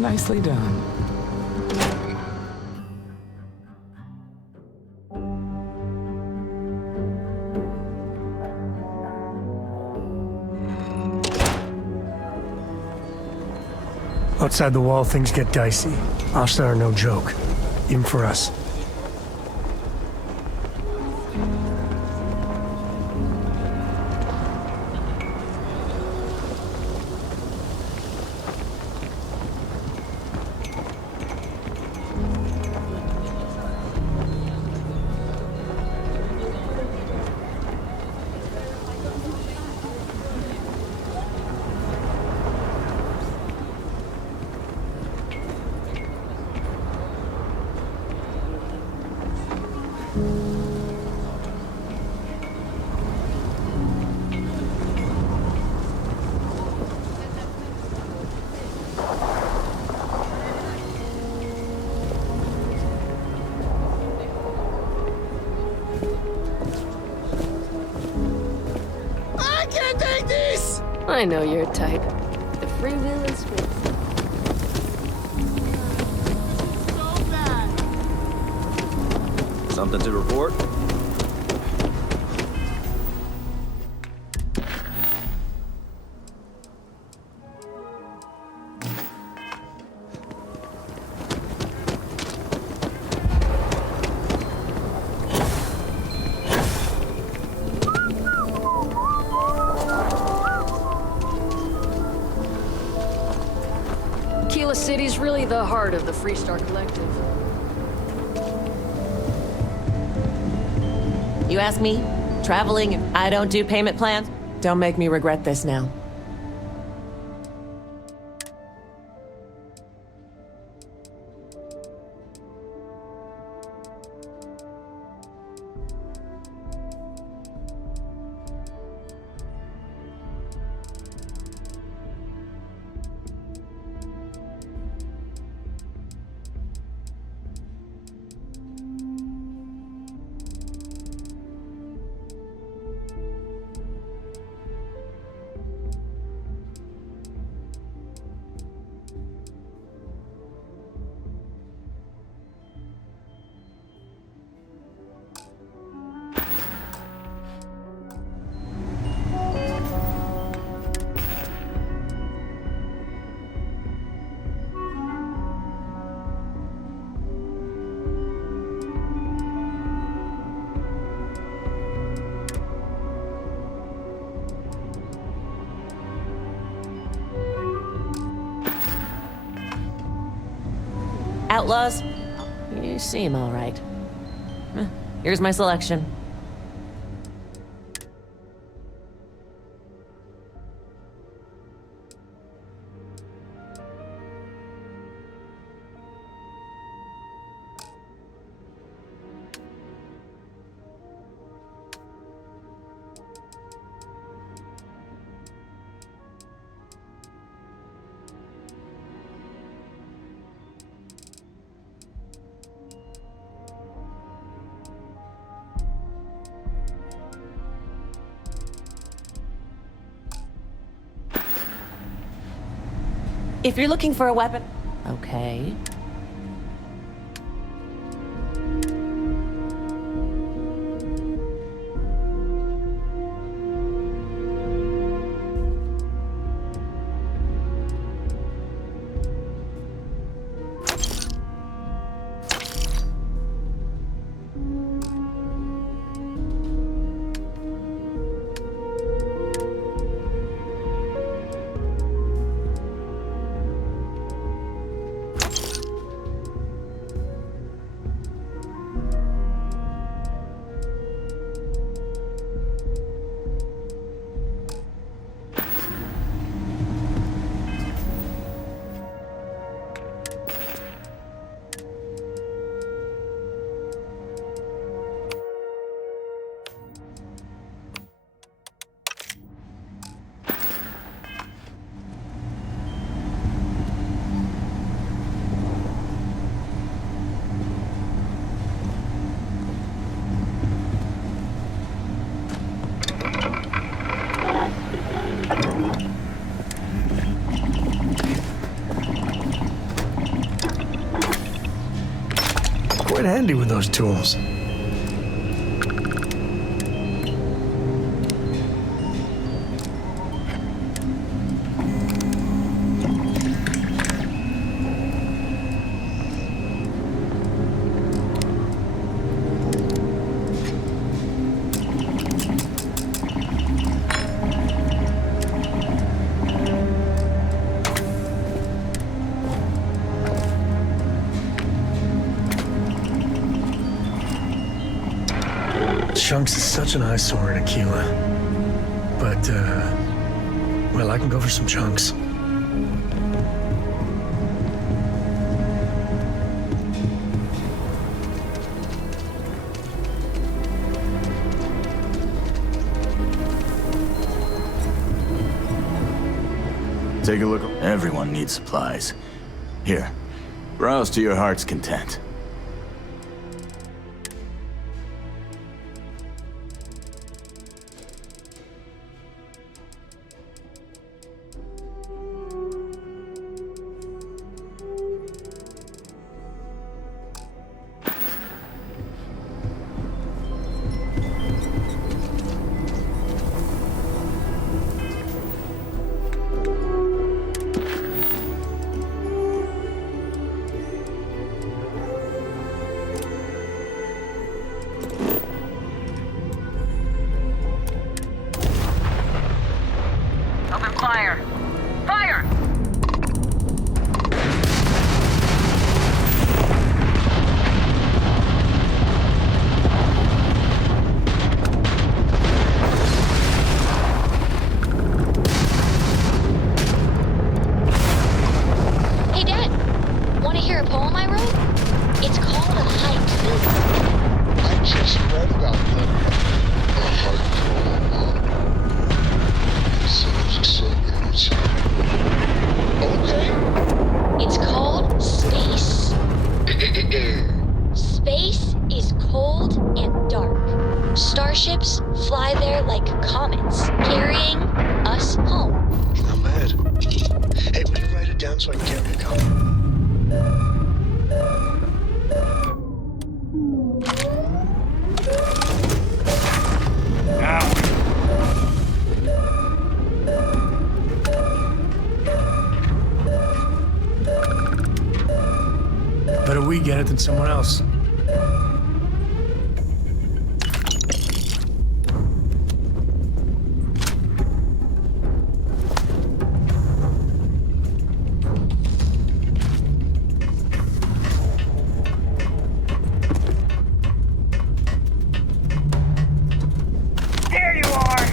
Nicely done. Outside the wall, things get dicey. Ashtar are no joke, even for us. I know your type. The free will is free. Something to report? City's really the heart of the Freestar Collective. You ask me? Traveling and I don't do payment plans? Don't make me regret this now. Outlaws? You seem all right. Here's my selection. If you're looking for a weapon... Okay. quite handy with those tools. Chunks is such an eyesore in Aquila. But, well, I can go for some chunks. Take a look. Everyone needs supplies. Here, browse to your heart's content. Open fire! Fire! Hey, Dad. Want to hear a poem I wrote? It's called A Hike. I just read about them. A hardcore mom. Sounds exciting. Okay. It's called Space. Space is cold and dark. Starships fly there like comets, carrying us home. Not bad. Hey, will you write it down so I can carry a copy? Better we get it than someone else. There you are!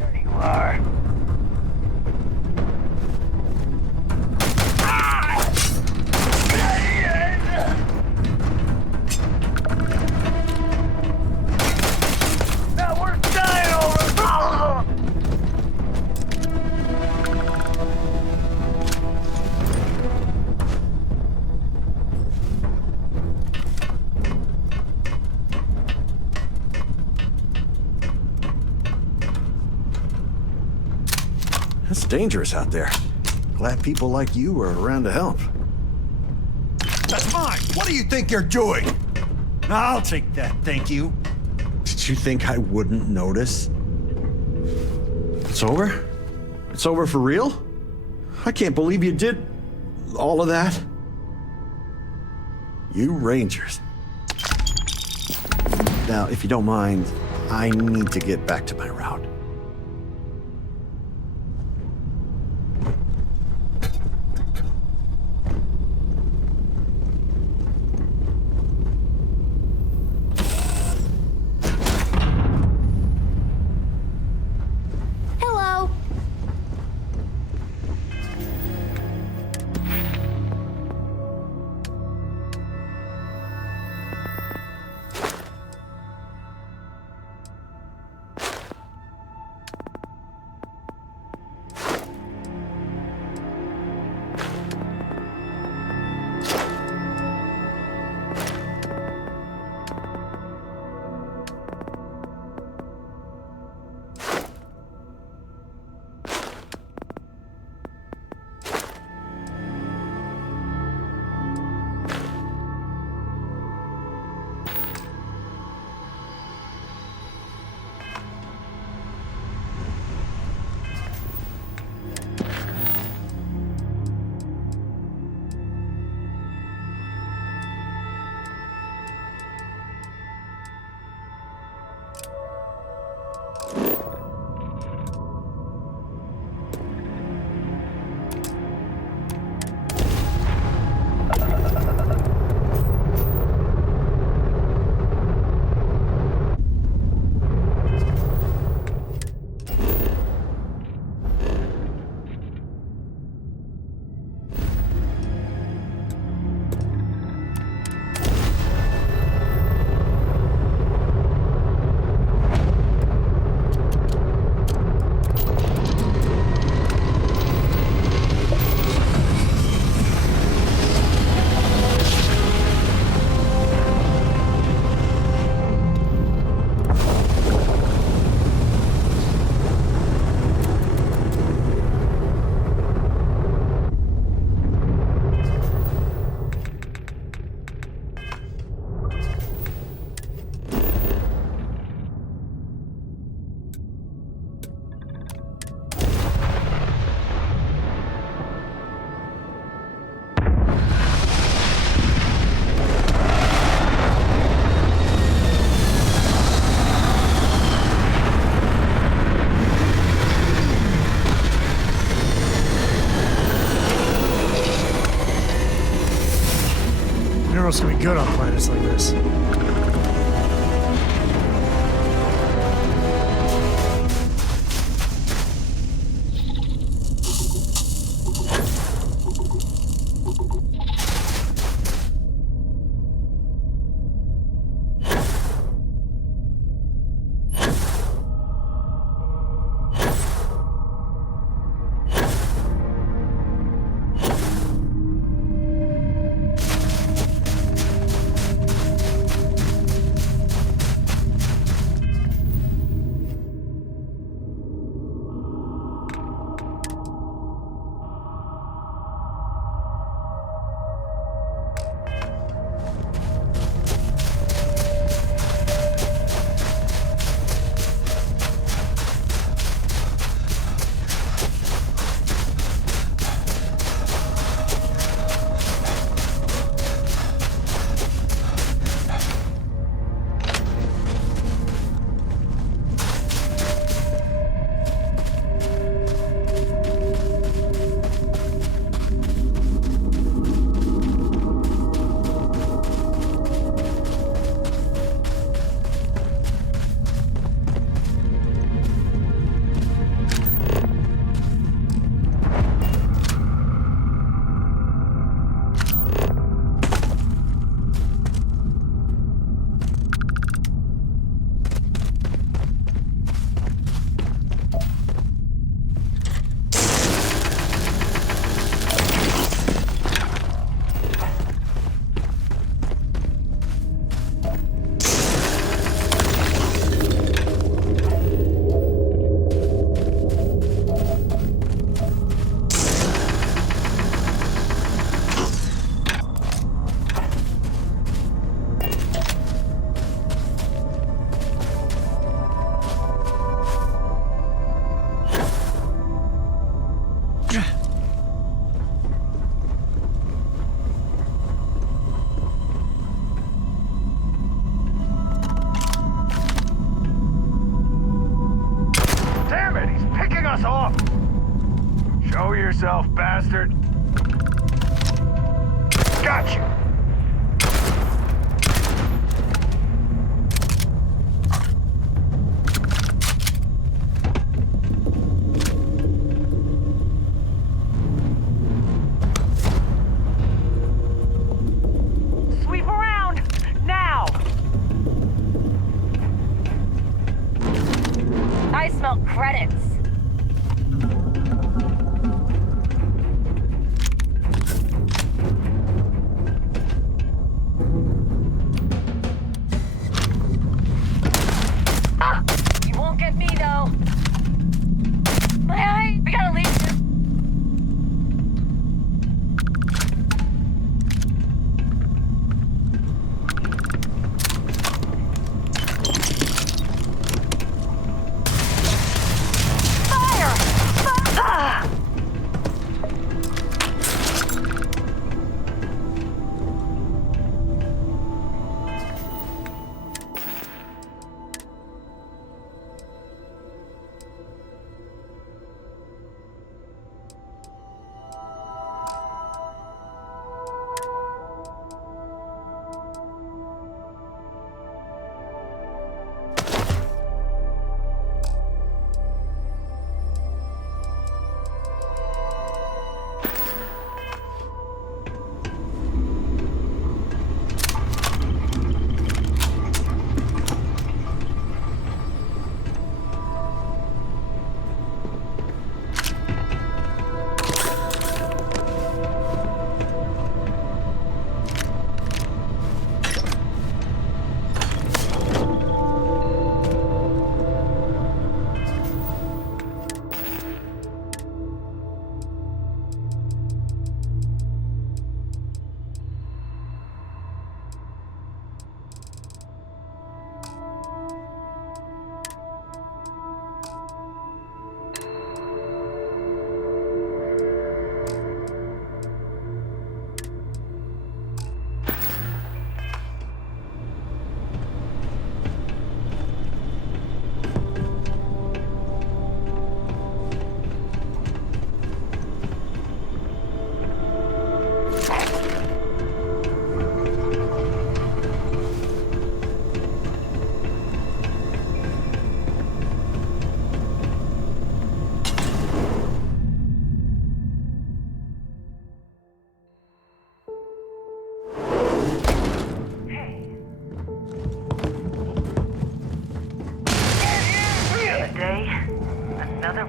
There you are. Now we're dying over. It's dangerous out there. Glad people like you are around to help. That's mine! What do you think you're doing? I'll take that, thank you. Did you think I wouldn't notice? It's over? It's over for real? I can't believe you did all of that. You Rangers. Now, if you don't mind, I need to get back to my route. Hello. supposed to be good on planets like this. Damn it, he's picking us off! Show yourself, bastard! Gotcha! Sweep around! Now! I smell credits.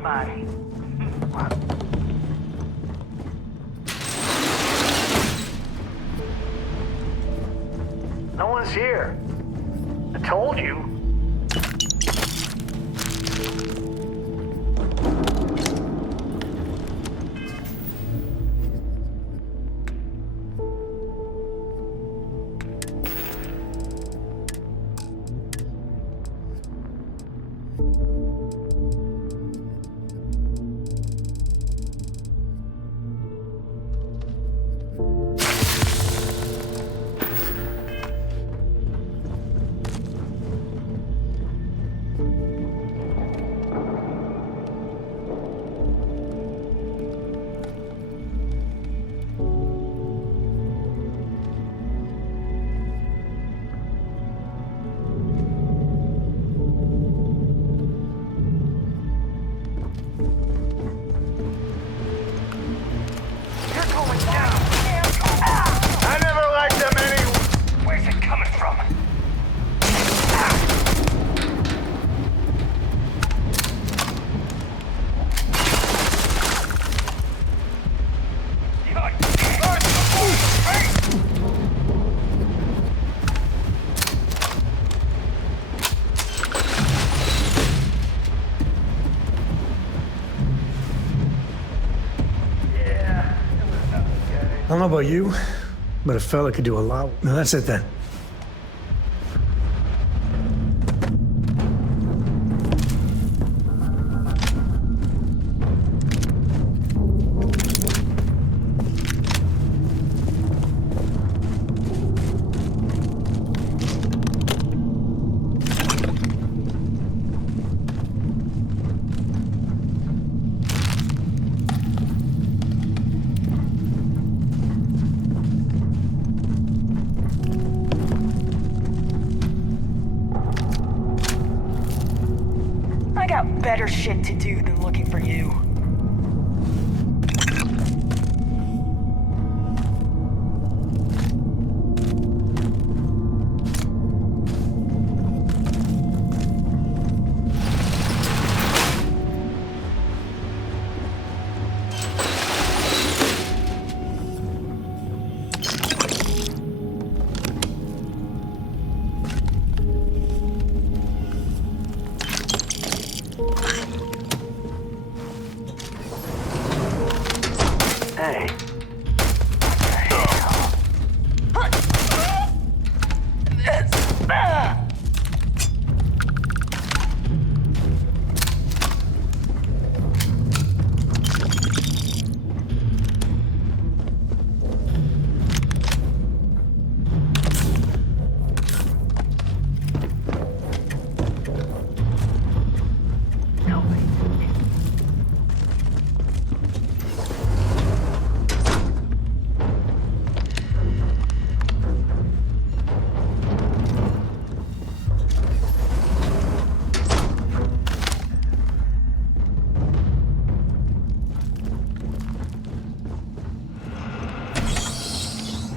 somebody. What? No one's here. I told you. I never liked them anyway. Where's it coming from? I don't know about you, but a fella could do a lot. No, that's it then. I got better shit to do than looking for you. Hey.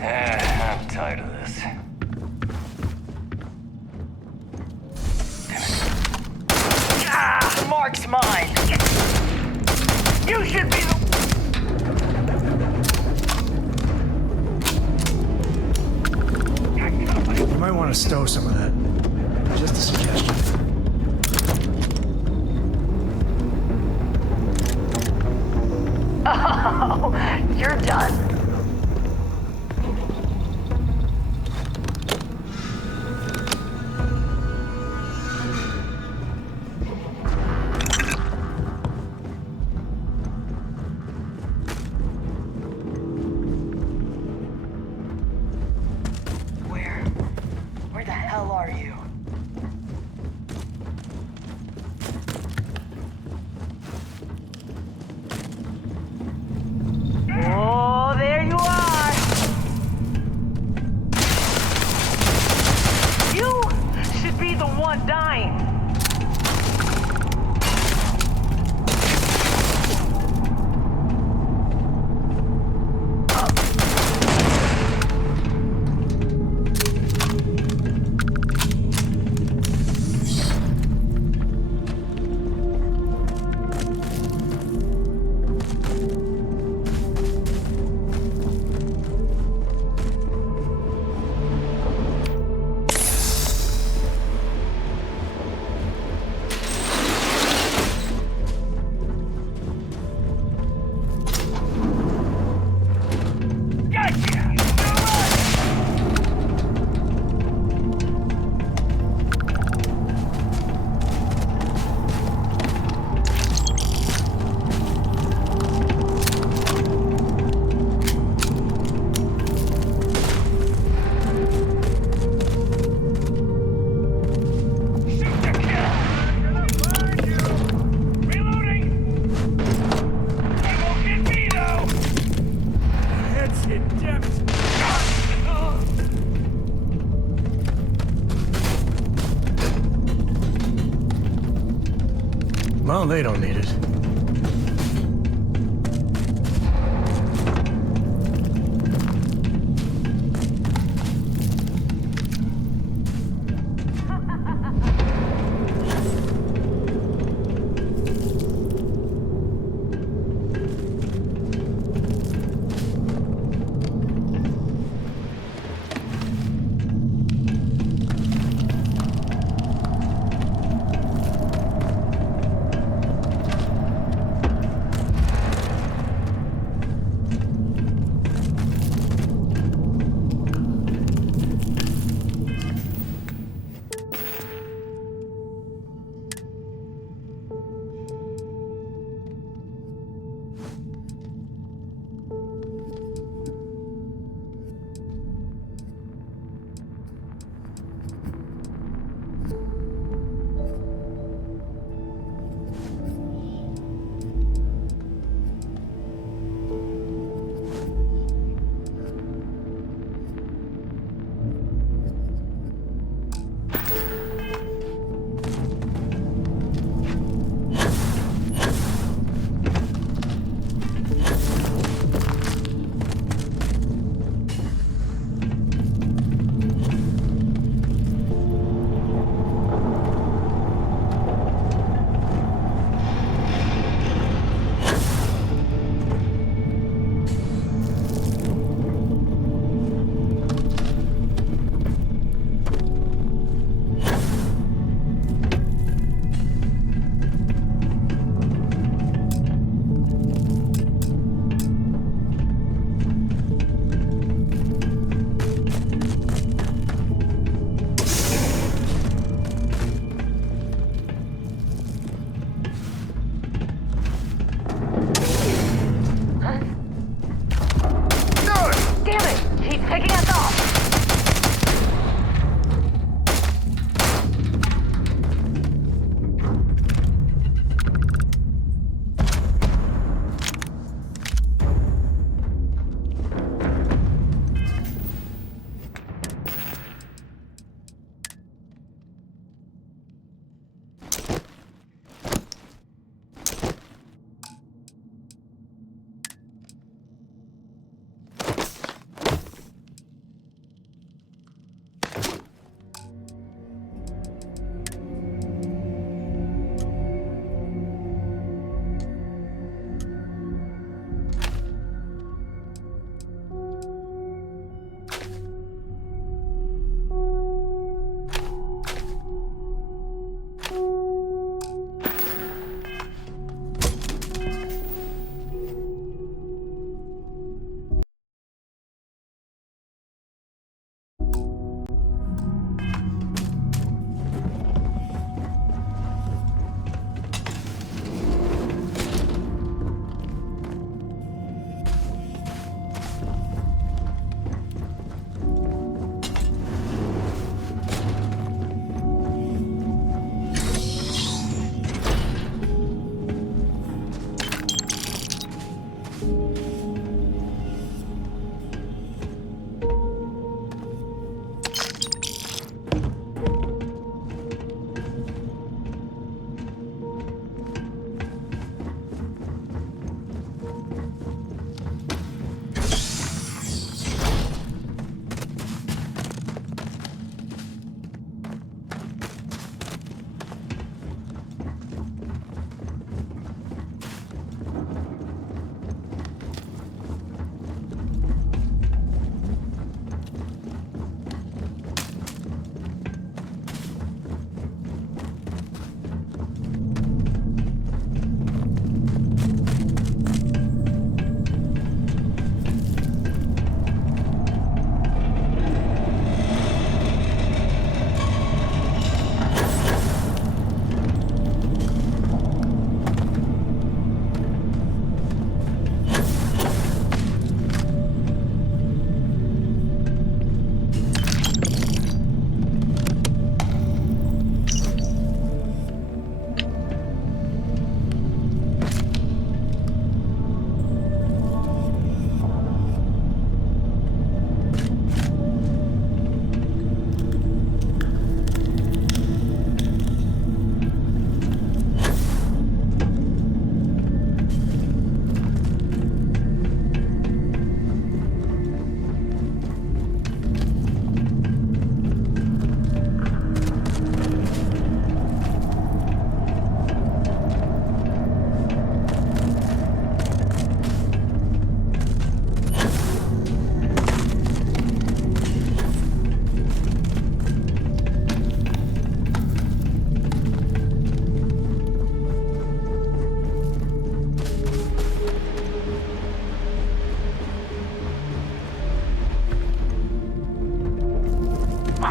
I'm tired of this. The mark's mine. You should be the... You might want to stow some of that. Just a suggestion. Oh, you're done. Where the hell are you? Oh, there Damn it! Well, they don't need it.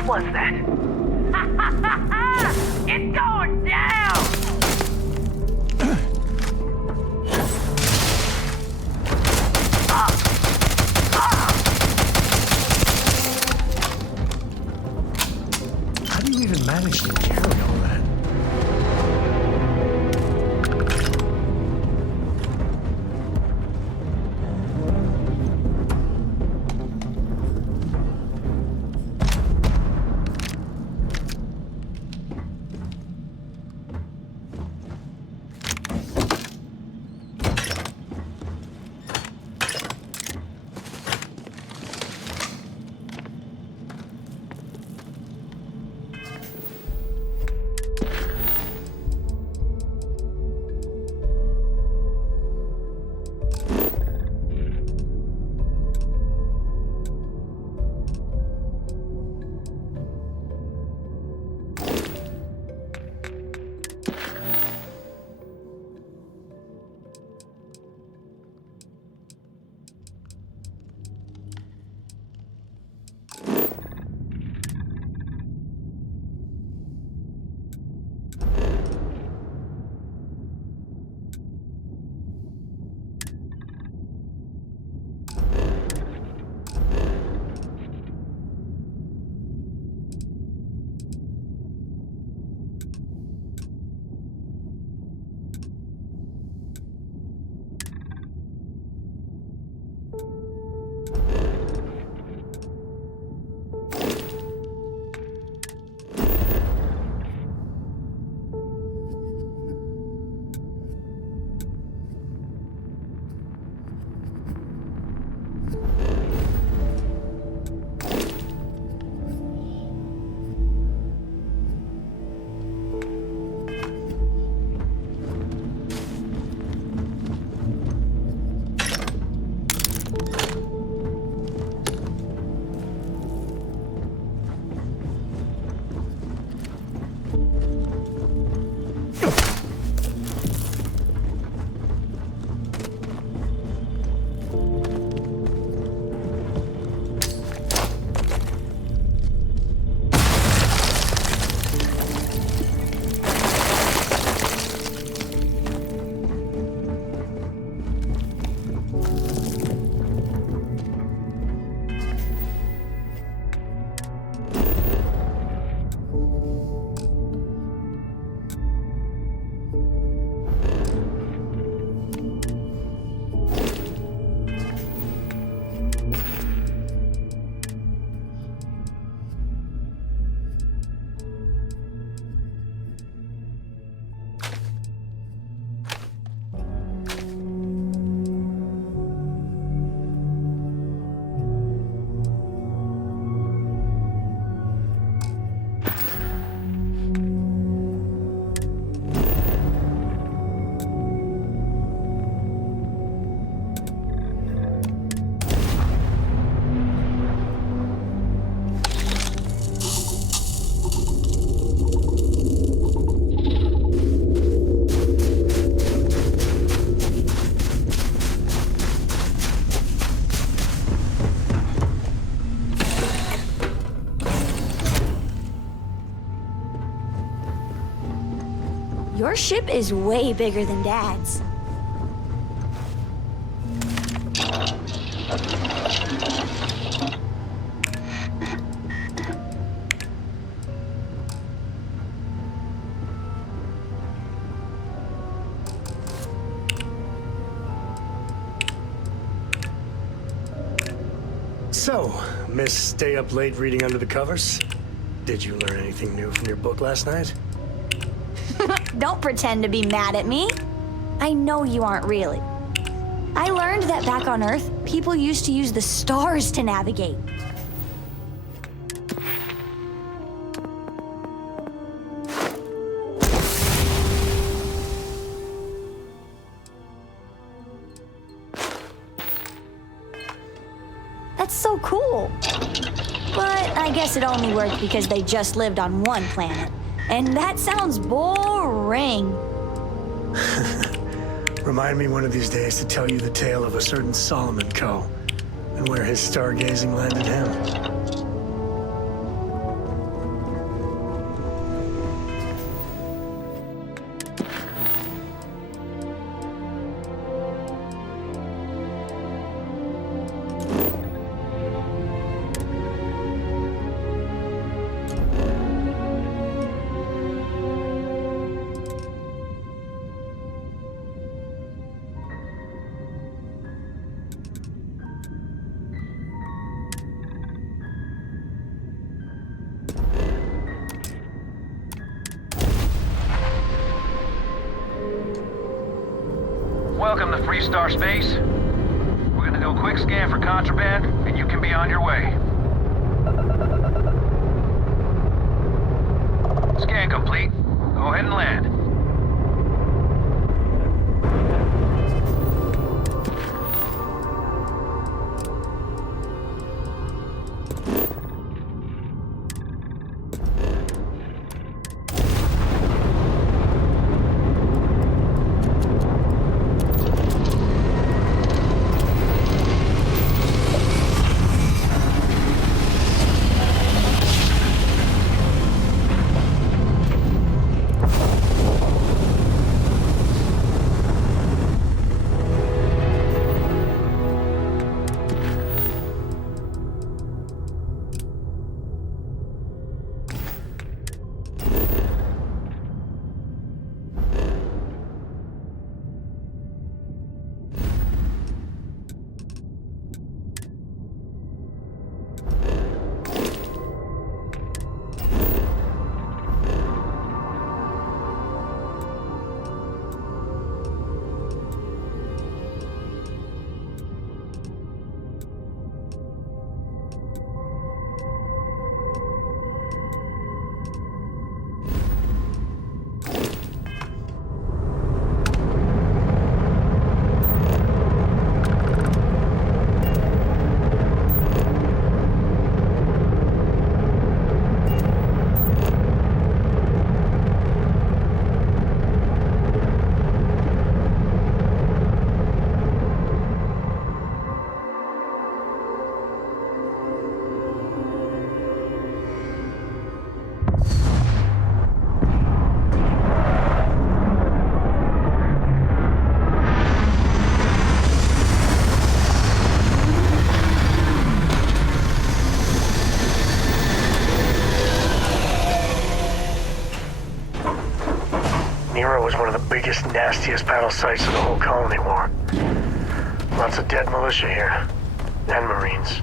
What was that? It's going down! How do you even manage to carry all that? Your ship is way bigger than Dad's. So, Miss Stay Up Late reading under the covers? Did you learn anything new from your book last night? Don't pretend to be mad at me. I know you aren't really. I learned that back on Earth, people used to use the stars to navigate. That's so cool. But I guess it only worked because they just lived on one planet. And that sounds boring. Remind me one of these days to tell you the tale of a certain Solomon Co. and where his stargazing landed him. Freestar Space. We're gonna do a quick scan for contraband, and you can be on your way. Scan complete. Go ahead and land. Was one of the biggest, nastiest battle sites of the whole colony war. Lots of dead militia here, and Marines.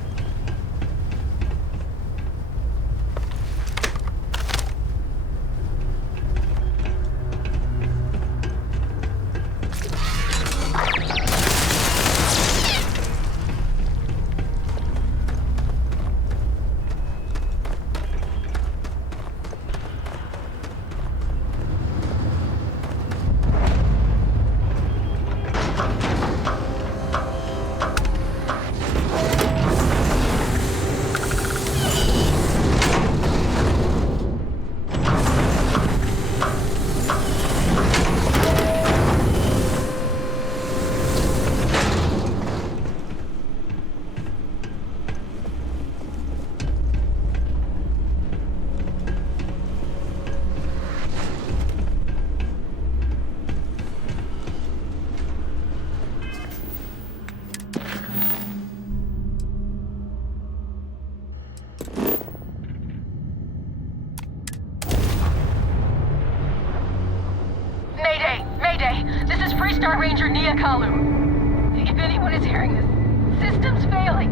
Freestar Ranger Nia Kalu. If anyone is hearing this, system's failing.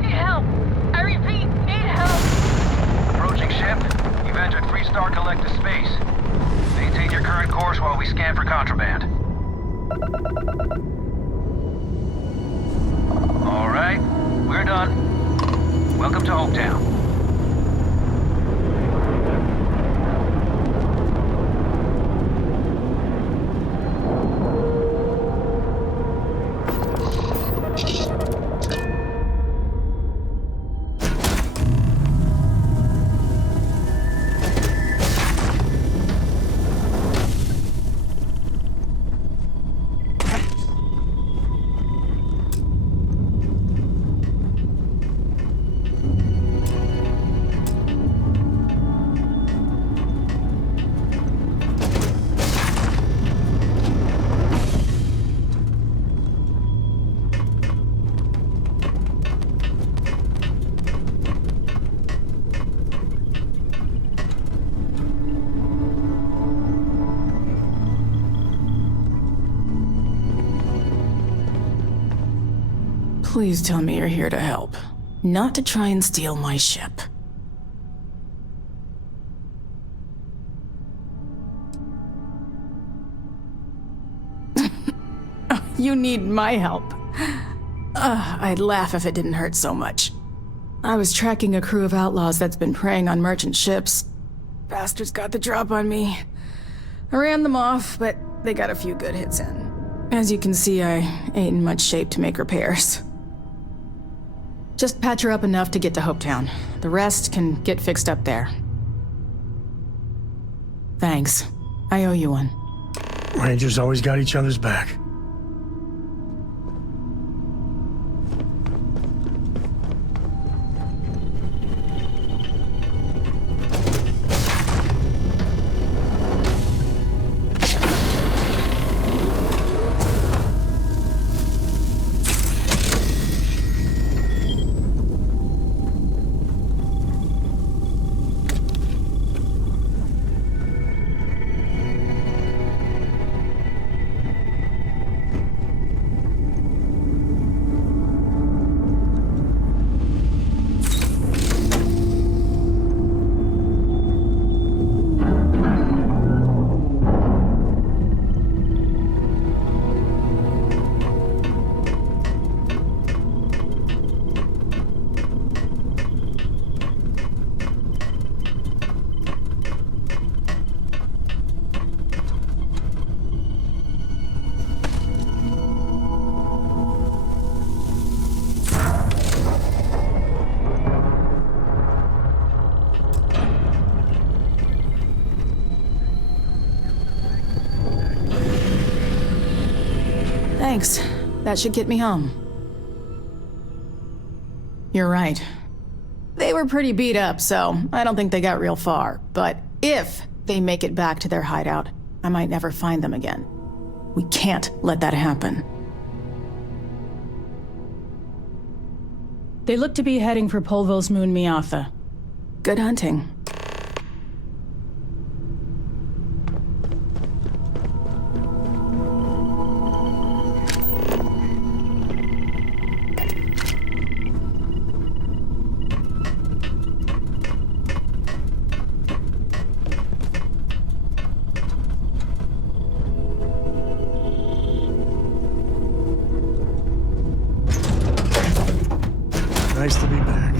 Need help. I repeat, need help. Approaching ship. You've entered Freestar Collective Space. Maintain your current course while we scan for contraband. All right, we're done. Welcome to Hopetown. Please tell me you're here to help, not to try and steal my ship. You need my help. I'd laugh if it didn't hurt so much. I was tracking a crew of outlaws that's been preying on merchant ships. Bastards got the drop on me. I ran them off, but they got a few good hits in. As you can see, I ain't in much shape to make repairs. Just patch her up enough to get to Hopetown. The rest can get fixed up there. Thanks. I owe you one. Rangers always got each other's back. Thanks. That should get me home. You're right. They were pretty beat up, so I don't think they got real far. But if they make it back to their hideout, I might never find them again. We can't let that happen. They look to be heading for Polville's moon Miatha. Good hunting. Nice to be back.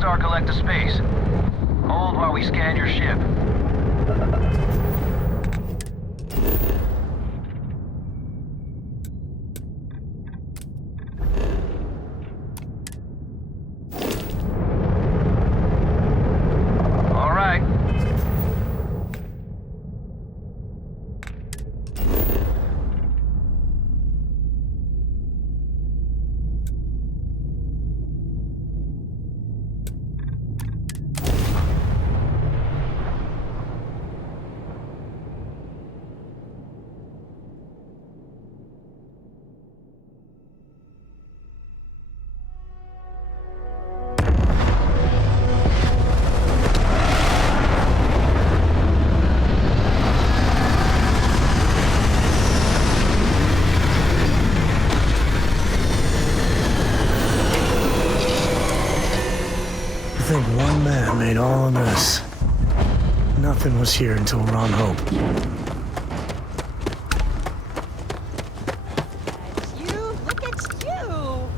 3-star collector space. Hold while we scan your ship. All right. I think one man made all of this. Nothing was here until Ron Hope. Look at you!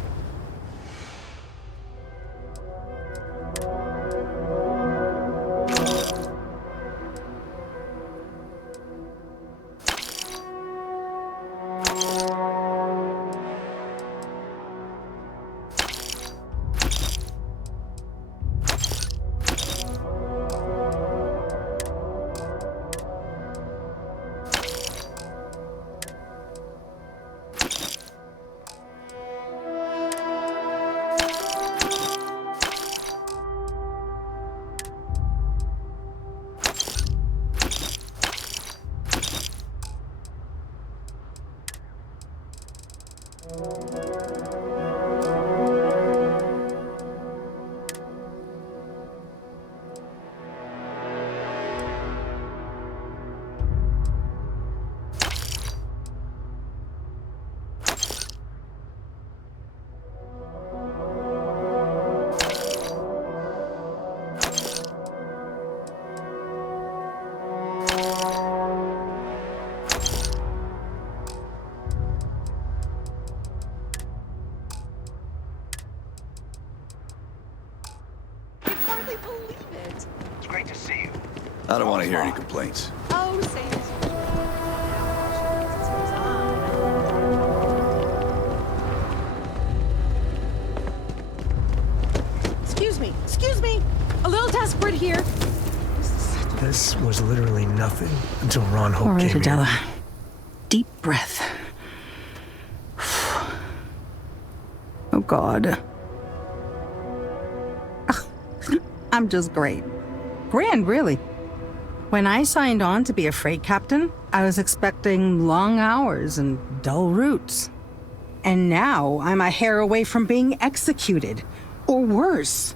I don't want to hear any complaints. Oh, same as usual. Excuse me. A little desperate here. This was literally nothing until Ron Hope All right, came Adela. here. Deep breath. Oh, God. I'm just great. Grand, really. When I signed on to be a freight captain, I was expecting long hours and dull routes. And now I'm a hair away from being executed. Or worse.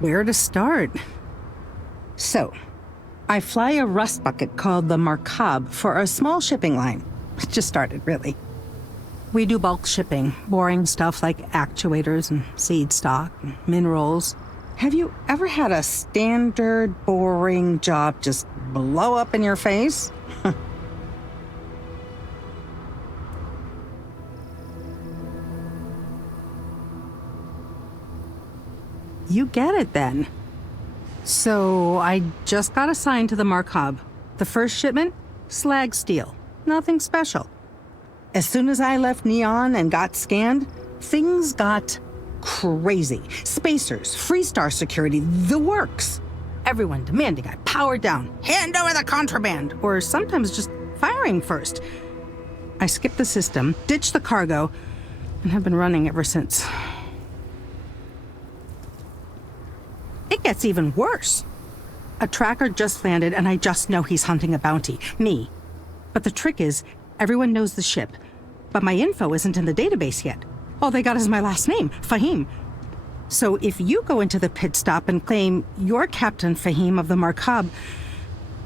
Where to start? So, I fly a rust bucket called the Markab for a small shipping line. It just started, really. We do bulk shipping, boring stuff like actuators and seed stock and minerals. Have you ever had a standard, boring job just blow up in your face? You get it then. So I just got assigned to the Markab. The first shipment, slag steel. Nothing special. As soon as I left Neon and got scanned, things got crazy. Spacers, Freestar security, the works. Everyone demanding I power down, hand over the contraband, or sometimes just firing first. I skipped the system, ditched the cargo, and have been running ever since. It gets even worse. A tracker just landed and I just know he's hunting a bounty, me. But the trick is, everyone knows the ship, but my info isn't in the database yet. All they got is my last name, Fahim. So if you go into the pit stop and claim you're Captain Fahim of the Markab,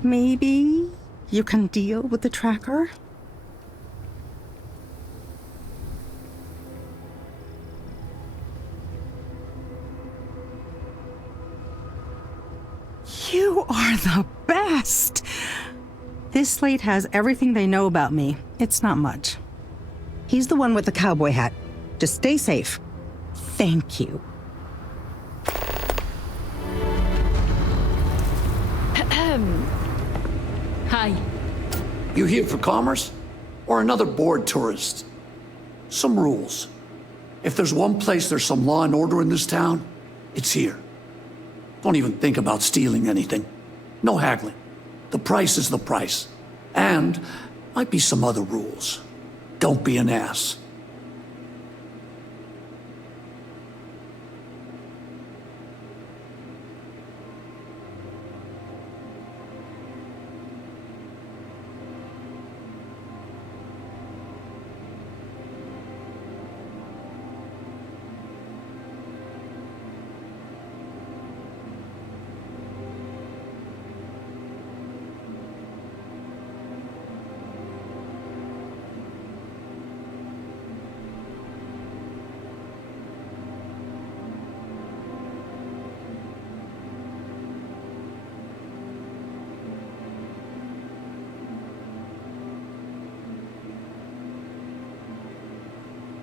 maybe you can deal with the tracker? You are the best! This slate has everything they know about me. It's not much. He's the one with the cowboy hat. Just stay safe. Thank you. Hi. You here for commerce? Or another bored tourist? Some rules. If there's one place there's some law and order in this town, it's here. Don't even think about stealing anything. No haggling. The price is the price. And might be some other rules. Don't be an ass.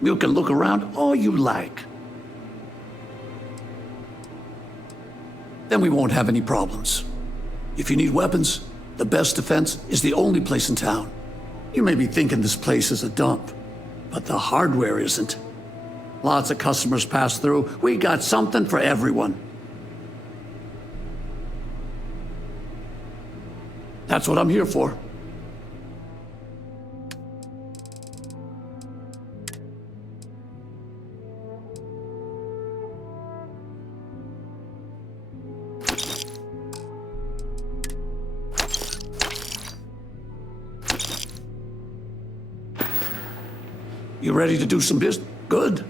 You can look around all you like. Then we won't have any problems. If you need weapons, the best defense is the only place in town. You may be thinking this place is a dump, but the hardware isn't. Lots of customers pass through. We got something for everyone. That's what I'm here for. You ready to do some business? Good.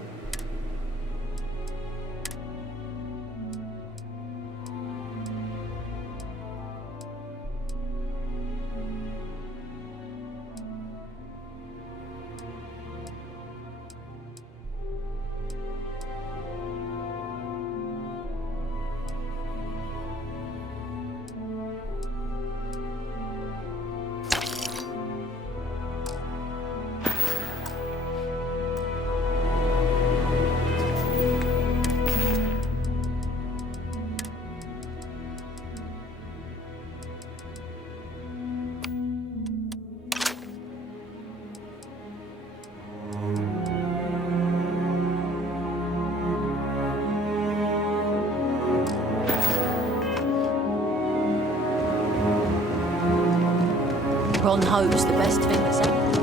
Ron Hope's the best thing that's happened.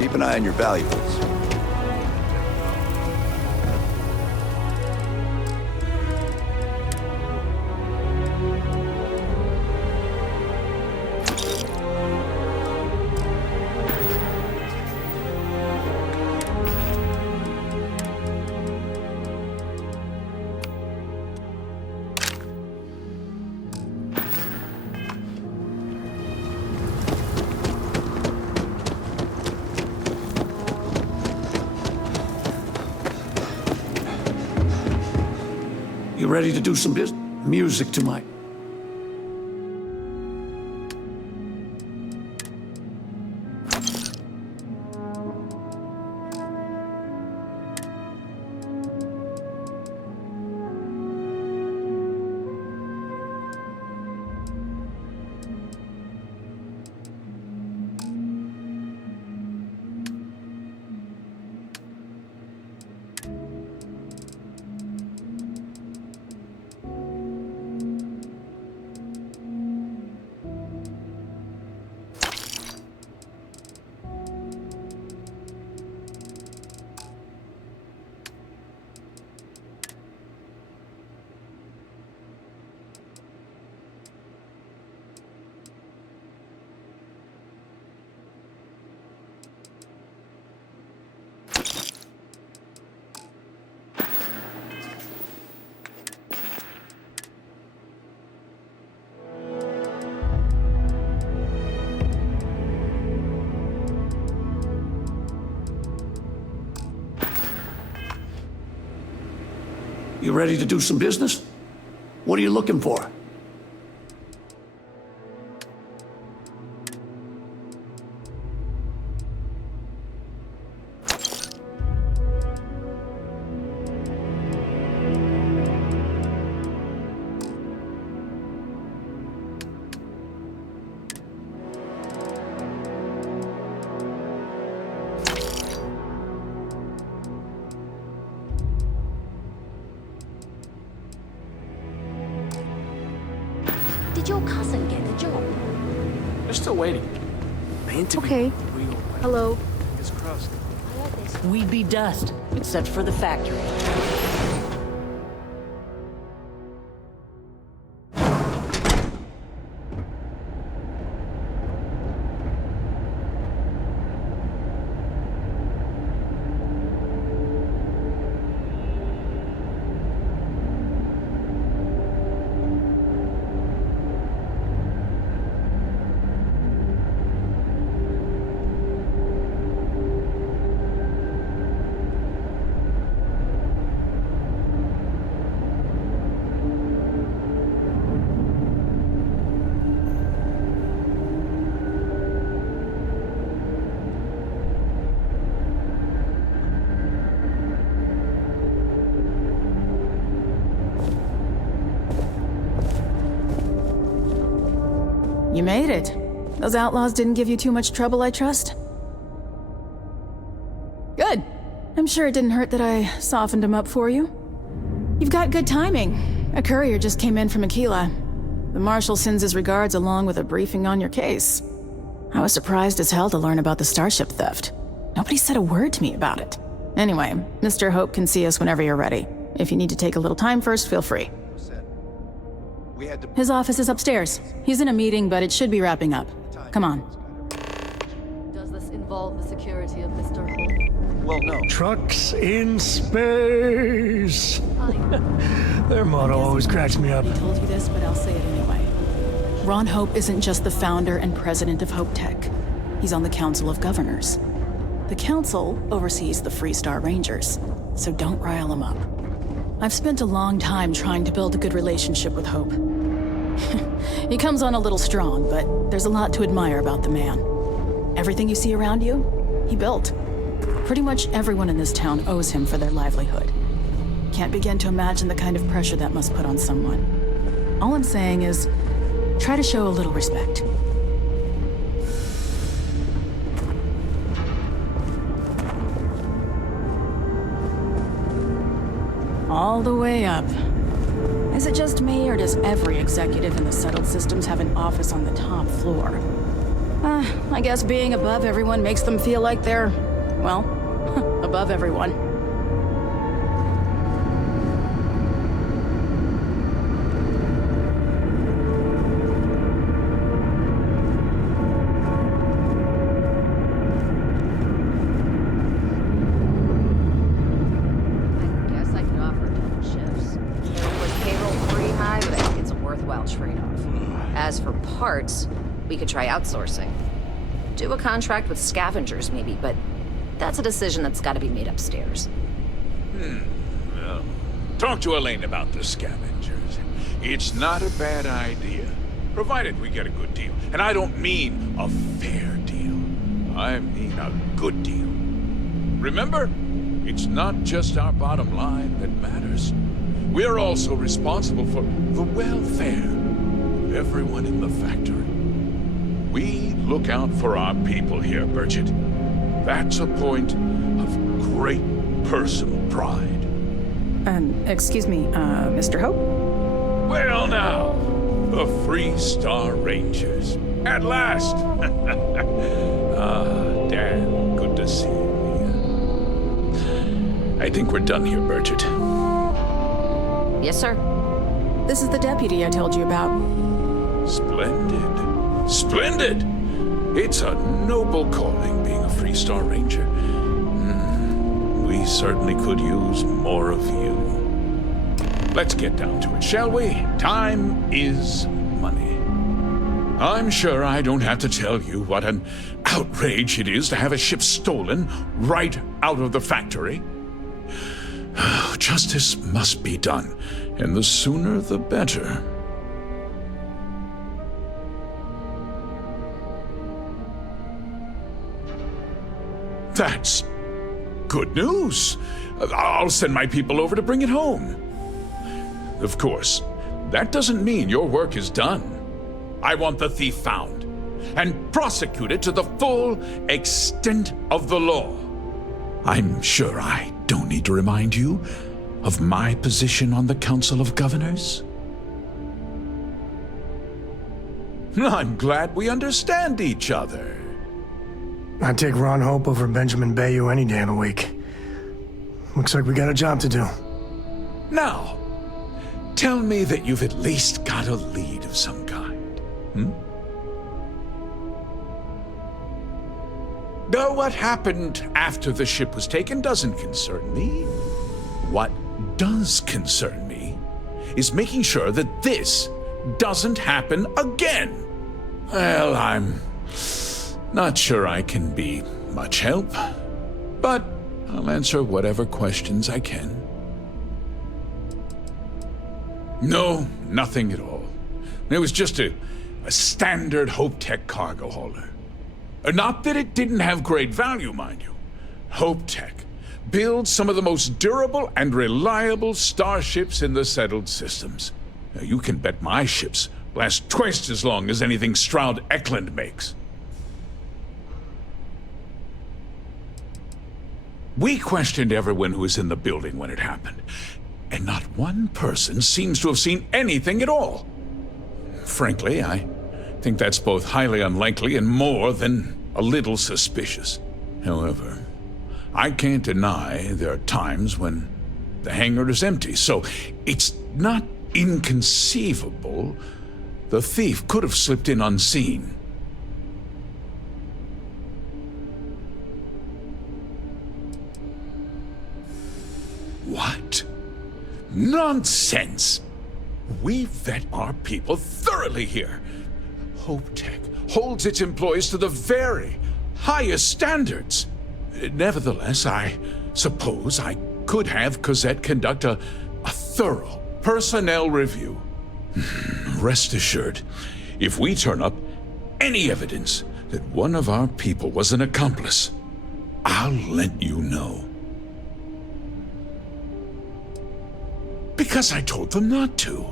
Keep an eye on your valuables. You ready to do some business? Music to my... You ready to do some business? What are you looking for? Did your cousin get the job? They're still waiting. They interviewed Okay. the real Hello. Fingers crossed. We'd be dust, except for the factory. You made it. Those outlaws didn't give you too much trouble, I trust? Good. I'm sure it didn't hurt that I softened them up for you. You've got good timing. A courier just came in from Aquila. The Marshal sends his regards along with a briefing on your case. I was surprised as hell to learn about the starship theft. Nobody said a word to me about it. Anyway, Mr. Hope can see us whenever you're ready. If you need to take a little time first, feel free. His office is upstairs. He's in a meeting, but it should be wrapping up. Come on. Does this involve the security of Mr. Hope? Well, no. Trucks in space. Their motto always cracks me up. I told you this, but I'll say it anyway. Ron Hope isn't just the founder and president of Hope Tech. He's on the Council of Governors. The Council oversees the Freestar Rangers, so don't rile him up. I've spent a long time trying to build a good relationship with Hope. He comes on a little strong, but there's a lot to admire about the man. Everything you see around you, he built. Pretty much everyone in this town owes him for their livelihood. Can't begin to imagine the kind of pressure that must put on someone. All I'm saying is, try to show a little respect. All the way up. Is it just me, or does every executive in the settled systems have an office on the top floor? I guess being above everyone makes them feel like they're, well, above everyone. As for parts, we could try outsourcing. Do a contract with scavengers, maybe, but that's a decision that's got to be made upstairs. Well, talk to Elaine about the scavengers. It's not a bad idea, provided we get a good deal. And I don't mean a fair deal. I mean a good deal. Remember, it's not just our bottom line that matters. We're also responsible for the welfare of everyone in the factory. We look out for our people here, Bridget. That's a point of great personal pride. Excuse me, Mr. Hope? Well now, the Freestar Rangers. At last! Dan, good to see you again. I think we're done here, Bridget. Yes, sir. This is the deputy I told you about. Splendid. Splendid! It's a noble calling being a Freestar Ranger. We certainly could use more of you. Let's get down to it, shall we? Time is money. I'm sure I don't have to tell you what an outrage it is to have a ship stolen right out of the factory. Justice must be done, and the sooner the better. That's good news. I'll send my people over to bring it home. Of course, that doesn't mean your work is done. I want the thief found and prosecuted to the full extent of the law. I'm sure I don't need to remind you of my position on the Council of Governors. I'm glad we understand each other. I'd take Ron Hope over Benjamin Bayou any day of the week. Looks like we got a job to do. Now, tell me that you've at least got a lead of some kind. Though what happened after the ship was taken doesn't concern me. What does concern me is making sure that this doesn't happen again. Well, I'm not sure I can be much help, but I'll answer whatever questions I can. No, nothing at all. It was just a standard Hope Tech cargo hauler. Not that it didn't have great value, mind you. Hope Tech builds some of the most durable and reliable starships in the settled systems. Now, you can bet my ships last twice as long as anything Stroud Eklund makes. We questioned everyone who was in the building when it happened, and not one person seems to have seen anything at all. Frankly, I think that's both highly unlikely and more than a little suspicious. However, I can't deny there are times when the hangar is empty, so it's not inconceivable the thief could have slipped in unseen. What? Nonsense! We vet our people thoroughly here. Hope Tech holds its employees to the very highest standards. Nevertheless, I suppose I could have Cosette conduct a thorough personnel review. Rest assured, if we turn up any evidence that one of our people was an accomplice, I'll let you know. Because I told them not to.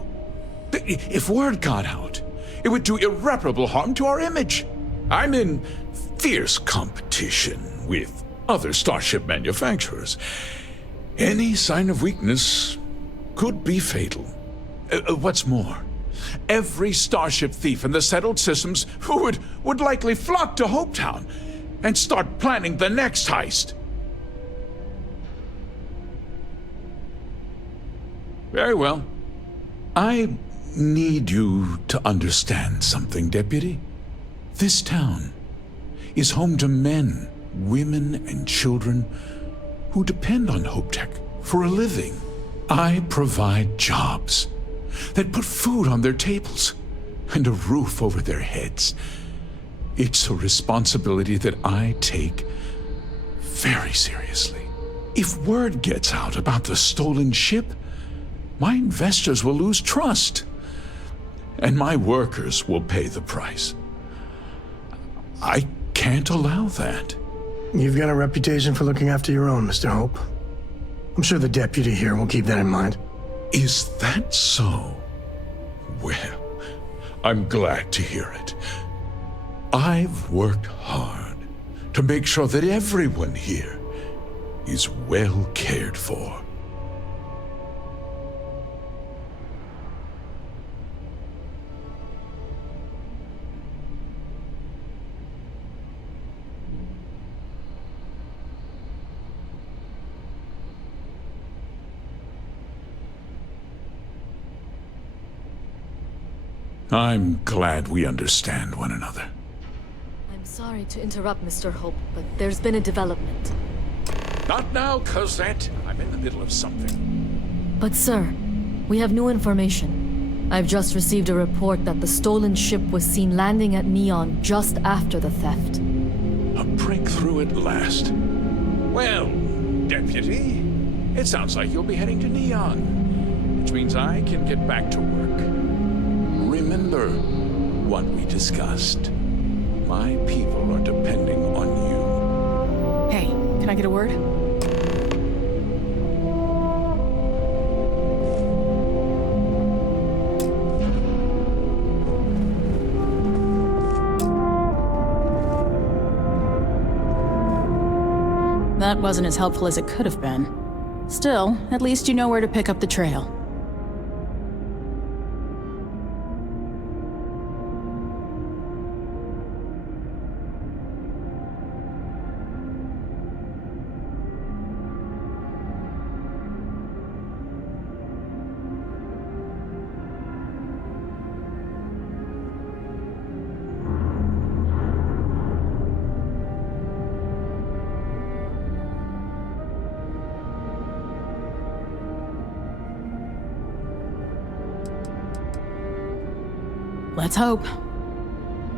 If word got out, it would do irreparable harm to our image. I'm in fierce competition with other starship manufacturers. Any sign of weakness could be fatal. What's more, every starship thief in the settled systems would likely flock to Hopetown and start planning the next heist. Very well. I need you to understand something, Deputy. This town is home to men, women, and children who depend on Hope Tech for a living. I provide jobs that put food on their tables and a roof over their heads. It's a responsibility that I take very seriously. If word gets out about the stolen ship, my investors will lose trust, and my workers will pay the price. I can't allow that. You've got a reputation for looking after your own, Mr. Hope. I'm sure the deputy here will keep that in mind. Is that so? Well, I'm glad to hear it. I've worked hard to make sure that everyone here is well cared for. I'm glad we understand one another. I'm sorry to interrupt, Mr. Hope, but there's been a development. Not now, Cosette. I'm in the middle of something. But sir, we have new information. I've just received a report that the stolen ship was seen landing at Neon just after the theft. A breakthrough at last. Well, Deputy, it sounds like you'll be heading to Neon, which means I can get back to work. Remember what we discussed. My people are depending on you. Hey, can I get a word? That wasn't as helpful as it could have been. Still, at least you know where to pick up the trail. Let's hope.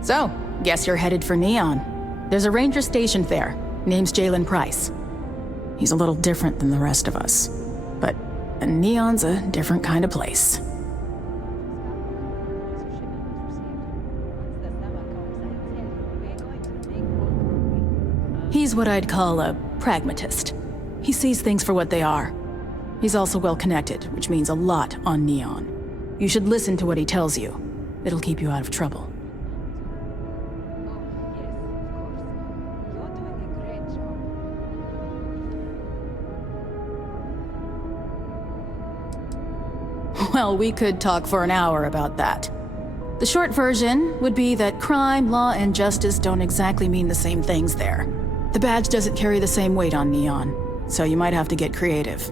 So, guess you're headed for Neon. There's a ranger stationed there. Name's Jalen Price. He's a little different than the rest of us. But Neon's a different kind of place. He's what I'd call a pragmatist. He sees things for what they are. He's also well connected, which means a lot on Neon. You should listen to what he tells you. It'll keep you out of trouble. Well, we could talk for an hour about that. The short version would be that crime, law, and justice don't exactly mean the same things there. The badge doesn't carry the same weight on Neon, so you might have to get creative.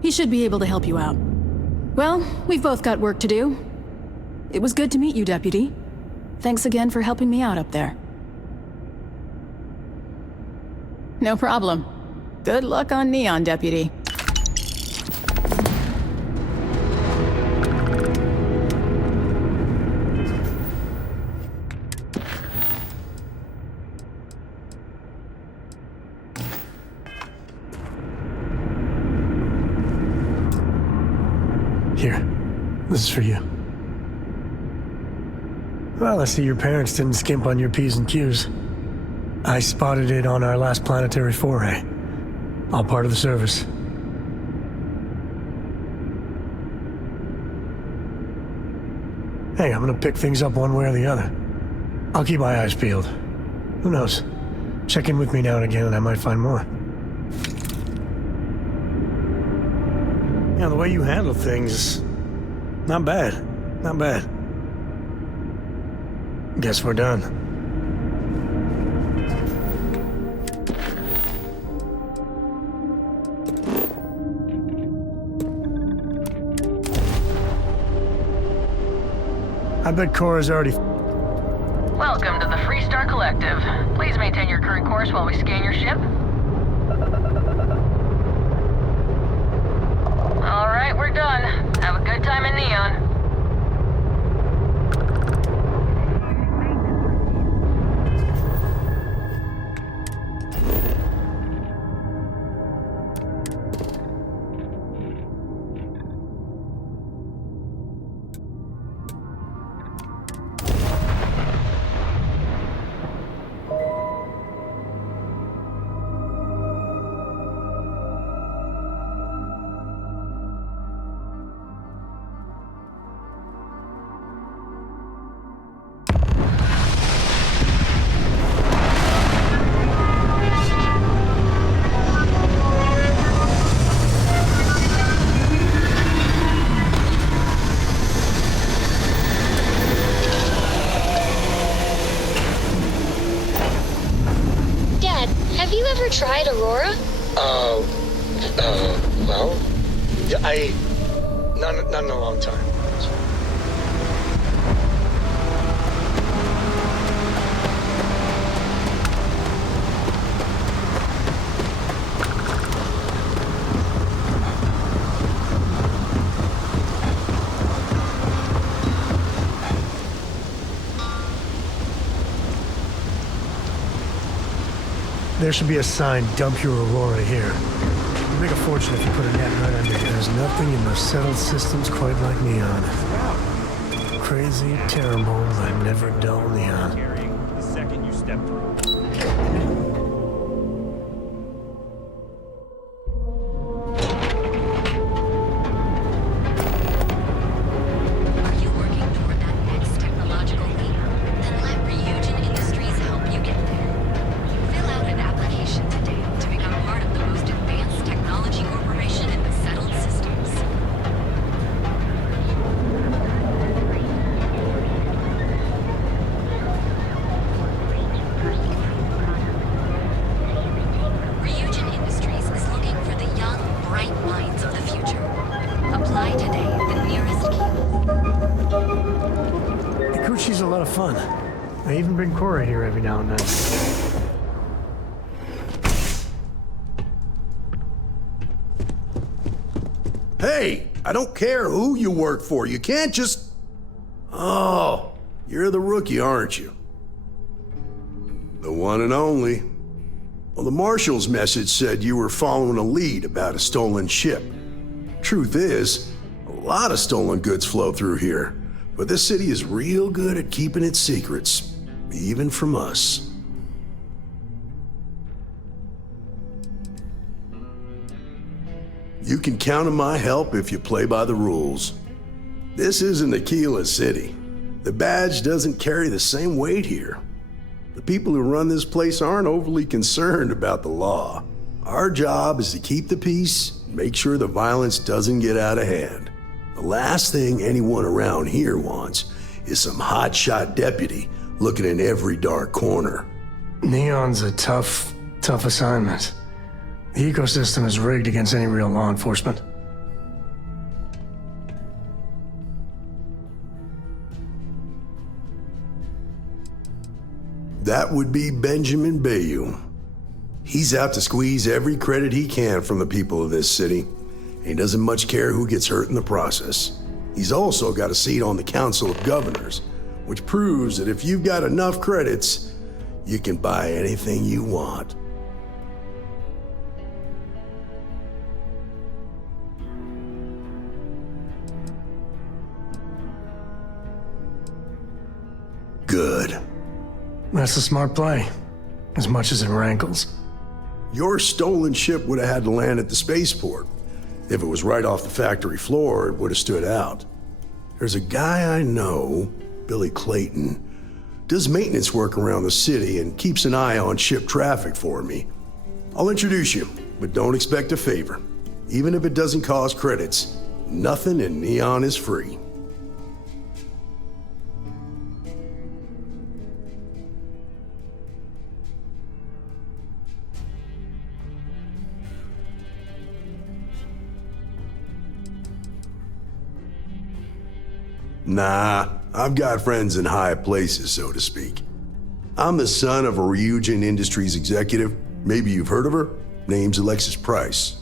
He should be able to help you out. Well, we've both got work to do. It was good to meet you, Deputy. Thanks again for helping me out up there. No problem. Good luck on Neon, Deputy. Here, this is for you. Well, I see your parents didn't skimp on your P's and Q's. I spotted it on our last planetary foray. All part of the service. Hey, I'm gonna pick things up one way or the other. I'll keep my eyes peeled. Who knows? Check in with me now and again and I might find more. Yeah, the way you handle things, not bad. Not bad. Guess we're done. I bet Cora's already... Welcome to the Freestar Collective. Please maintain your current course while we scan your ship. All right, we're done. Have a good time in Neon. Tried Aurora? Well, yeah, not in a long time. There should be a sign, dump your Aurora here. You'd make a fortune if you put a net right under it. There's nothing in the settled systems quite like Neon. Crazy, terrible, but never dull Neon. The second you step through. Poochie's a lot of fun. I even bring Cora here every now and then. Hey, I don't care who you work for. You can't just... Oh, you're the rookie, aren't you? The one and only. Well, the Marshal's message said you were following a lead about a stolen ship. Truth is, a lot of stolen goods flow through here, but this city is real good at keeping its secrets, even from us. You can count on my help if you play by the rules. This isn't Aquila City. The badge doesn't carry the same weight here. The people who run this place aren't overly concerned about the law. Our job is to keep the peace, make sure the violence doesn't get out of hand. The last thing anyone around here wants is some hotshot deputy looking in every dark corner. Neon's a tough assignment. The ecosystem is rigged against any real law enforcement. That would be Benjamin Bayou. He's out to squeeze every credit he can from the people of this city, and he doesn't much care who gets hurt in the process. He's also got a seat on the Council of Governors, which proves that if you've got enough credits, you can buy anything you want. Good. That's a smart play, as much as it rankles. Your stolen ship would have had to land at the spaceport. If it was right off the factory floor, it would have stood out. There's a guy I know, Billy Clayton, does maintenance work around the city and keeps an eye on ship traffic for me. I'll introduce you, but don't expect a favor. Even if it doesn't cost credits, nothing in Neon is free. Nah, I've got friends in high places, so to speak. I'm the son of a Ryujin Industries executive. Maybe you've heard of her? Name's Alexis Price.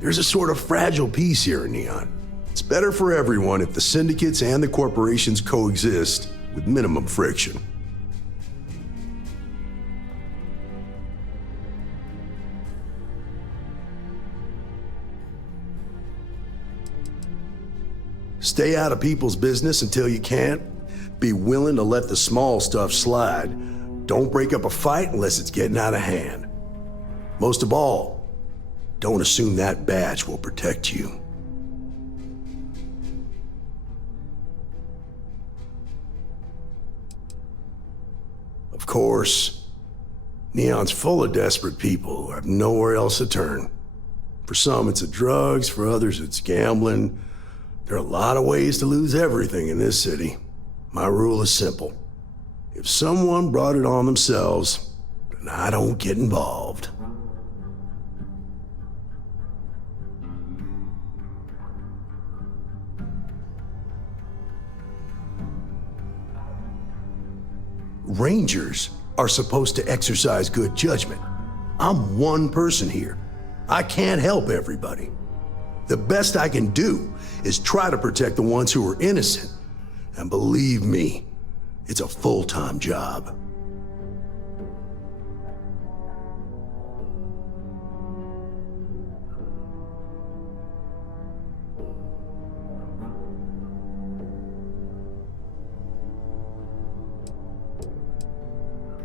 There's a sort of fragile peace here in Neon. It's better for everyone if the syndicates and the corporations coexist with minimum friction. Stay out of people's business until you can't. Be willing to let the small stuff slide. Don't break up a fight unless it's getting out of hand. Most of all, don't assume that badge will protect you. Of course, Neon's full of desperate people who have nowhere else to turn. For some, it's the drugs. For others, it's gambling. There are a lot of ways to lose everything in this city. My rule is simple. If someone brought it on themselves, then I don't get involved. Rangers are supposed to exercise good judgment. I'm one person here. I can't help everybody. The best I can do is try to protect the ones who are innocent. And believe me, it's a full-time job.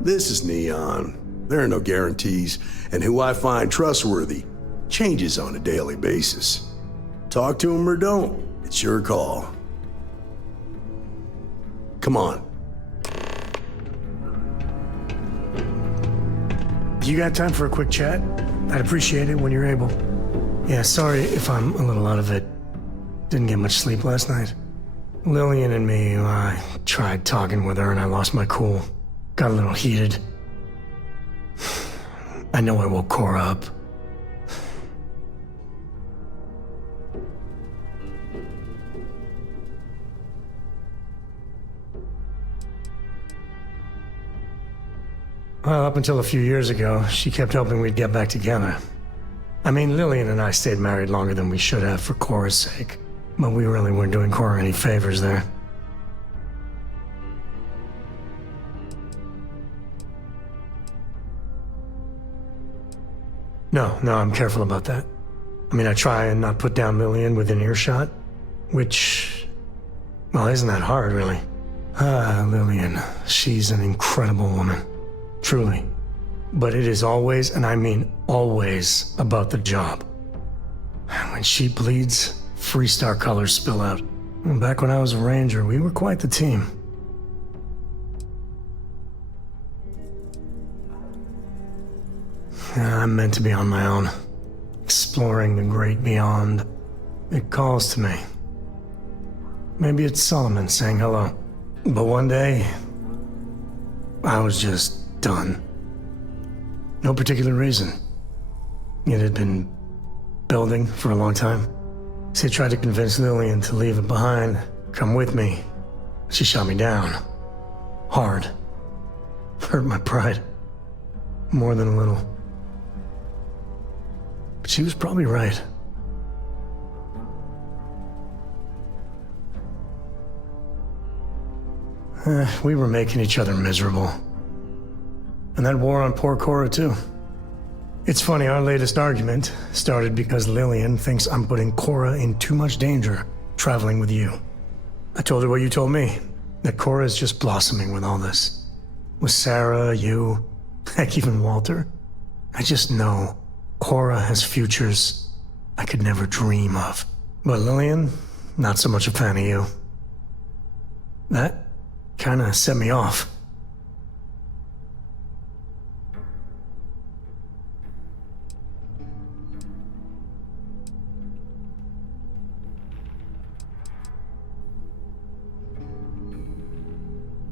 This is Neon. There are no guarantees, and who I find trustworthy changes on a daily basis. Talk to him or don't. It's your call. Come on. You got time for a quick chat? I'd appreciate it when you're able. Yeah, sorry if I'm a little out of it. Didn't get much sleep last night. Lillian and me, I tried talking with her and I lost my cool. Got a little heated. I know I woke Cora up. Well, up until a few years ago, she kept hoping we'd get back together. I mean, Lillian and I stayed married longer than we should have for Cora's sake, but we really weren't doing Cora any favors there. No, I'm careful about that. I mean, I try and not put down Lillian within earshot, which, well, isn't that hard, really? Lillian, she's an incredible woman, truly. But it is always, and I mean always, about the job. When she bleeds, Freestar colors spill out. And back when I was a ranger, we were quite the team. I'm meant to be on my own, exploring the great beyond. It calls to me. Maybe it's Solomon saying hello. But one day, I was just done. No particular reason. It had been building for a long time. She tried to convince Lillian to leave it behind, come with me. She shot me down. Hard. Hurt my pride. More than a little. But she was probably right. We were making each other miserable. And that wore on poor Cora, too. It's funny, our latest argument started because Lillian thinks I'm putting Cora in too much danger traveling with you. I told her what you told me, that Cora's just blossoming with all this. With Sarah, you, heck, even Walter. I just know Cora has futures I could never dream of. But Lillian, not so much a fan of you. That kinda set me off.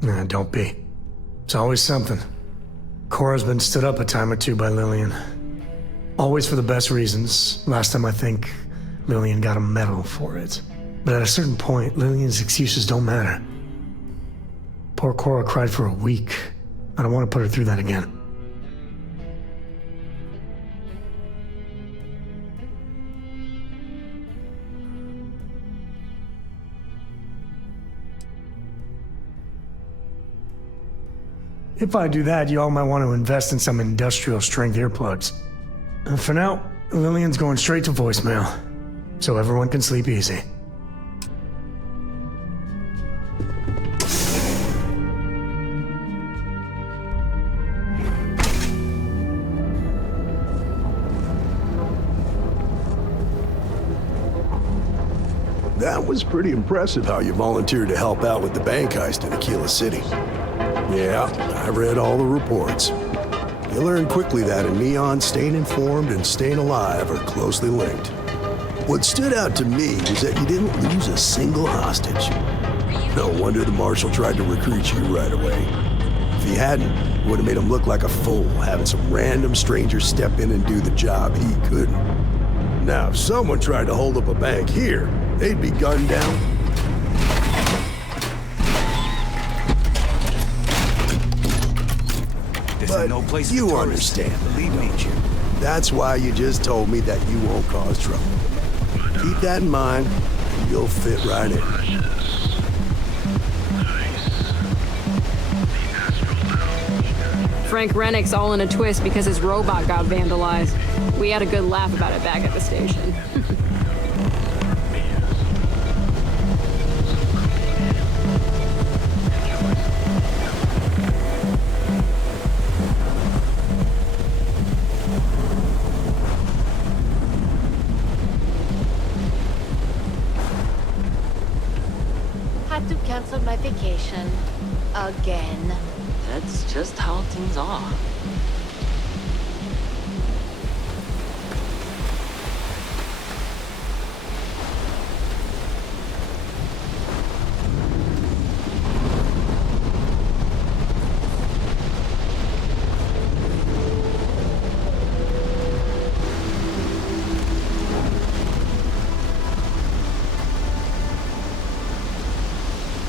Nah, don't be. It's always something. Cora's been stood up a time or two by Lillian. Always for the best reasons. Last time I think Lillian got a medal for it. But at a certain point, Lillian's excuses don't matter. Poor Cora cried for a week. I don't want to put her through that again. If I do that, you all might want to invest in some industrial strength earplugs. For now, Lillian's going straight to voicemail, so everyone can sleep easy. That was pretty impressive how you volunteered to help out with the bank heist in Aquila City. Yeah, I read all the reports. You learn quickly that in Neon, staying informed and staying alive are closely linked. What stood out to me was that you didn't lose a single hostage. No wonder the marshal tried to recruit you right away. If he hadn't, it would have made him look like a fool, having some random stranger step in and do the job he couldn't. Now, if someone tried to hold up a bank here, they'd be gunned down. But no place you understand, believe me. That's why you just told me that you won't cause trouble. Keep that in mind, and you'll fit right in. Frank Rennick's all in a twist because his robot got vandalized. We had a good laugh about it back at the station. Had to cancel my vacation. Again. That's just how things are.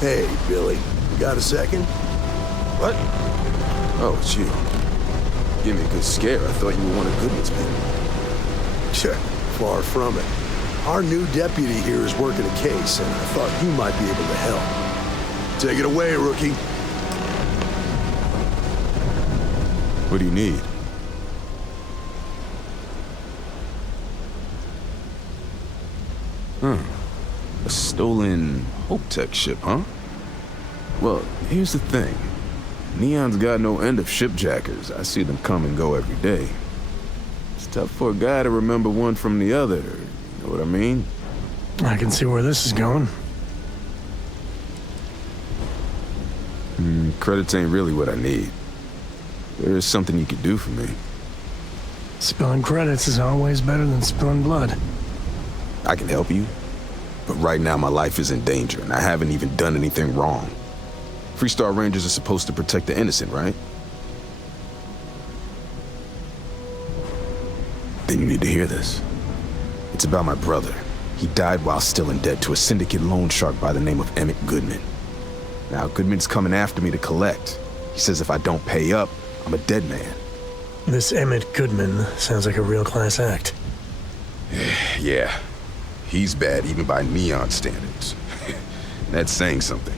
Hey, Billy, you got a second? What? Oh, it's you. Give me a good scare. I thought you were one of Goodman's men. Far from it. Our new deputy here is working a case, and I thought you might be able to help. Take it away, rookie. What do you need? A stolen Hope Tech ship, huh? Well, here's the thing. Neon's got no end of shipjackers. I see them come and go every day. It's tough for a guy to remember one from the other. You know what I mean? I can see where this is going. Credits ain't really what I need. There is something you could do for me. Spilling credits is always better than spilling blood. I can help you, but right now my life is in danger, and I haven't even done anything wrong. Freestar Rangers are supposed to protect the innocent, right? Then you need to hear this. It's about my brother. He died while still in debt to a syndicate loan shark by the name of Emmett Goodman. Now, Goodman's coming after me to collect. He says if I don't pay up, I'm a dead man. This Emmett Goodman sounds like a real class act. Yeah. He's bad even by Neon standards. That's saying something.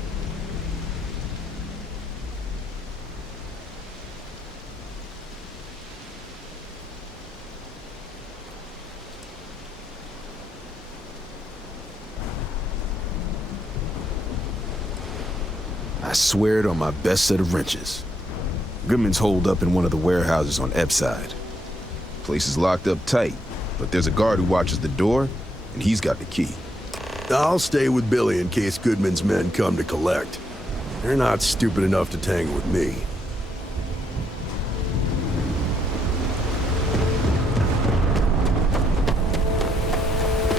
I swear it on my best set of wrenches. Goodman's holed up in one of the warehouses on Epside. Place is locked up tight, but there's a guard who watches the door, and he's got the key. I'll stay with Billy in case Goodman's men come to collect. They're not stupid enough to tangle with me.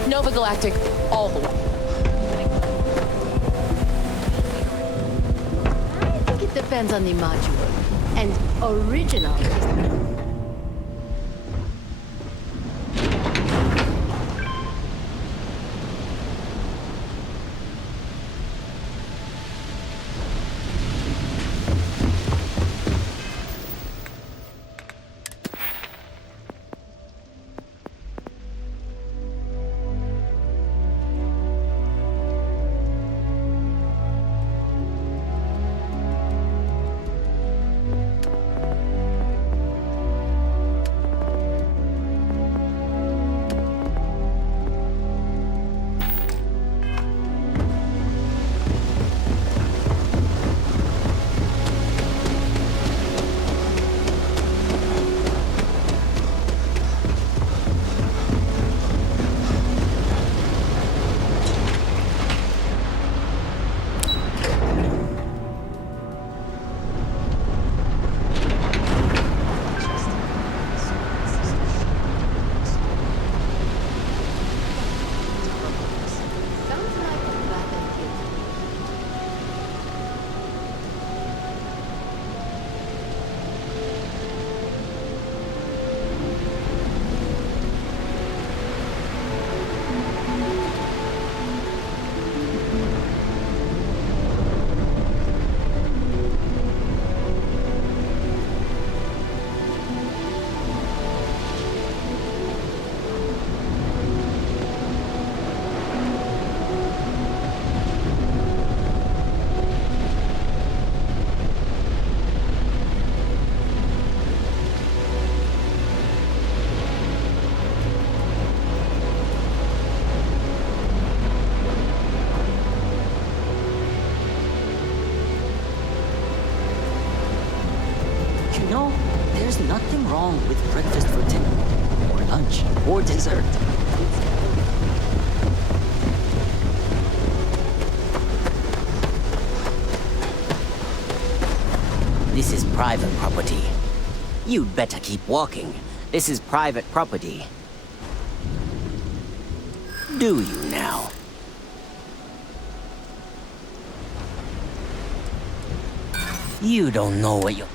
Nova Galactic, all the way. I think it depends on the module. And original is... There's nothing wrong with breakfast for dinner, or lunch, or dessert. This is private property. You'd better keep walking. This is private property. Do you now? You don't know what you...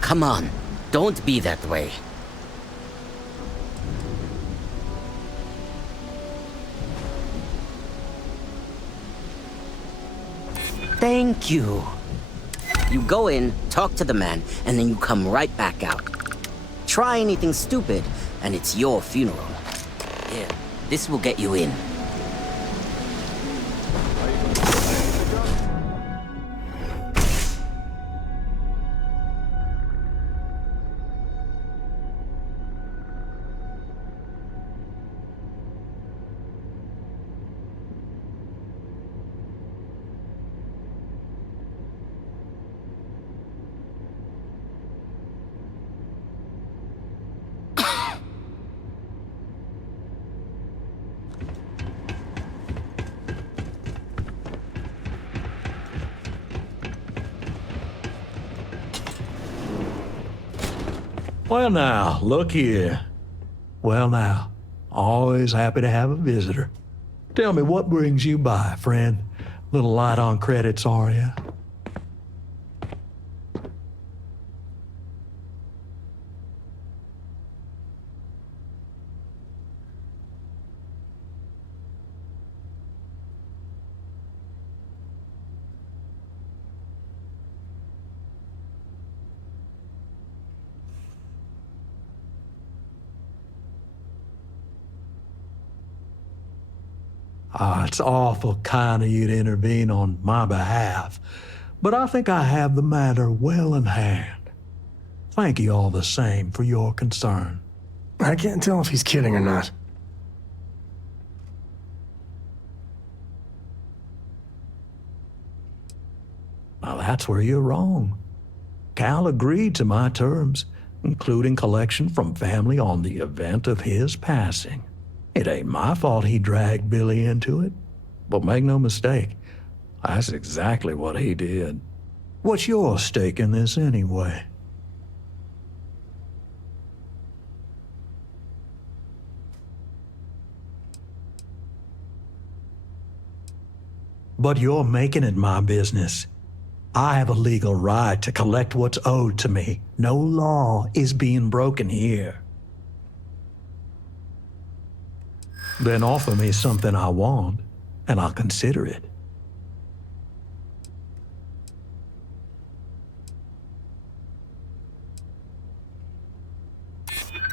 Come on, don't be that way. Thank you. You go in, talk to the man, and then you come right back out. Try anything stupid, and it's your funeral. Here, this will get you in. Well now, look here. Well now, always happy to have a visitor. Tell me, what brings you by, friend? Little light on credits, are you? It's awful kind of you to intervene on my behalf, but I think I have the matter well in hand. Thank you all the same for your concern. I can't tell if he's kidding or not. Now that's where you're wrong. Cal agreed to my terms, including collection from family on the event of his passing. It ain't my fault he dragged Billy into it, but make no mistake, that's exactly what he did. What's your stake in this anyway? But you're making it my business. I have a legal right to collect what's owed to me. No law is being broken here. Then offer me something I want, and I'll consider it.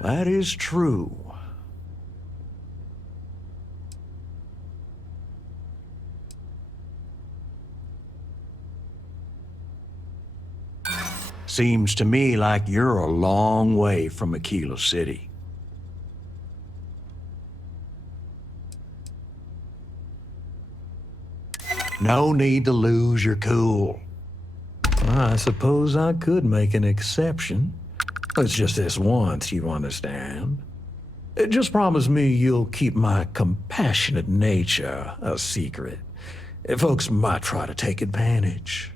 That is true. Seems to me like you're a long way from Aquila City. No need to lose your cool. I suppose I could make an exception. It's just this once, you understand. Just promise me you'll keep my compassionate nature a secret. Folks might try to take advantage.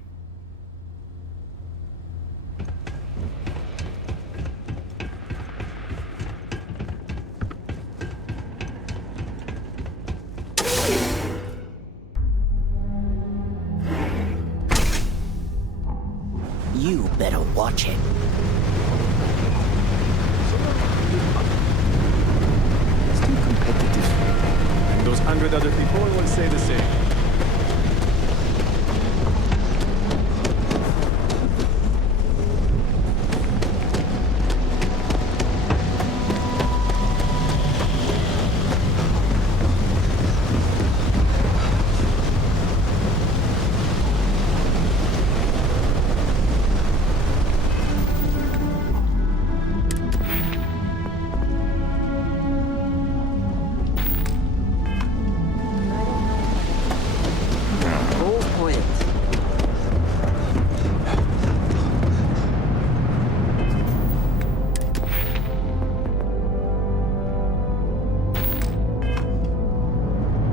You better watch it. It's too competitive. And those 100 other people will say the same.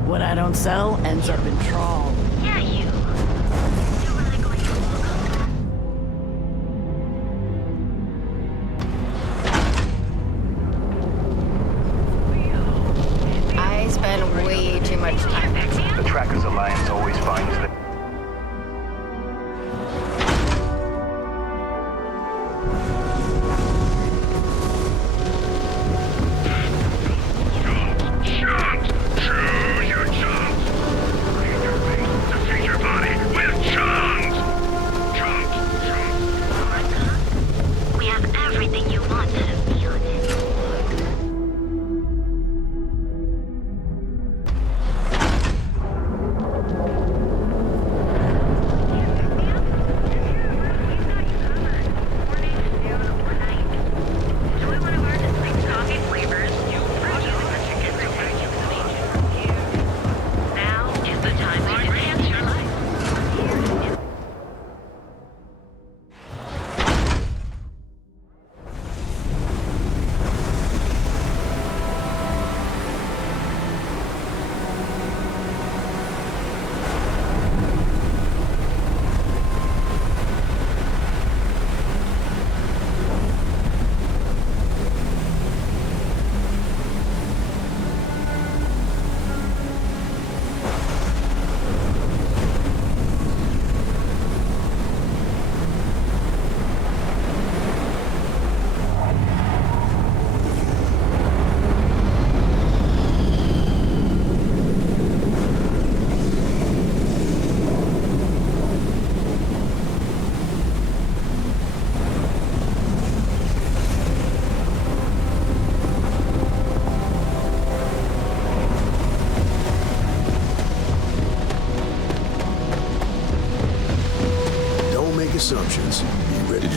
What I don't sell ends up in trawl. Yeah, you. I spend way too much time next to The Trackers Alliance always finds that. Choose your job. Defeat your body with charm.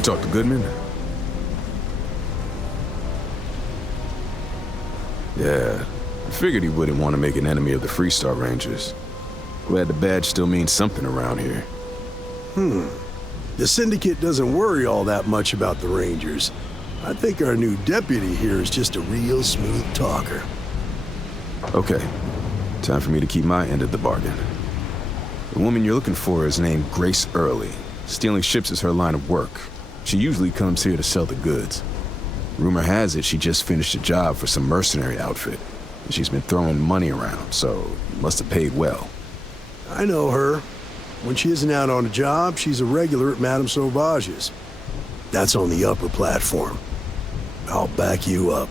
talk to Goodman? Yeah, I figured he wouldn't want to make an enemy of the Freestar Rangers. Glad the badge still means something around here. The Syndicate doesn't worry all that much about the Rangers. I think our new deputy here is just a real smooth talker. Okay, time for me to keep my end of the bargain. The woman you're looking for is named Grace Early. Stealing ships is her line of work. She usually comes here to sell the goods. Rumor has it she just finished a job for some mercenary outfit. And she's been throwing money around, so must have paid well. I know her. When she isn't out on a job, she's a regular at Madame Sauvage's. That's on the upper platform. I'll back you up.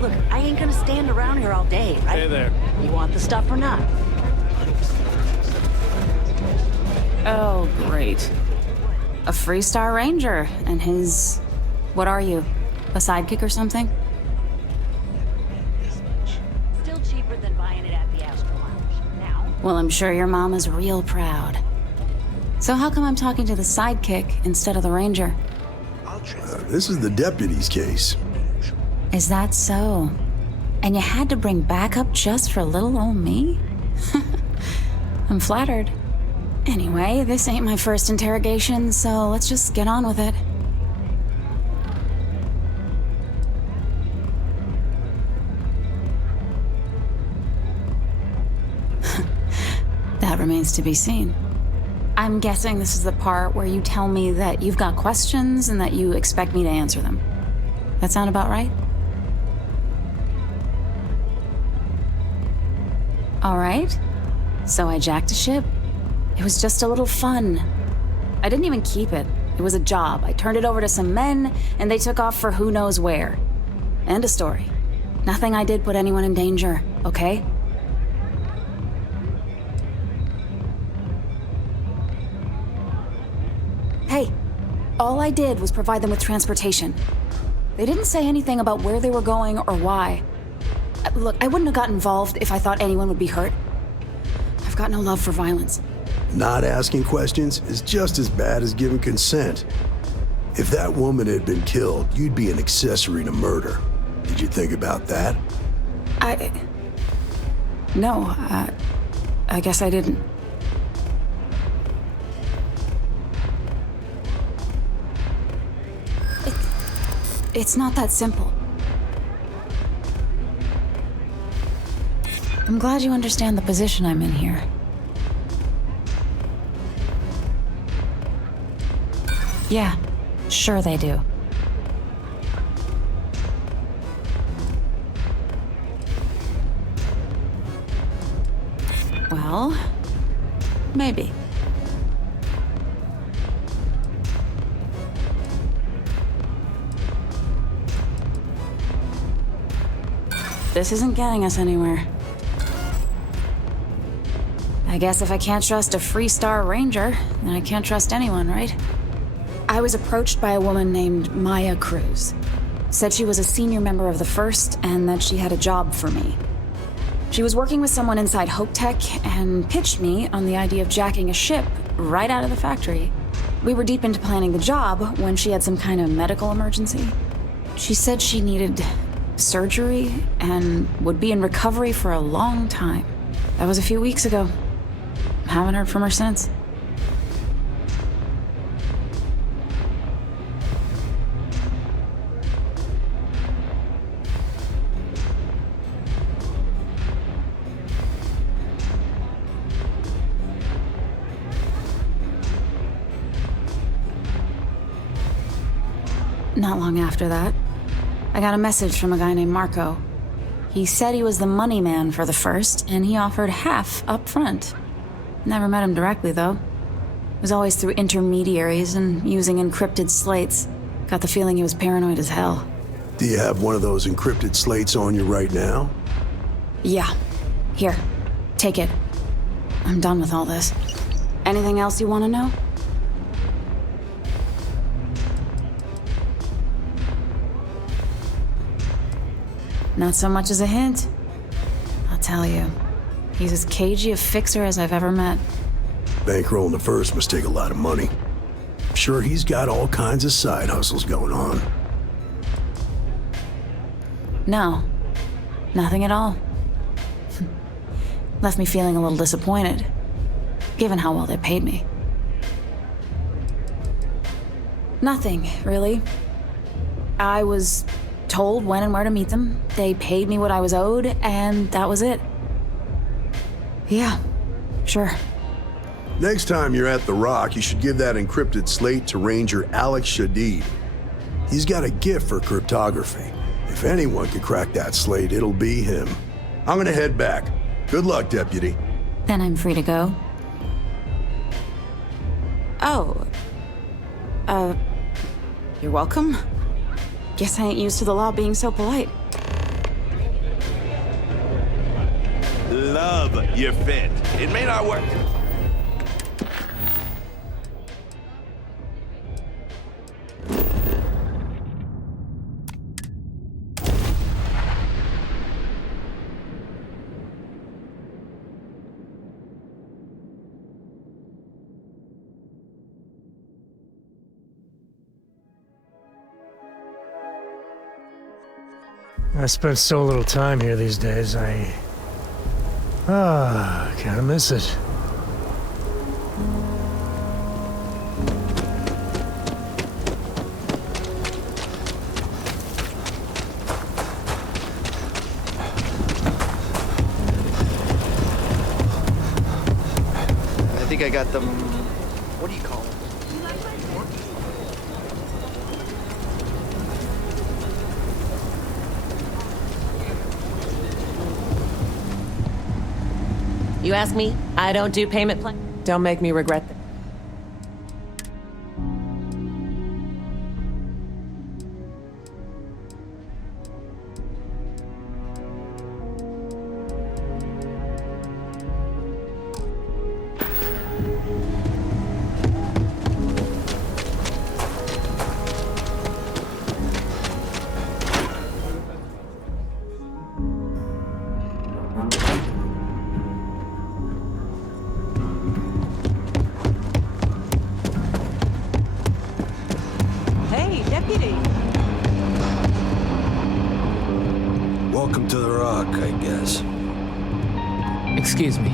Look, I ain't gonna stand around here all day, right? Hey there. You want the stuff or not? Oh, great. A Freestar Ranger and his... What are you? A sidekick or something? Still cheaper than buying it at the Astro Lounge. Now? Well, I'm sure your mom is real proud. So how come I'm talking to the sidekick instead of the Ranger? This is the deputy's case. Is that so? And you had to bring backup just for little old me? I'm flattered. Anyway, this ain't my first interrogation, so let's just get on with it. That remains to be seen. I'm guessing this is the part where you tell me that you've got questions and that you expect me to answer them. That sound about right? All right. So I jacked a ship. It was just a little fun. I didn't even keep it. It was a job. I turned it over to some men, and they took off for who knows where. End of story. Nothing I did put anyone in danger, okay? Hey, all I did was provide them with transportation. They didn't say anything about where they were going or why. Look, I wouldn't have got involved if I thought anyone would be hurt. I've got no love for violence. Not asking questions is just as bad as giving consent. If that woman had been killed, you'd be an accessory to murder. Did you think about that? No, I guess I didn't. It's not that simple. I'm glad you understand the position I'm in here. Yeah, sure they do. Well, maybe. This isn't getting us anywhere. I guess if I can't trust a Freestar Ranger, then I can't trust anyone, right? I was approached by a woman named Maya Cruz. Said she was a senior member of the First and that she had a job for me. She was working with someone inside Hope Tech and pitched me on the idea of jacking a ship right out of the factory. We were deep into planning the job when she had some kind of medical emergency. She said she needed surgery and would be in recovery for a long time. That was a few weeks ago. Haven't heard from her since. Not long after that, I got a message from a guy named Marco. He said he was the money man for the first, and he offered half up front. Never met him directly, though. It was always through intermediaries and using encrypted slates. Got the feeling he was paranoid as hell. Do you have one of those encrypted slates on you right now? Yeah. Here. Take it. I'm done with all this. Anything else you want to know? Not so much as a hint. I'll tell you. He's as cagey a fixer as I've ever met. Bankrolling the first must take a lot of money. I'm sure he's got all kinds of side hustles going on. No. Nothing at all. Left me feeling a little disappointed, given how well they paid me. Nothing, really. I was told when and where to meet them. They paid me what I was owed, and that was it. Yeah, sure. Next time you're at the Rock, you should give that encrypted slate to Ranger Alex Shadid. He's got a gift for cryptography. If anyone could crack that slate, it'll be him. I'm gonna head back. Good luck, Deputy. Then I'm free to go. Oh. You're welcome. Guess I ain't used to the law being so polite. Love your fit. It may not work. I spent so little time here these days, kinda miss it. I think I got them. What do you call them? You ask me, I don't do payment plan. Don't make me regret that. Welcome to the Rock, I guess. Excuse me.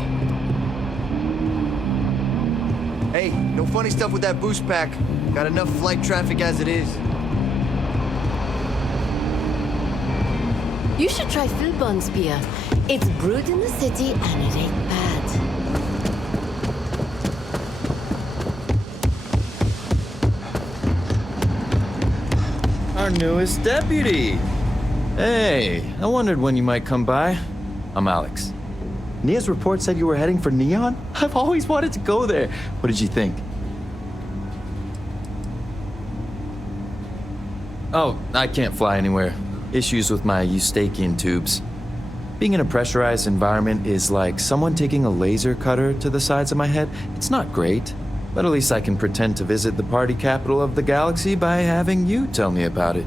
Hey, no funny stuff with that boost pack. Got enough flight traffic as it is. You should try Philbon's beer. It's brewed in the city and it ain't bad. Our newest deputy. Hey, I wondered when you might come by. I'm Alex. Nia's report said you were heading for Neon? I've always wanted to go there. What did you think? Oh, I can't fly anywhere. Issues with my eustachian tubes. Being in a pressurized environment is like someone taking a laser cutter to the sides of my head. It's not great, but at least I can pretend to visit the party capital of the galaxy by having you tell me about it.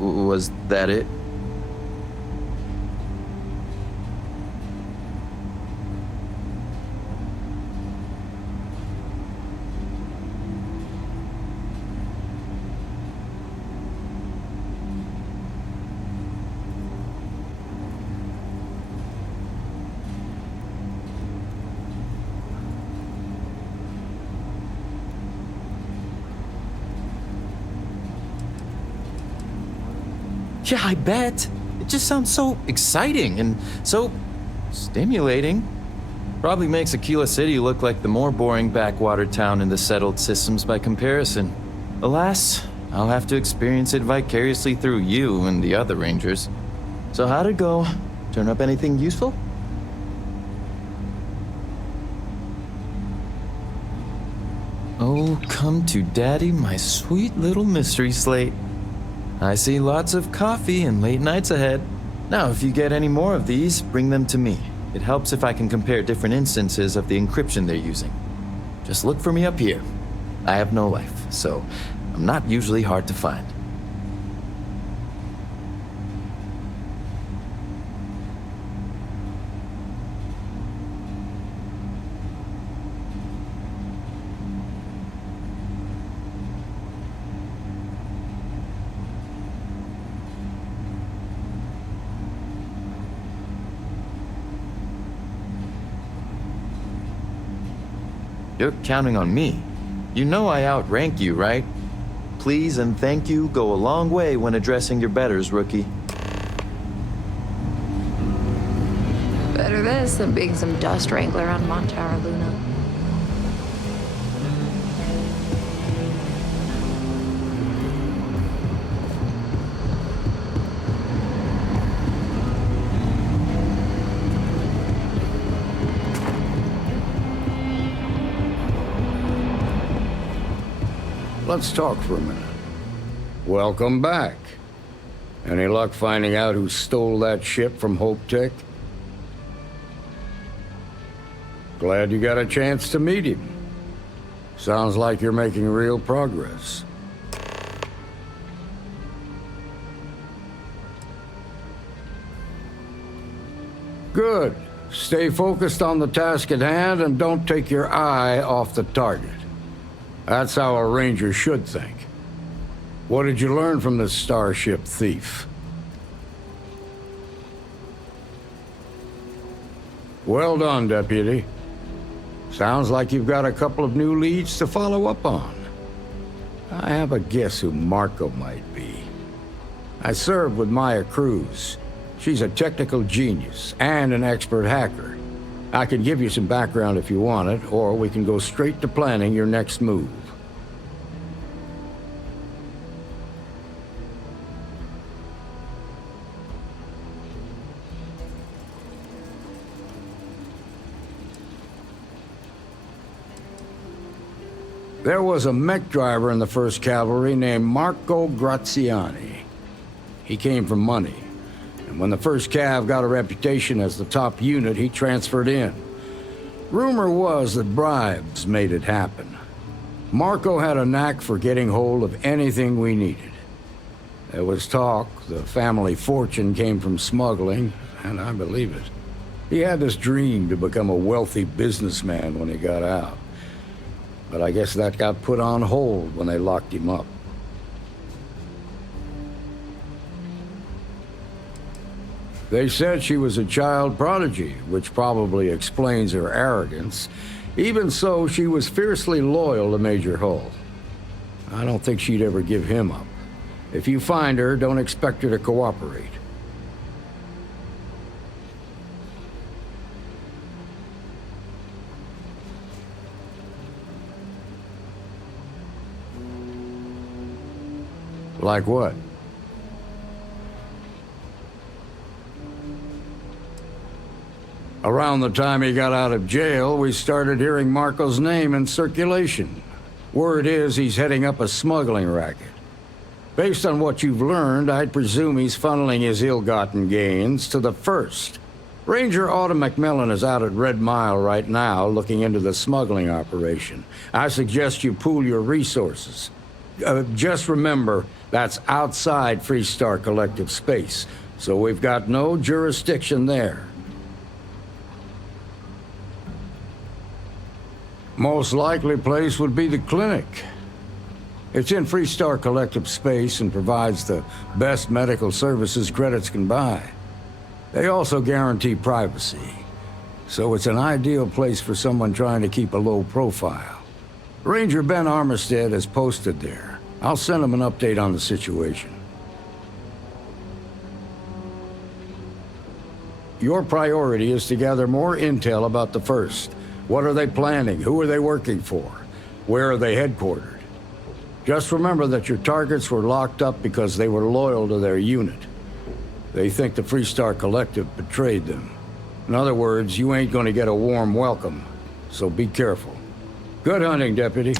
Was that it? Yeah, I bet. It just sounds so exciting and so stimulating. Probably makes Aquila City look like the more boring backwater town in the settled systems by comparison. Alas, I'll have to experience it vicariously through you and the other rangers. So how'd it go? Turn up anything useful? Oh, come to daddy, my sweet little mystery slate. I see lots of coffee and late nights ahead. Now, if you get any more of these, bring them to me. It helps if I can compare different instances of the encryption they're using. Just look for me up here. I have no life, so I'm not usually hard to find. You're counting on me. You know I outrank you, right? Please and thank you go a long way when addressing your betters, rookie. Better this than being some dust wrangler on Montara Luna. Let's talk for a minute. Welcome back. Any luck finding out who stole that ship from Hope Tech? Glad you got a chance to meet him. Sounds like you're making real progress. Good. Stay focused on the task at hand and don't take your eye off the target. That's how a ranger should think. What did you learn from this starship thief? Well done, Deputy. Sounds like you've got a couple of new leads to follow up on. I have a guess who Marco might be. I served with Maya Cruz. She's a technical genius and an expert hacker. I can give you some background if you want it, or we can go straight to planning your next move. There was a mech driver in the 1st Cavalry named Marco Graziani. He came from money, and when the 1st Cav got a reputation as the top unit, he transferred in. Rumor was that bribes made it happen. Marco had a knack for getting hold of anything we needed. There was talk the family fortune came from smuggling, and I believe it. He had this dream to become a wealthy businessman when he got out. But I guess that got put on hold when they locked him up. They said she was a child prodigy, which probably explains her arrogance. Even so, she was fiercely loyal to Major Hull. I don't think she'd ever give him up. If you find her, don't expect her to cooperate. Like what? Around the time he got out of jail, we started hearing Marco's name in circulation. Word is he's heading up a smuggling racket. Based on what you've learned, I'd presume he's funneling his ill-gotten gains to the 1st. Ranger Autumn McMillan is out at Red Mile right now looking into the smuggling operation. I suggest you pool your resources. Just remember, that's outside Freestar Collective space, so we've got no jurisdiction there. Most likely place would be the clinic. It's in Freestar Collective space and provides the best medical services credits can buy. They also guarantee privacy, so it's an ideal place for someone trying to keep a low profile. Ranger Ben Armistead is posted there. I'll send him an update on the situation. your priority is to gather more intel about the First. What are they planning? Who are they working for? Where are they headquartered? Just remember that your targets were locked up because they were loyal to their unit. They think the Freestar Collective betrayed them. In other words, you ain't gonna get a warm welcome, so be careful. Good hunting, Deputy.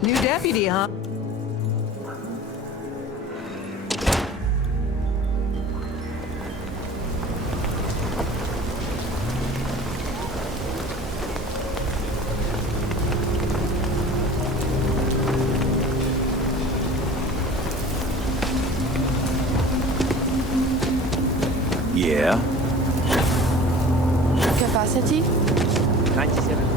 New deputy, huh? Yeah. Capacity? 97.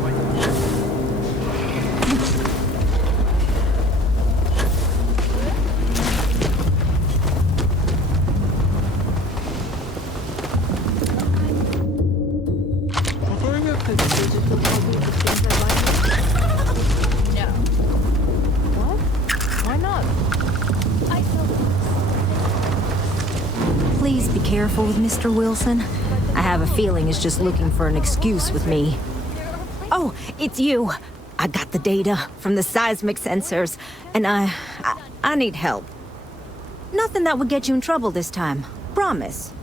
Please be careful with Mr. Wilson. I have a feeling he's just looking for an excuse with me. Oh, it's you. I got the data from the seismic sensors, and I need help. Nothing that would get you in trouble this time. Promise.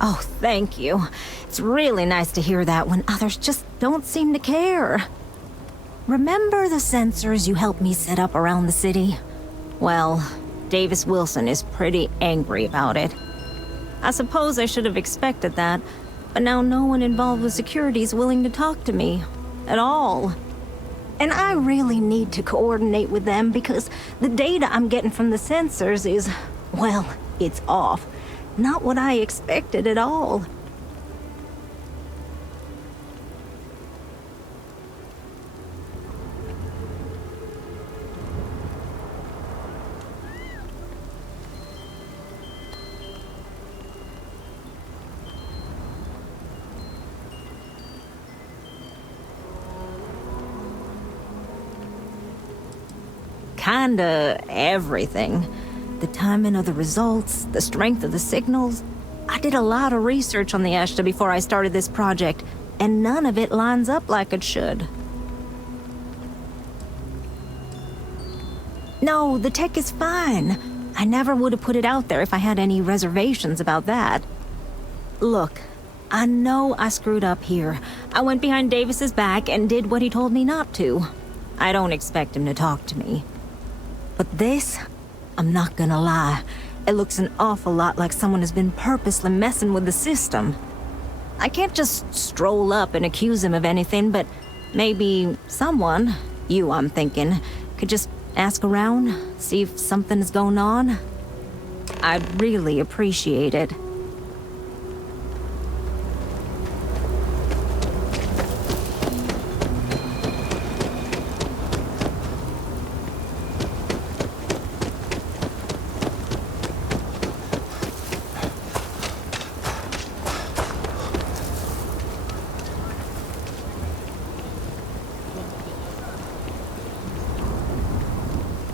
Oh, thank you. It's really nice to hear that when others just don't seem to care. Remember the sensors you helped me set up around the city? Well, Davis Wilson is pretty angry about it. I suppose I should have expected that, but now no one involved with security is willing to talk to me. At all. And I really need to coordinate with them because the data I'm getting from the sensors is, well, it's off. Not what I expected at all. Kinda everything. The timing of the results, the strength of the signals. I did a lot of research on the Ashta before I started this project, and none of it lines up like it should. No, the tech is fine. I never would have put it out there if I had any reservations about that. Look, I know I screwed up here. I went behind Davis's back and did what he told me not to. I don't expect him to talk to me. But this, I'm not gonna lie, it looks an awful lot like someone has been purposely messing with the system. I can't just stroll up and accuse him of anything, but maybe someone, you I'm thinking, could just ask around, see if something's going on. I'd really appreciate it.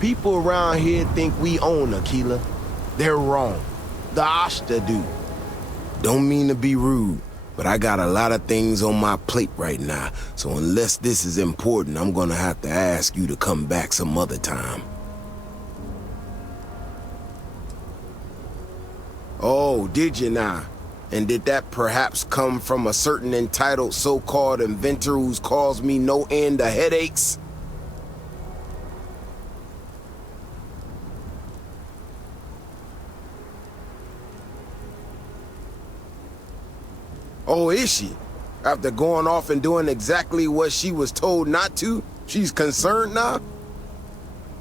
People around here think we own Aquila. They're wrong. The Ashta do. Don't mean to be rude, but I got a lot of things on my plate right now, so unless this is important, I'm gonna have to ask you to come back some other time. Oh, did you now? And did that perhaps come from a certain entitled so-called inventor who's caused me no end of headaches? Oh, is she? After going off and doing exactly what she was told not to, she's concerned now?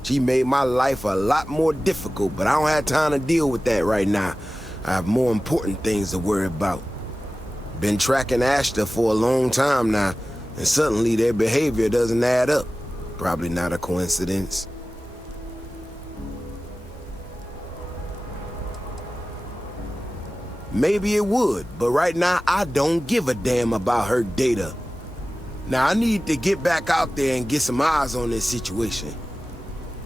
She made my life a lot more difficult, but I don't have time to deal with that right now. I have more important things to worry about. Been tracking Ashta for a long time now, and suddenly their behavior doesn't add up. Probably not a coincidence. Maybe it would, but right now I don't give a damn about her data. Now I need to get back out there and get some eyes on this situation.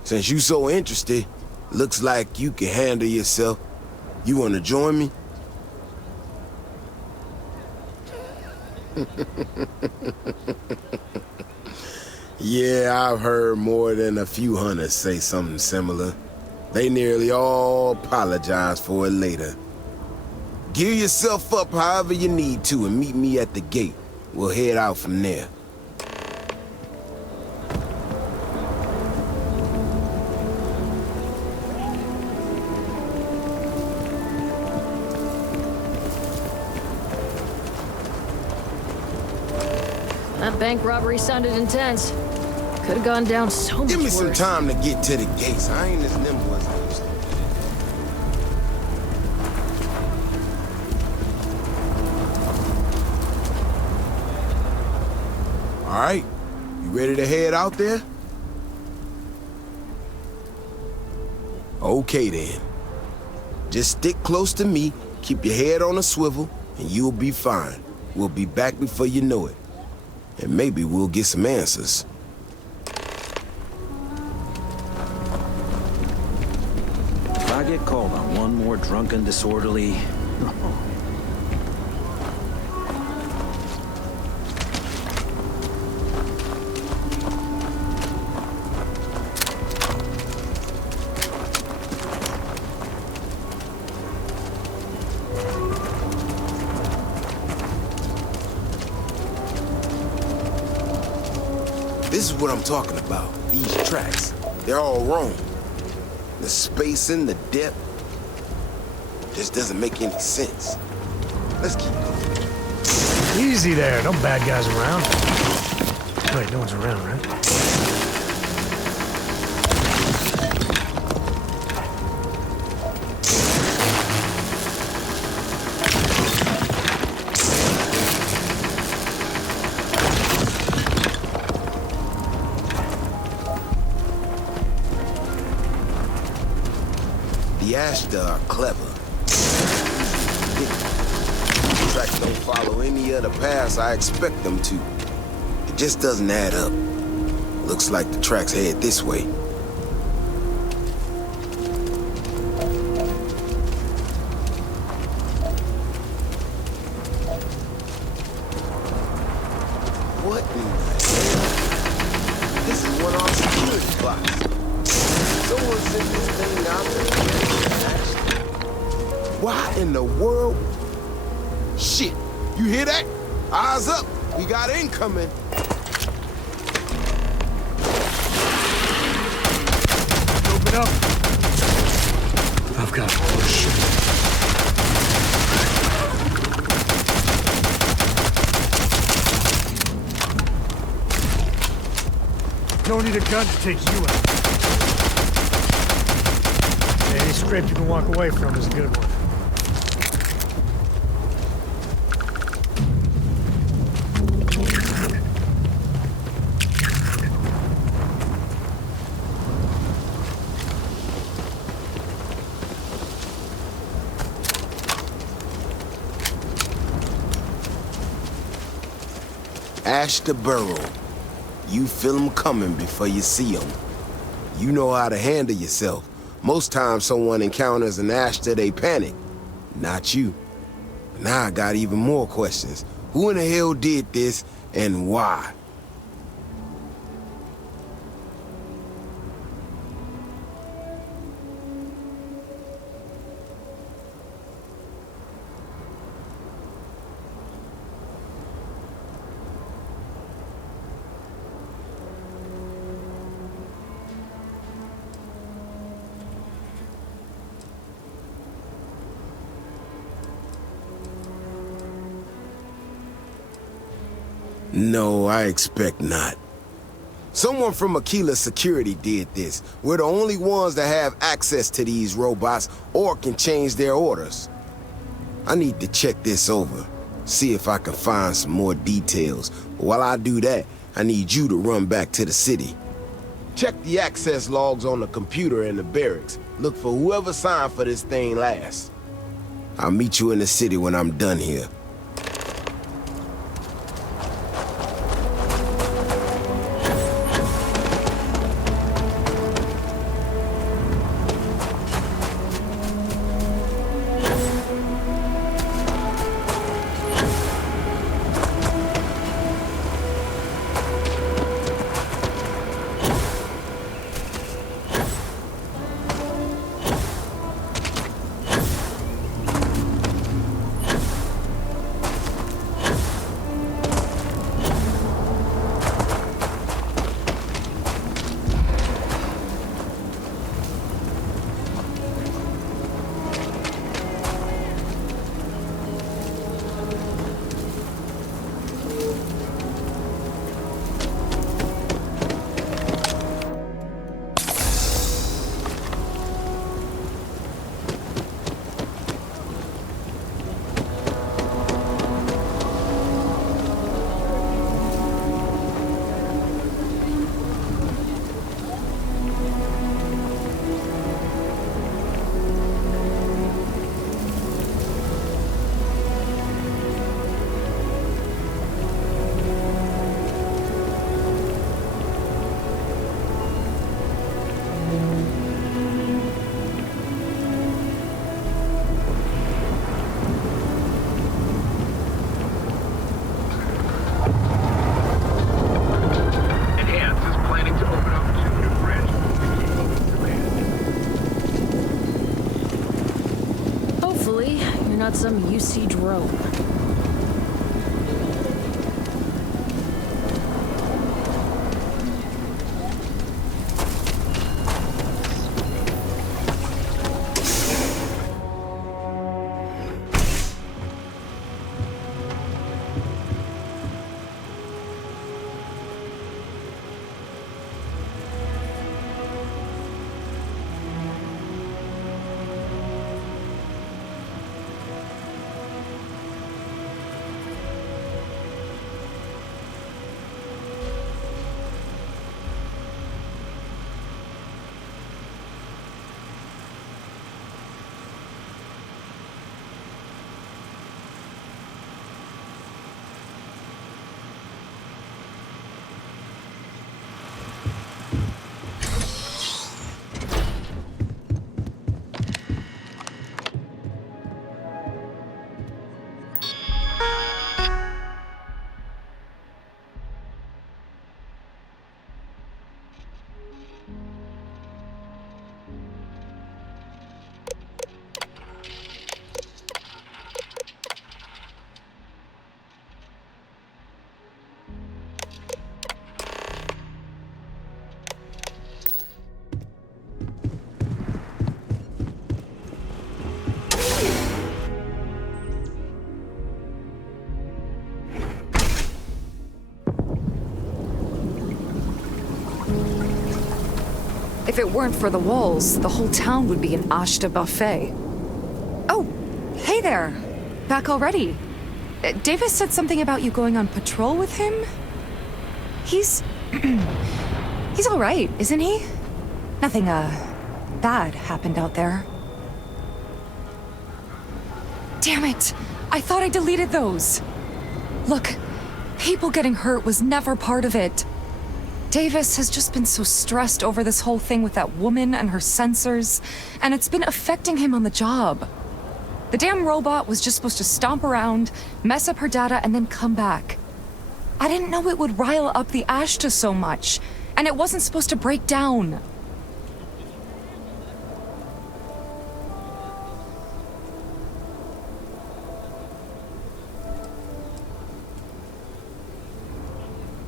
Since you so interested, looks like you can handle yourself. You wanna join me? Yeah, I've heard more than a few hunters say something similar. They nearly all apologize for it later. Gear yourself up however you need to and meet me at the gate. We'll head out from there. That bank robbery sounded intense. Could have gone down so much worse. Give me some time to get to the gates. I ain't as nimble as I used to be. All right, you ready to head out there? Okay then. Just stick close to me, keep your head on a swivel, and you'll be fine. We'll be back before you know it. And maybe we'll get some answers. If I get called on one more drunken disorderly... This is what I'm talking about. These tracks. They're all wrong. The spacing, the depth, just doesn't make any sense. Let's keep going. Easy there. No bad guys around. Wait, no one's around, right? The Ashta are clever. These tracks don't follow any other paths I expect them to. It just doesn't add up. Looks like the tracks head this way. What in the hell? This is one of our security boxes. Someone sent this thing out there. Why in the world? Shit, you hear that? Eyes up, we got incoming. Open up. I've got it. Oh, shit. Don't need a gun to take you out. Any scrape you can walk away from is a good one. Ash the burrow. You feel them coming before you see them. You know how to handle yourself. Most times someone encounters an Ashter, they panic. Not you. Now I got even more questions. Who in the hell did this, and why? No, I expect not. Someone from Aquila Security did this. We're the only ones that have access to these robots or can change their orders. I need to check this over, see if I can find some more details. But while I do that, I need you to run back to the city. Check the access logs on the computer in the barracks. Look for whoever signed for this thing last. I'll meet you in the city when I'm done here. Not some UC drone. If it weren't for the walls, the whole town would be an Ashta buffet. Oh, hey there. Back already. Davis said something about you going on patrol with him? He's... he's all right, isn't he? Nothing, bad happened out there. Damn it! I thought I deleted those! Look, people getting hurt was never part of it. Davis has just been so stressed over this whole thing with that woman and her sensors, and it's been affecting him on the job. The damn robot was just supposed to stomp around, mess up her data, and then come back. I didn't know it would rile up the Ashta so much, and it wasn't supposed to break down.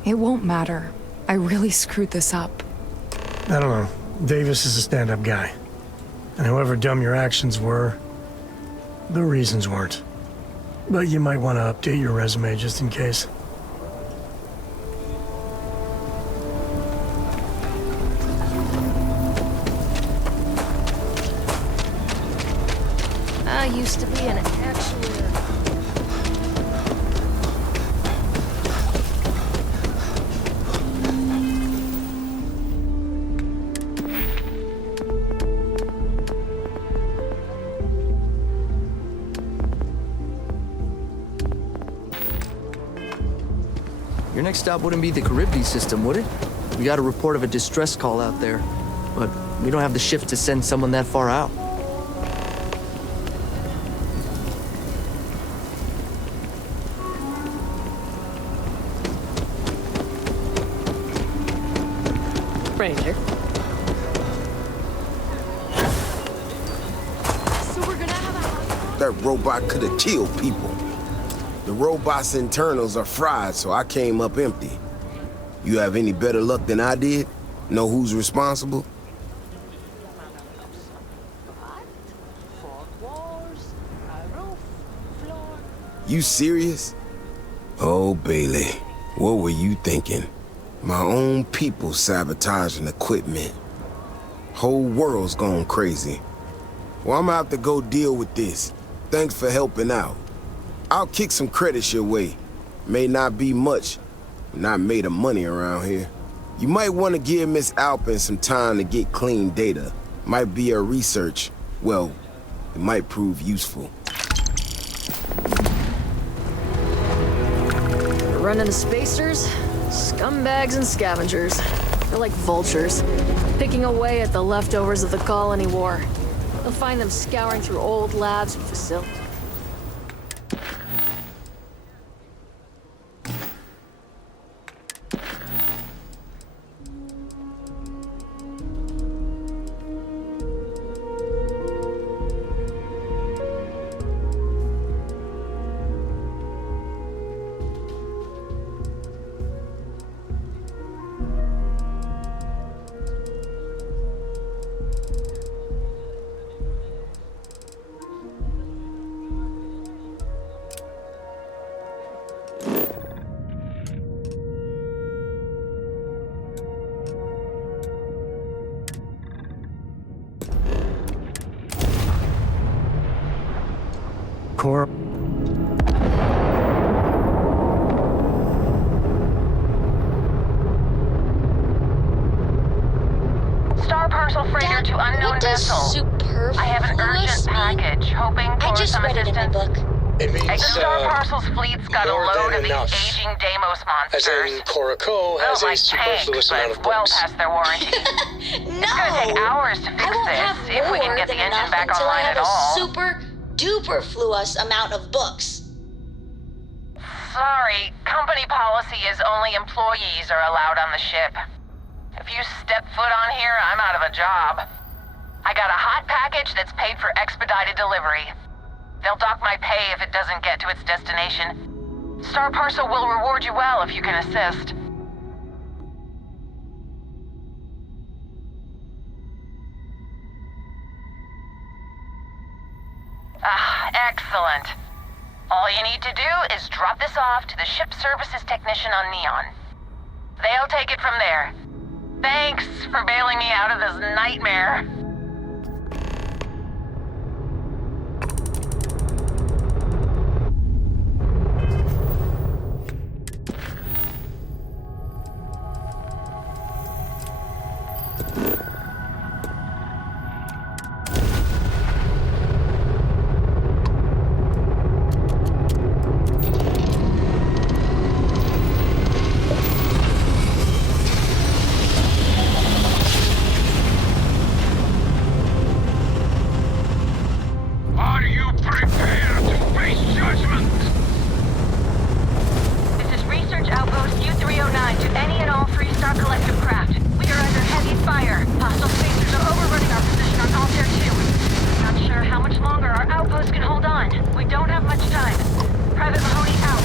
It won't matter. I really screwed this up. I don't know. Davis is a stand-up guy. And however dumb your actions were, the reasons weren't. But you might want to update your resume just in case. I used to be an actuator. Your next stop wouldn't be the Charybdis system, would it? We got a report of a distress call out there, but we don't have the shift to send someone that far out. Ranger. So we're gonna have a... That robot could have killed people. The robot's internals are fried, so I came up empty. You have any better luck than I did? Know who's responsible? You serious? Oh, Bailey, what were you thinking? My own people sabotaging equipment. Whole world's gone crazy. Well, I'm gonna have to go deal with this. Thanks for helping out. I'll kick some credits your way. May not be much. I'm not made of money around here. You might want to give Miss Alpin some time to get clean data. Might be her research. Well, it might prove useful. We're running the spacers, scumbags and scavengers. They're like vultures, picking away at the leftovers of the colony war. You'll find them scouring through old labs and facilities. Cora. Star parcel freighter to unknown vessel. I have an urgent package, hoping for some assistance. It means, Star Parcel's fleet's got a more load than of enough. these aging Deimos monsters. As in, Coraco has Built a like superfluous tanks, amount of but well books. past their warranty. It's gonna take hours to fix this, if we can get the engine back until I online have at all. a super duper fluous amount of books. Sorry, company policy is only employees are allowed on the ship. If you step foot on here, I'm out of a job. I got a hot package that's paid for expedited delivery. They'll dock my pay if it doesn't get to its destination. Star Parcel will reward you well if you can assist. Ah, excellent. All you need to do is drop this off to the ship services technician on Neon. They'll take it from there. Thanks for bailing me out of this nightmare. Are you prepared to face judgment? This is Research Outpost U-309 to any and all Freestar Collective craft. We are under heavy fire. Hostile spacers are overrunning our position on Altair 2. Not sure how much longer our outpost can hold on. We don't have much time. Private Mahoney out.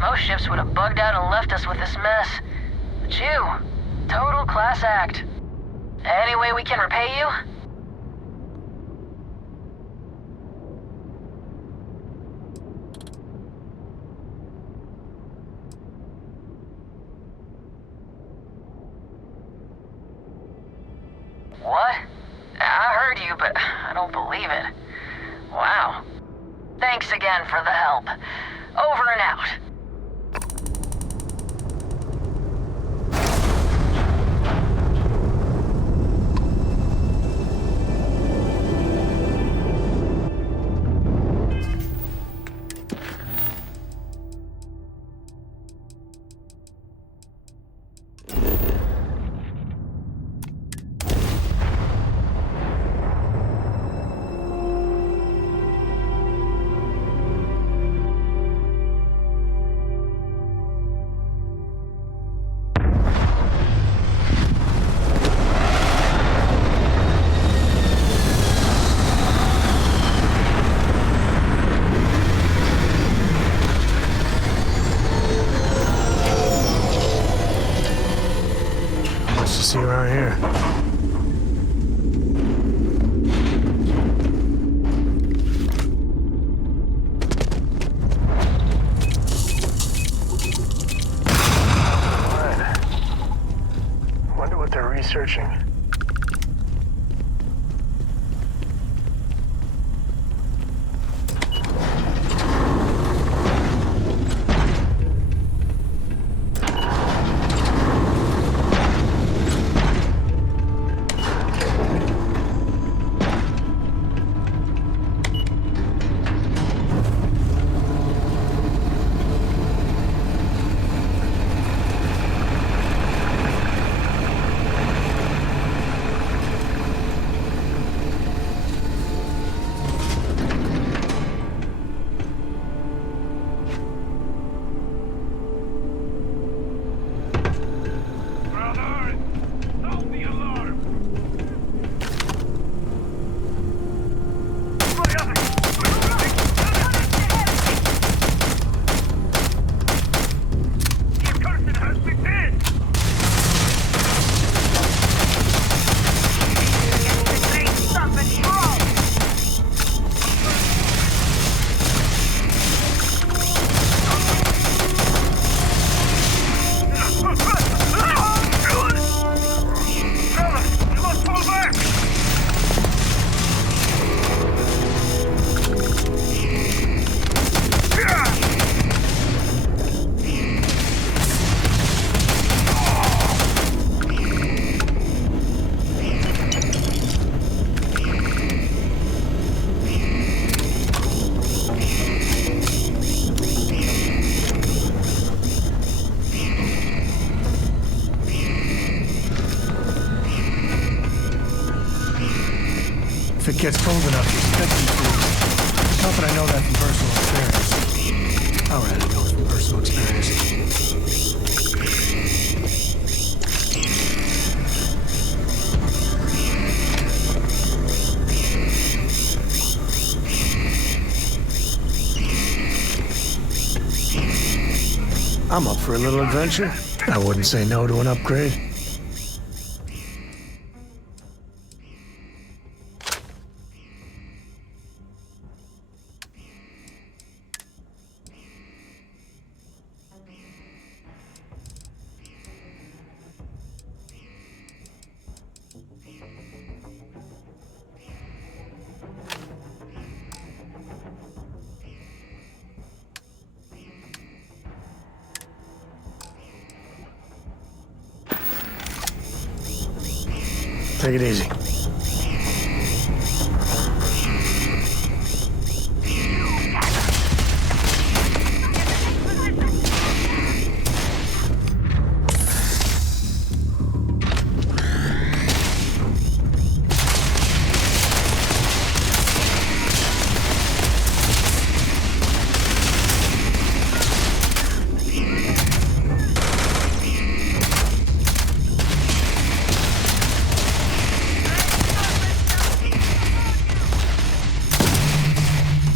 Most ships would have bugged out and left us with this mess. But you, total class act. Any way we can repay you? What? I heard you, but I don't believe it. Wow. Thanks again for the help. Over and out. See around here. Wonder what they're researching. If it gets cold enough, you expect me to. Not that I know that from personal experience. All right, I know it from personal experience. I'm up for a little adventure. I wouldn't say no to an upgrade. Take it easy.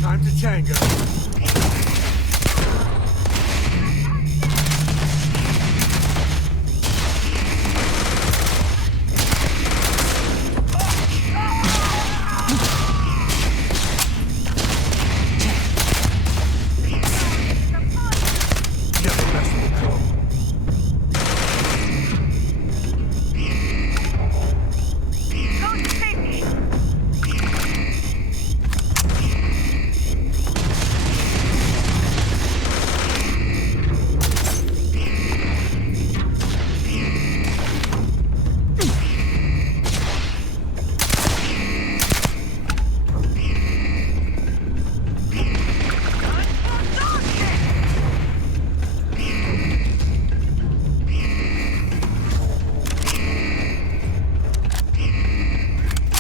Time to tango.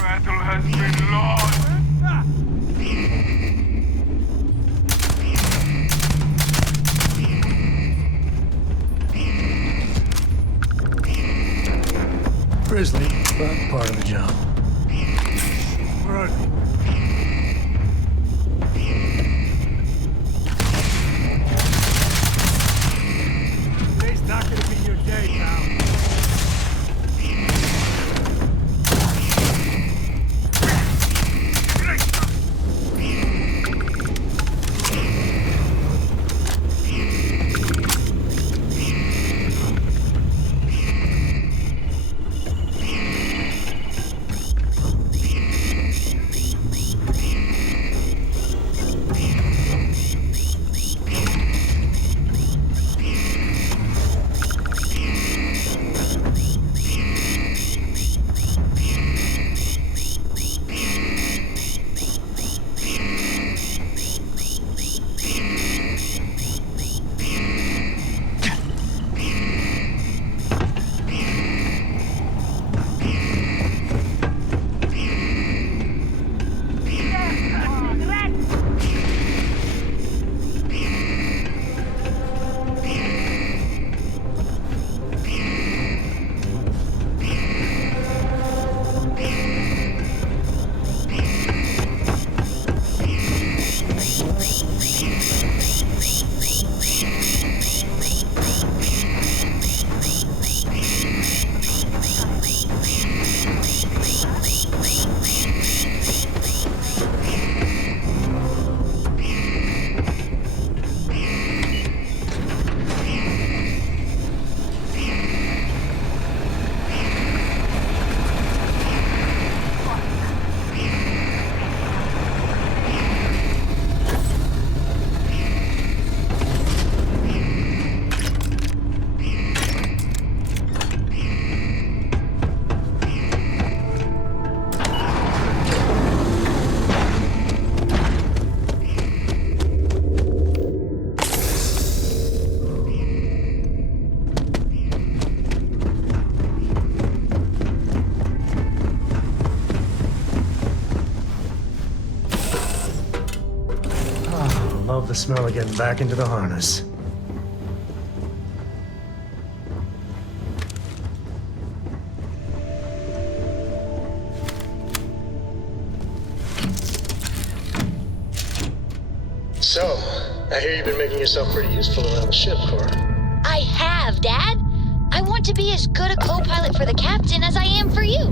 Battle has been lost. Grizzly, but part of the job. Right. Today's not gonna be your day, pal. love the smell of getting back into the harness. So, I hear you've been making yourself pretty useful around the ship, Cora. I have, Dad. I want to be as good a co-pilot for the captain as I am for you.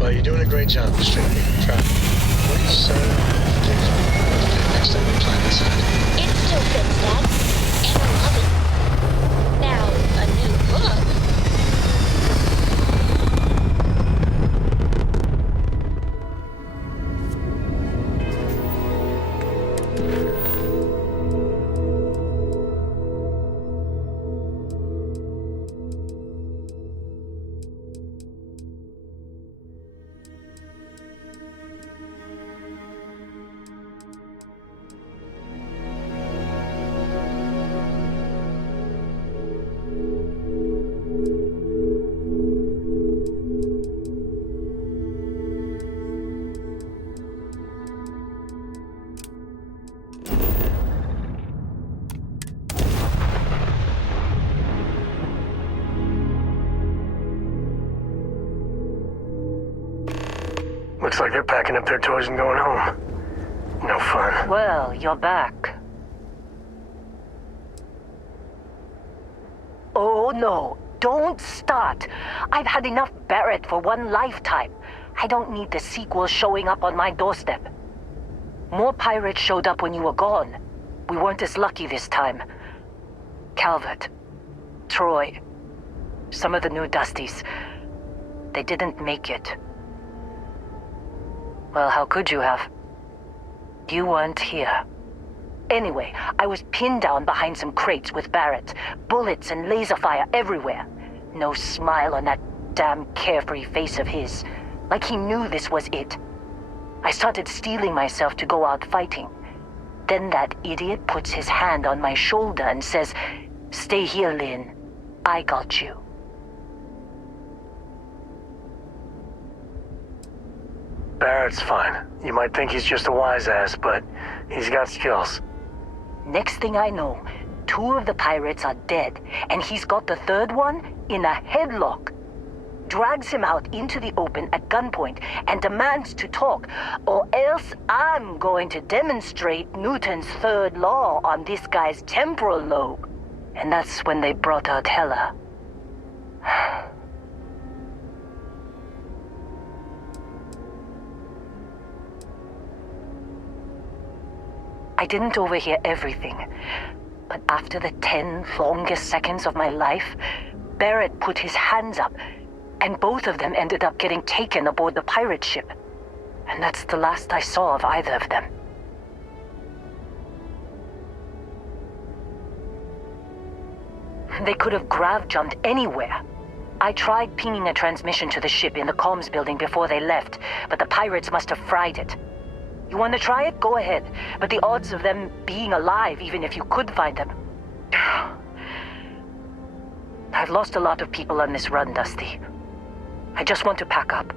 Well, you're doing a great job, Strictly. Proud. What do you say? Next time we plan this out. It still fits, Dad. And I love it. Now, a new book. Looks like they're packing up their toys and going home. No fun. Well, you're back. Oh no, don't start. I've had enough Barrett for one lifetime. I don't need the sequel showing up on my doorstep. More pirates showed up when you were gone. We weren't as lucky this time. Calvert, Troy, some of the new Dusties. They didn't make it. Well, how could you have? You weren't here. Anyway, I was pinned down behind some crates with Barrett. Bullets and laser fire everywhere. No smile on that damn carefree face of his. Like he knew this was it. I started steeling myself to go out fighting. Then that idiot puts his hand on my shoulder and says, "Stay here, Lynn. I got you." Barrett's fine. You might think he's just a wise ass, but he's got skills. Next thing I know, 2 of the pirates are dead, and he's got the 3rd one in a headlock. Drags him out into the open at gunpoint and demands to talk, or else I'm going to demonstrate Newton's 3rd law on this guy's temporal lobe. And that's when they brought out Hella. I didn't overhear everything, but after the 10 longest seconds of my life, Barrett put his hands up, and both of them ended up getting taken aboard the pirate ship. And that's the last I saw of either of them. They could have grav-jumped anywhere. I tried pinging a transmission to the ship in the comms building before they left, but the pirates must have fried it. You want to try it? Go ahead. But the odds of them being alive, even if you could find them... I've lost a lot of people on this run, Dusty. I just want to pack up.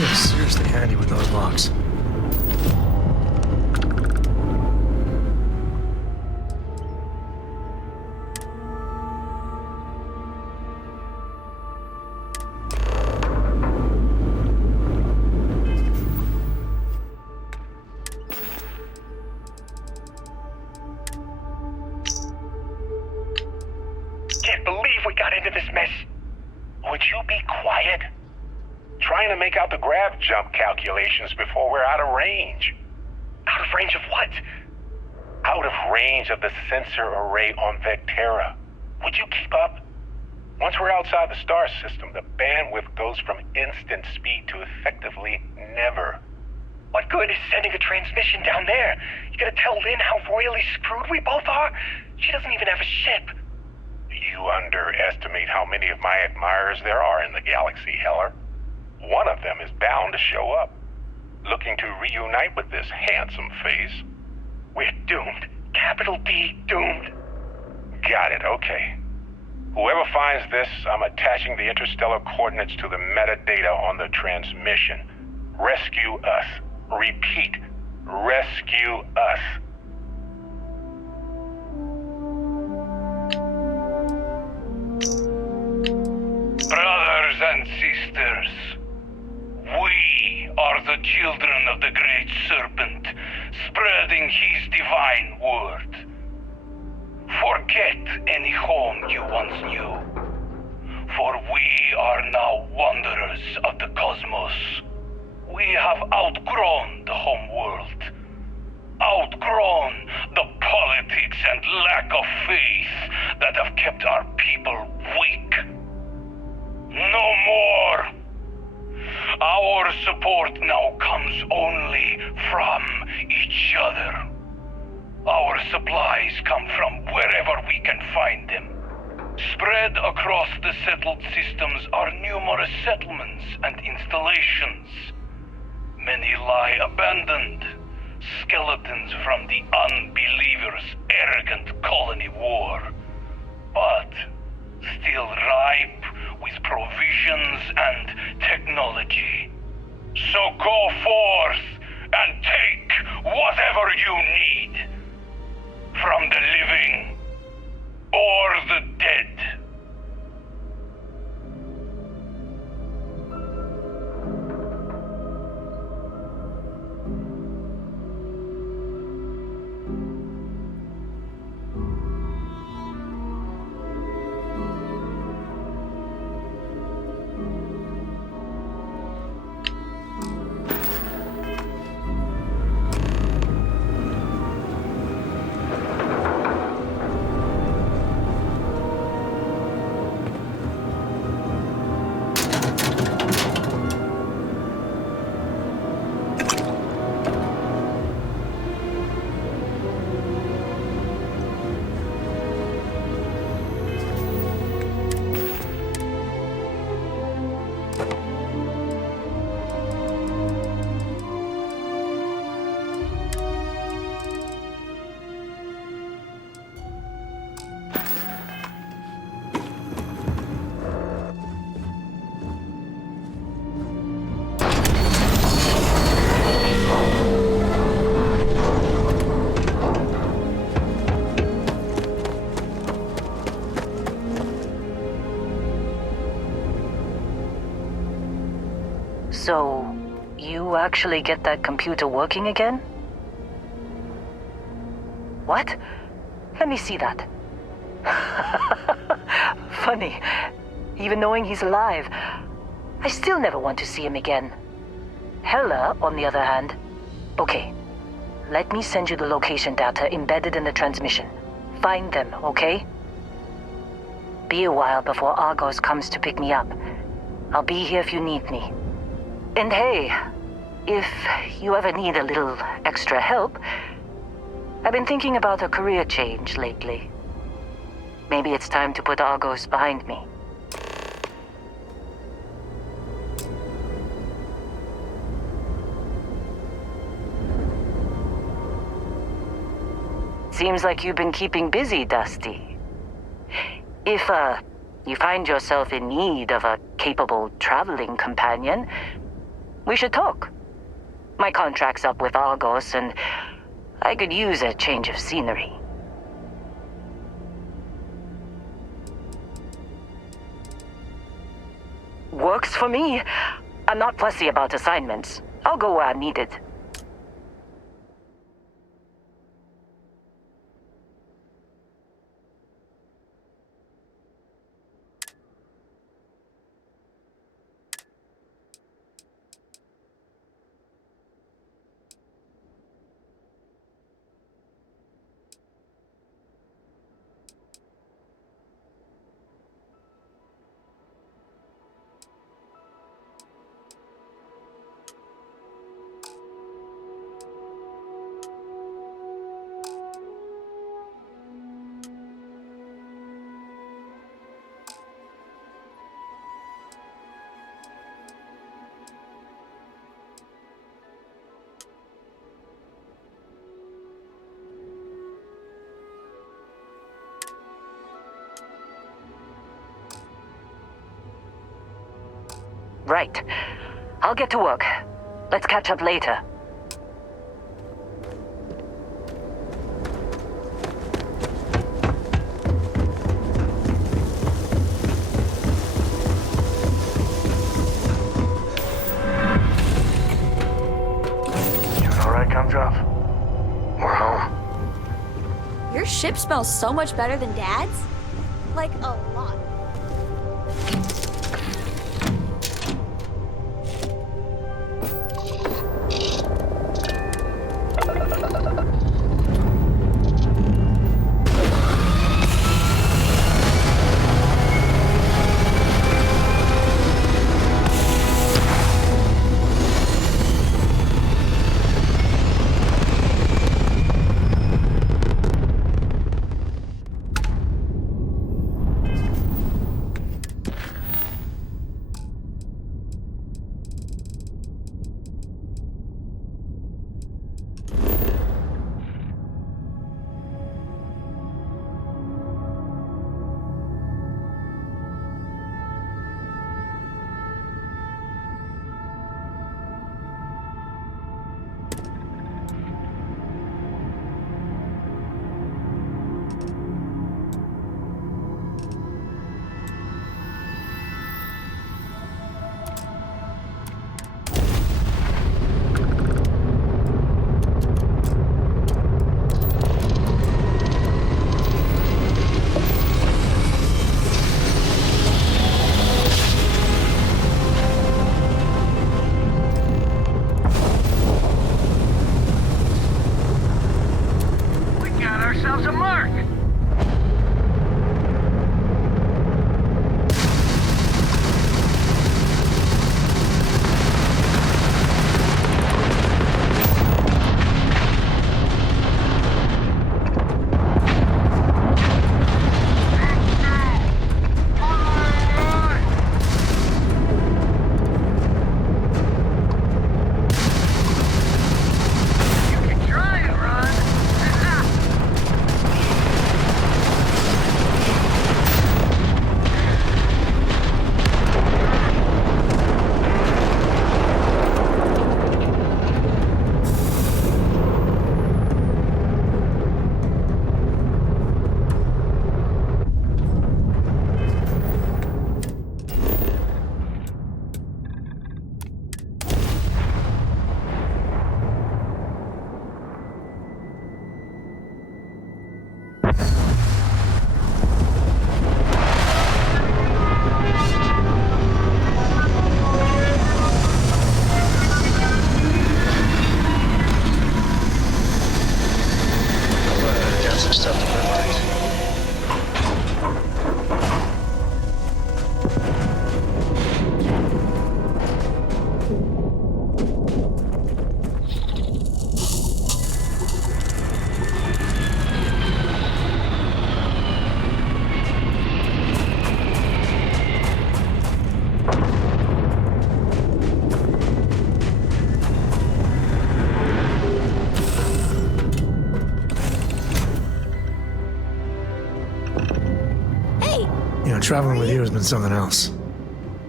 You are seriously handy with those locks. Can't believe we got into this mess. Would you be quiet? Trying to make out the grav jump calculations before we're out of range. Out of range of what? Out of range of the sensor array on Vectera. Would you keep up? Once we're outside the star system, the bandwidth goes from instant speed to effectively never. What good is sending a transmission down there? You gonna tell Lynn how royally screwed we both are? She doesn't even have a ship. You underestimate how many of my admirers there are in the galaxy, Heller. One of them is bound to show up, looking to reunite with this handsome face. We're doomed. Capital D, doomed. Got it, okay. Whoever finds this, I'm attaching the interstellar coordinates to the metadata on the transmission. Rescue us. Repeat, rescue us. Brothers and sisters, we are the children of the Great Serpent, spreading his divine word. Forget any home you once knew, for we are now wanderers of the cosmos. We have outgrown the home world, outgrown the politics and lack of faith that have kept our people weak. No more. Our support now comes only from each other. Our supplies come from wherever we can find them. Spread across the settled systems are numerous settlements and installations. Many lie abandoned, skeletons from the unbelievers' arrogant colony war, but still ripe with provisions and technology. So go forth and take whatever you need from the living or the dead. So, you actually get that computer working again? What? Let me see that. Funny. Even knowing he's alive, I still never want to see him again. Hella, on the other hand. Okay. Let me send you the location data embedded in the transmission. Find them, okay? Be a while before Argos comes to pick me up. I'll be here if you need me. And hey, if you ever need a little extra help, I've been thinking about a career change lately. Maybe it's time to put Argos behind me. Seems like you've been keeping busy, Dusty. If, you find yourself in need of a capable traveling companion, We should talk. My contract's up with Argos, and I could use a change of scenery. Works for me. I'm not fussy about assignments. I'll go where I'm needed. Right. I'll get to work. Let's catch up later. All right, Gumdrop? We're home. Your ship smells so much better than Dad's. Like, a lot. Traveling with you has been something else.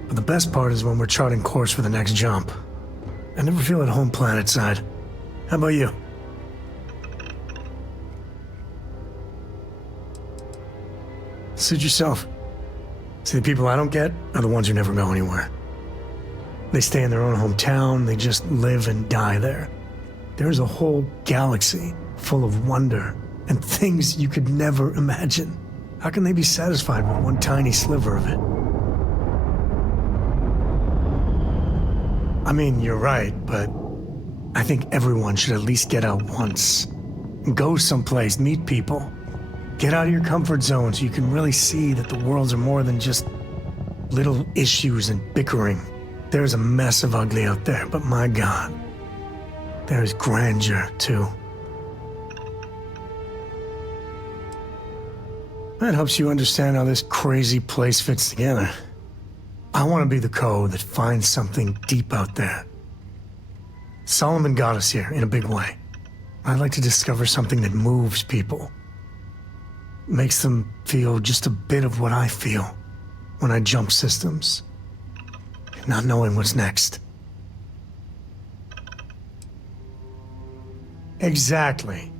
But the best part is when we're charting course for the next jump. I never feel at home planetside. How about you? Suit yourself. See, the people I don't get are the ones who never go anywhere. They stay in their own hometown, they just live and die there. There's a whole galaxy full of wonder and things you could never imagine. How can they be satisfied with one tiny sliver of it? I mean, you're right, but I think everyone should at least get out once. Go someplace, meet people. Get out of your comfort zone so you can really see that the worlds are more than just little issues and bickering. There's a mess of ugly out there, but my God, there's grandeur, too. That helps you understand how this crazy place fits together. I want to be the code that finds something deep out there. Solomon got us here in a big way. I'd like to discover something that moves people. Makes them feel just a bit of what I feel when I jump systems. Not knowing what's next. Exactly.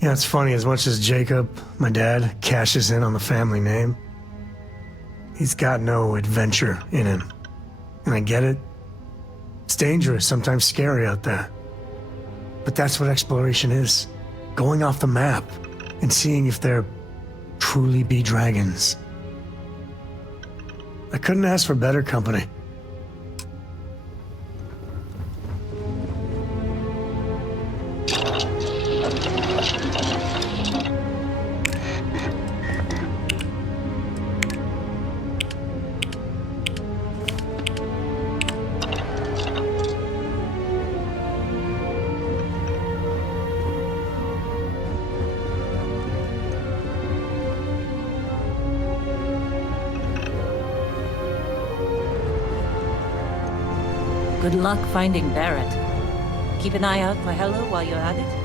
You know, it's funny, as much as Jacob, my dad, cashes in on the family name, he's got no adventure in him. And I get it. It's dangerous, sometimes scary out there. But that's what exploration is. Going off the map and seeing if there truly be dragons. I couldn't ask for better company. Good luck finding Barrett. Keep an eye out for Hello while you're at it.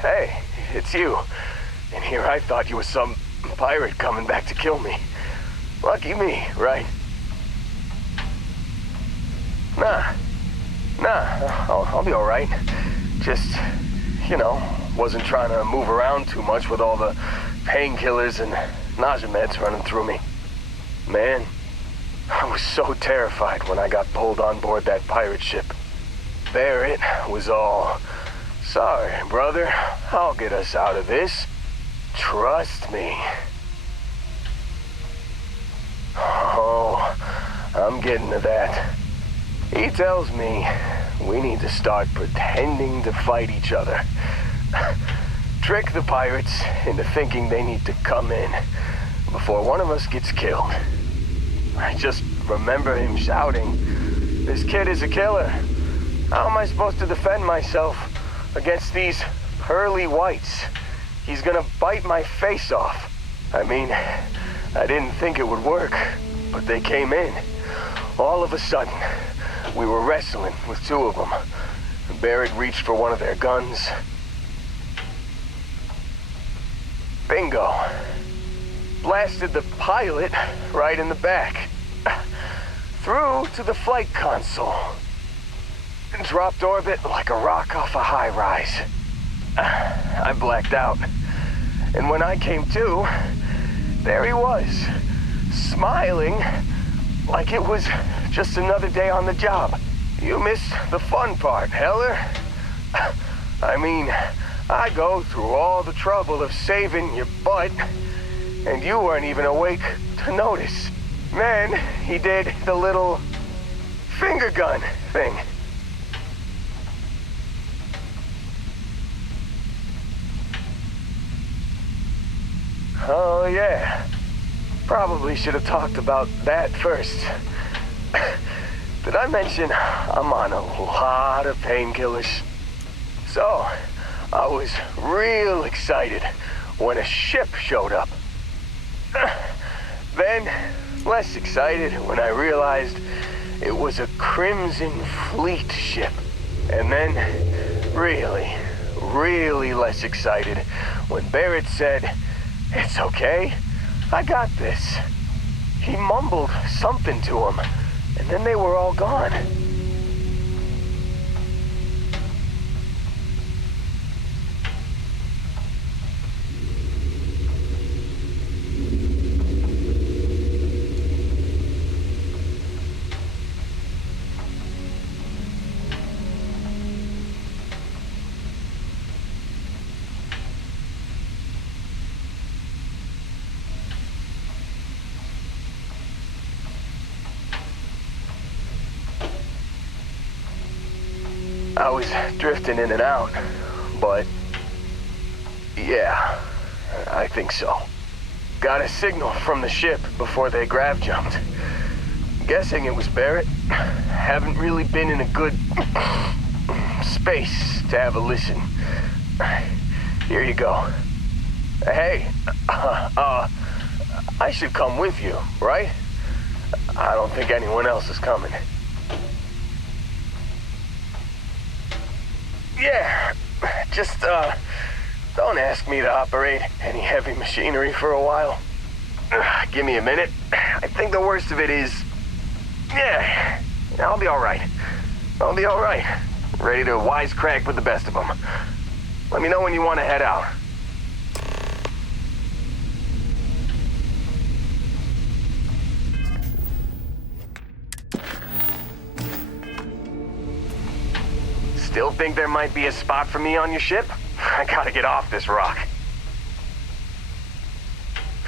Hey, it's you. And here I thought you was some pirate coming back to kill me. Lucky me, right? Nah, I'll be alright. Just, you know, wasn't trying to move around too much with all the painkillers and nausea meds running through me. Man, I was so terrified when I got pulled on board that pirate ship. Barrett was all, "Sorry, brother, I'll get us out of this. Trust me." Oh, I'm getting to that. He tells me we need to start pretending to fight each other. Trick the pirates into thinking they need to come in before one of us gets killed. I just remember him shouting, "This kid is a killer. How am I supposed to defend myself against these pearly whites? He's gonna bite my face off." I mean, I didn't think it would work, but they came in. All of a sudden, we were wrestling with two of them. Barrett reached for one of their guns. Bingo. Blasted the pilot right in the back. Through to the flight console. Dropped orbit like a rock off a high-rise. I blacked out. And when I came to, there he was, smiling like it was just another day on the job. You missed the fun part, Heller. I mean, I go through all the trouble of saving your butt, and you weren't even awake to notice. Then he did the little finger gun thing. Oh yeah, probably should have talked about that first. Did I mention I'm on a lot of painkillers? So, I was real excited when a ship showed up. Then, less excited when I realized it was a Crimson Fleet ship. And then, really less excited when Barrett said, "It's okay, I got this." He mumbled something to him, and then they were all gone. I was drifting in and out, but yeah, I think so. Got a signal from the ship before they grav jumped. Guessing it was Barrett. Haven't really been in a good space to have a listen. Here you go. Hey, I should come with you, right? I don't think anyone else is coming. Yeah, just, don't ask me to operate any heavy machinery for a while. Give me a minute. I think the worst of it is, yeah, I'll be all right. I'll be all right. Ready to wisecrack with the best of them. Let me know when you want to head out. Still think there might be a spot for me on your ship? I gotta get off this rock.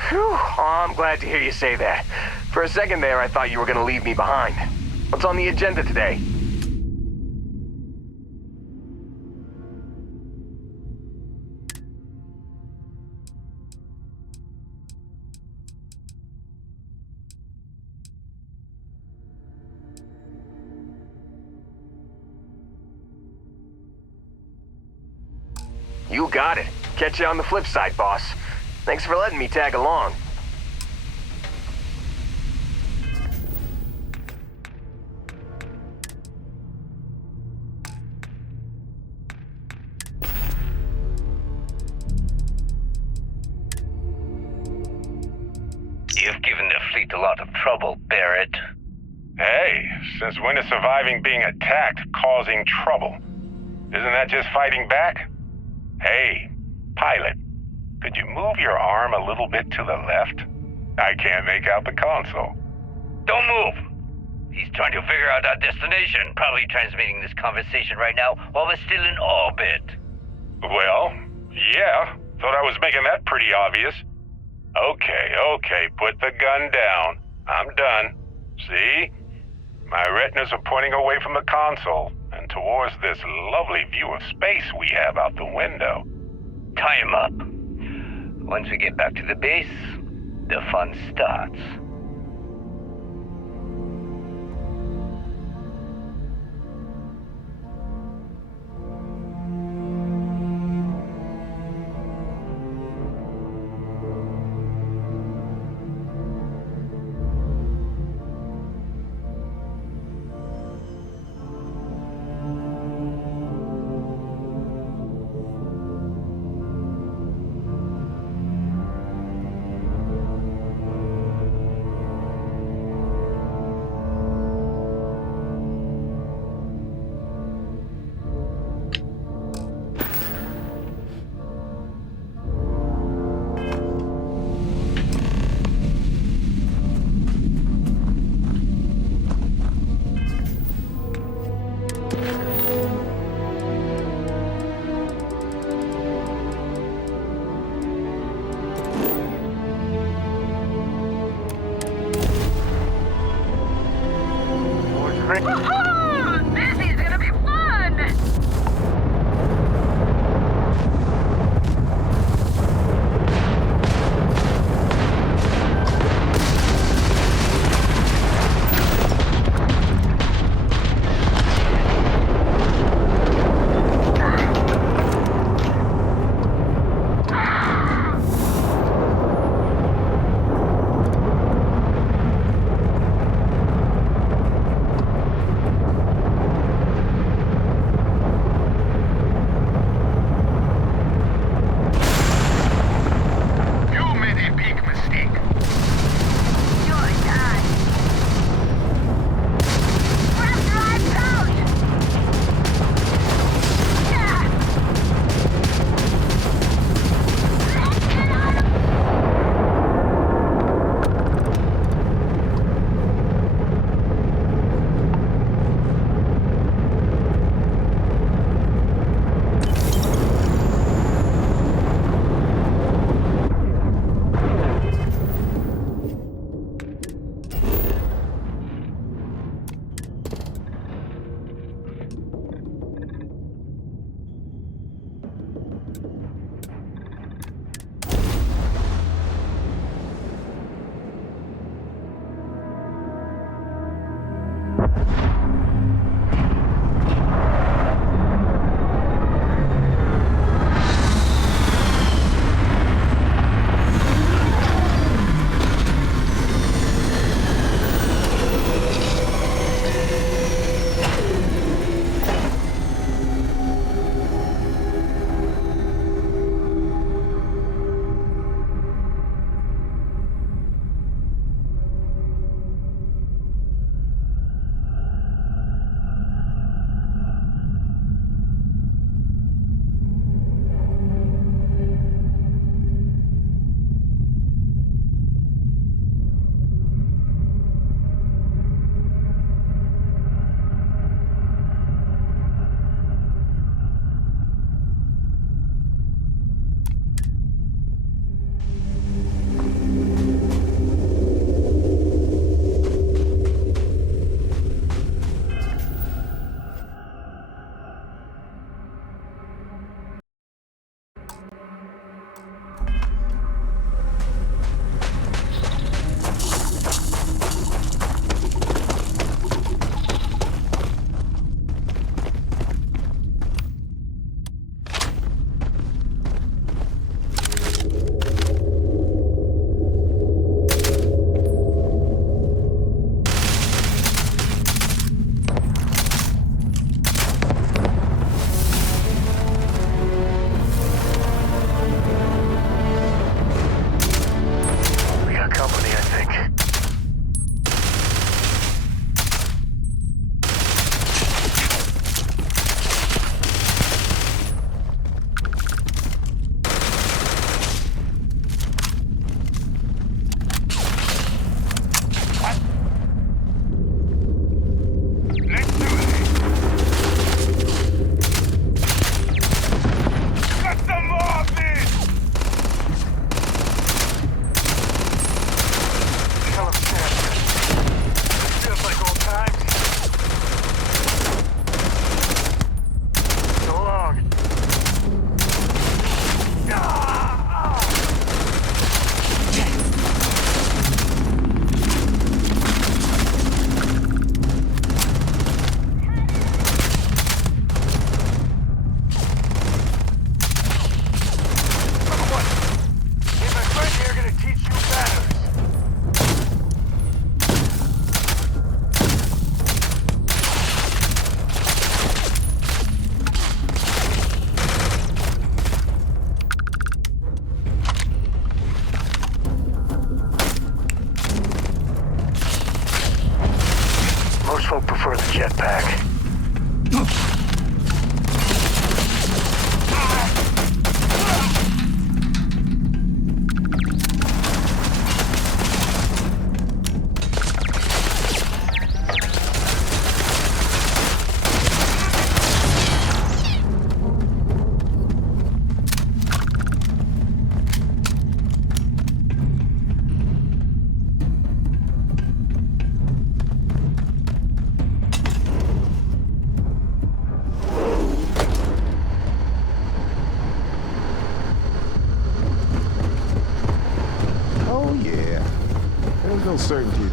Whew, oh, I'm glad to hear you say that. For a second there, I thought you were gonna leave me behind. What's on the agenda today? You got it. Catch you on the flip side, boss. Thanks for letting me tag along. You've given the fleet a lot of trouble, Barrett. Hey, since when is surviving being attacked causing trouble? Isn't that just fighting back? Hey, pilot, could you move your arm a little bit to the left? I can't make out the console. Don't move. He's trying to figure out our destination. Probably transmitting this conversation right now while we're still in orbit. Well, yeah. Thought I was making that pretty obvious. Okay, put the gun down. I'm done. See? My retinas are pointing away from the console and towards this lovely view of space we have out the window. Tie him up. Once we get back to the base, the fun starts. This is gonna be fun!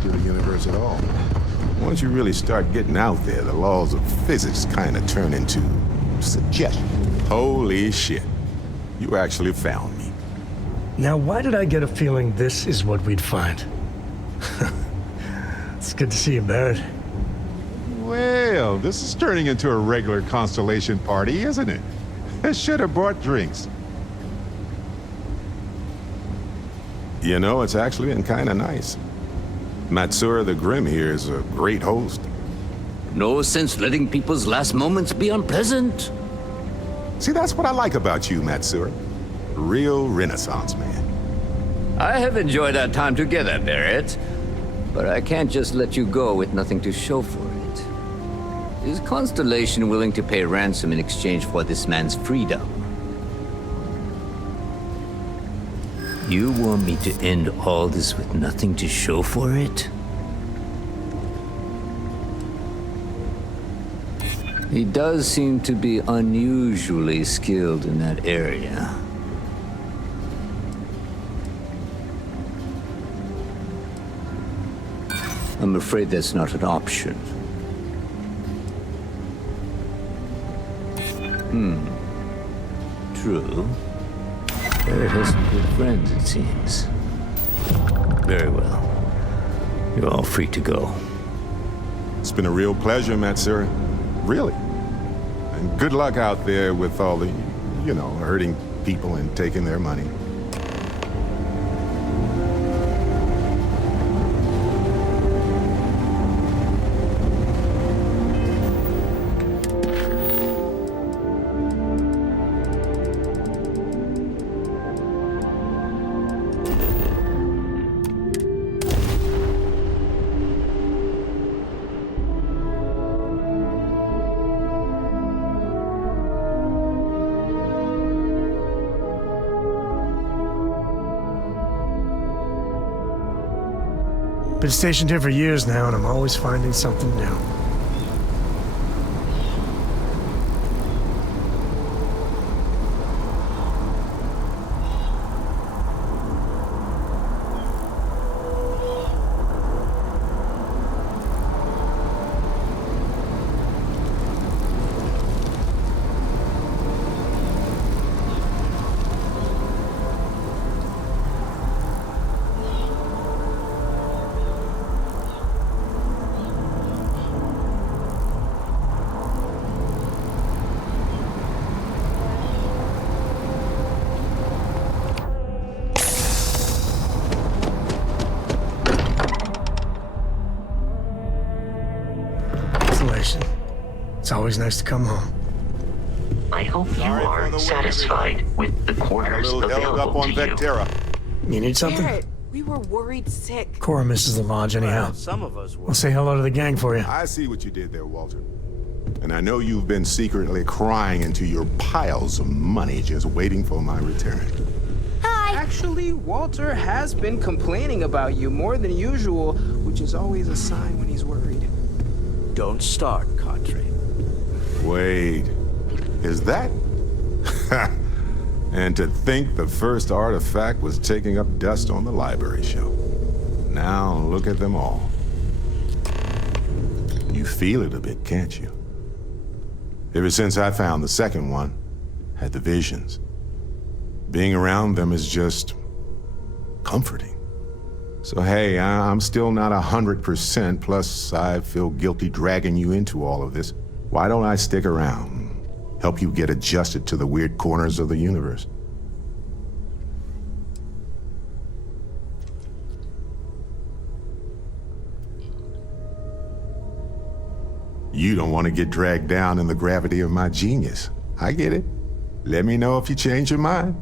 to the universe at all. Once you really start getting out there, the laws of physics kind of turn into suggestion. Holy shit. You actually found me. Now, why did I get a feeling this is what we'd find? It's good to see you, Barrett. Well, this is turning into a regular Constellation party, isn't it? I should have brought drinks. You know, it's actually been kind of nice. Matsura the Grim here is a great host. No sense letting people's last moments be unpleasant. See, that's what I like about you, Matsura. Real Renaissance man. I have enjoyed our time together, Barrett. But I can't just let you go with nothing to show for it. Is Constellation willing to pay ransom in exchange for this man's freedom? You want me to end all this with nothing to show for it? He does seem to be unusually skilled in that area. I'm afraid that's not an option. True. Barrett has some good friends, it seems. Very well. You're all free to go. It's been a real pleasure, Matsura. Really. And good luck out there with all the, you know, hurting people and taking their money. Been stationed here for years now, and I'm always finding something new. It's always nice to come home. I hope you are satisfied with the quarters available to you. You need something? Barrett, we were worried sick. Cora misses the lodge anyhow. Well, some of us were. I'll say hello to the gang for you. I see what you did there, Walter. And I know you've been secretly crying into your piles of money just waiting for my return. Hi! Actually, Walter has been complaining about you more than usual, which is always a sign when he's worried. Don't start, Cadre. Wait, is that? And to think the first artifact was taking up dust on the library shelf. Now look at them all. You feel it a bit, can't you? Ever since I found the second one, had the visions. Being around them is just comforting. So hey, I'm still not 100%, plus I feel guilty dragging you into all of this. Why don't I stick around, help you get adjusted to the weird corners of the universe? You don't want to get dragged down in the gravity of my genius. I get it. Let me know if you change your mind.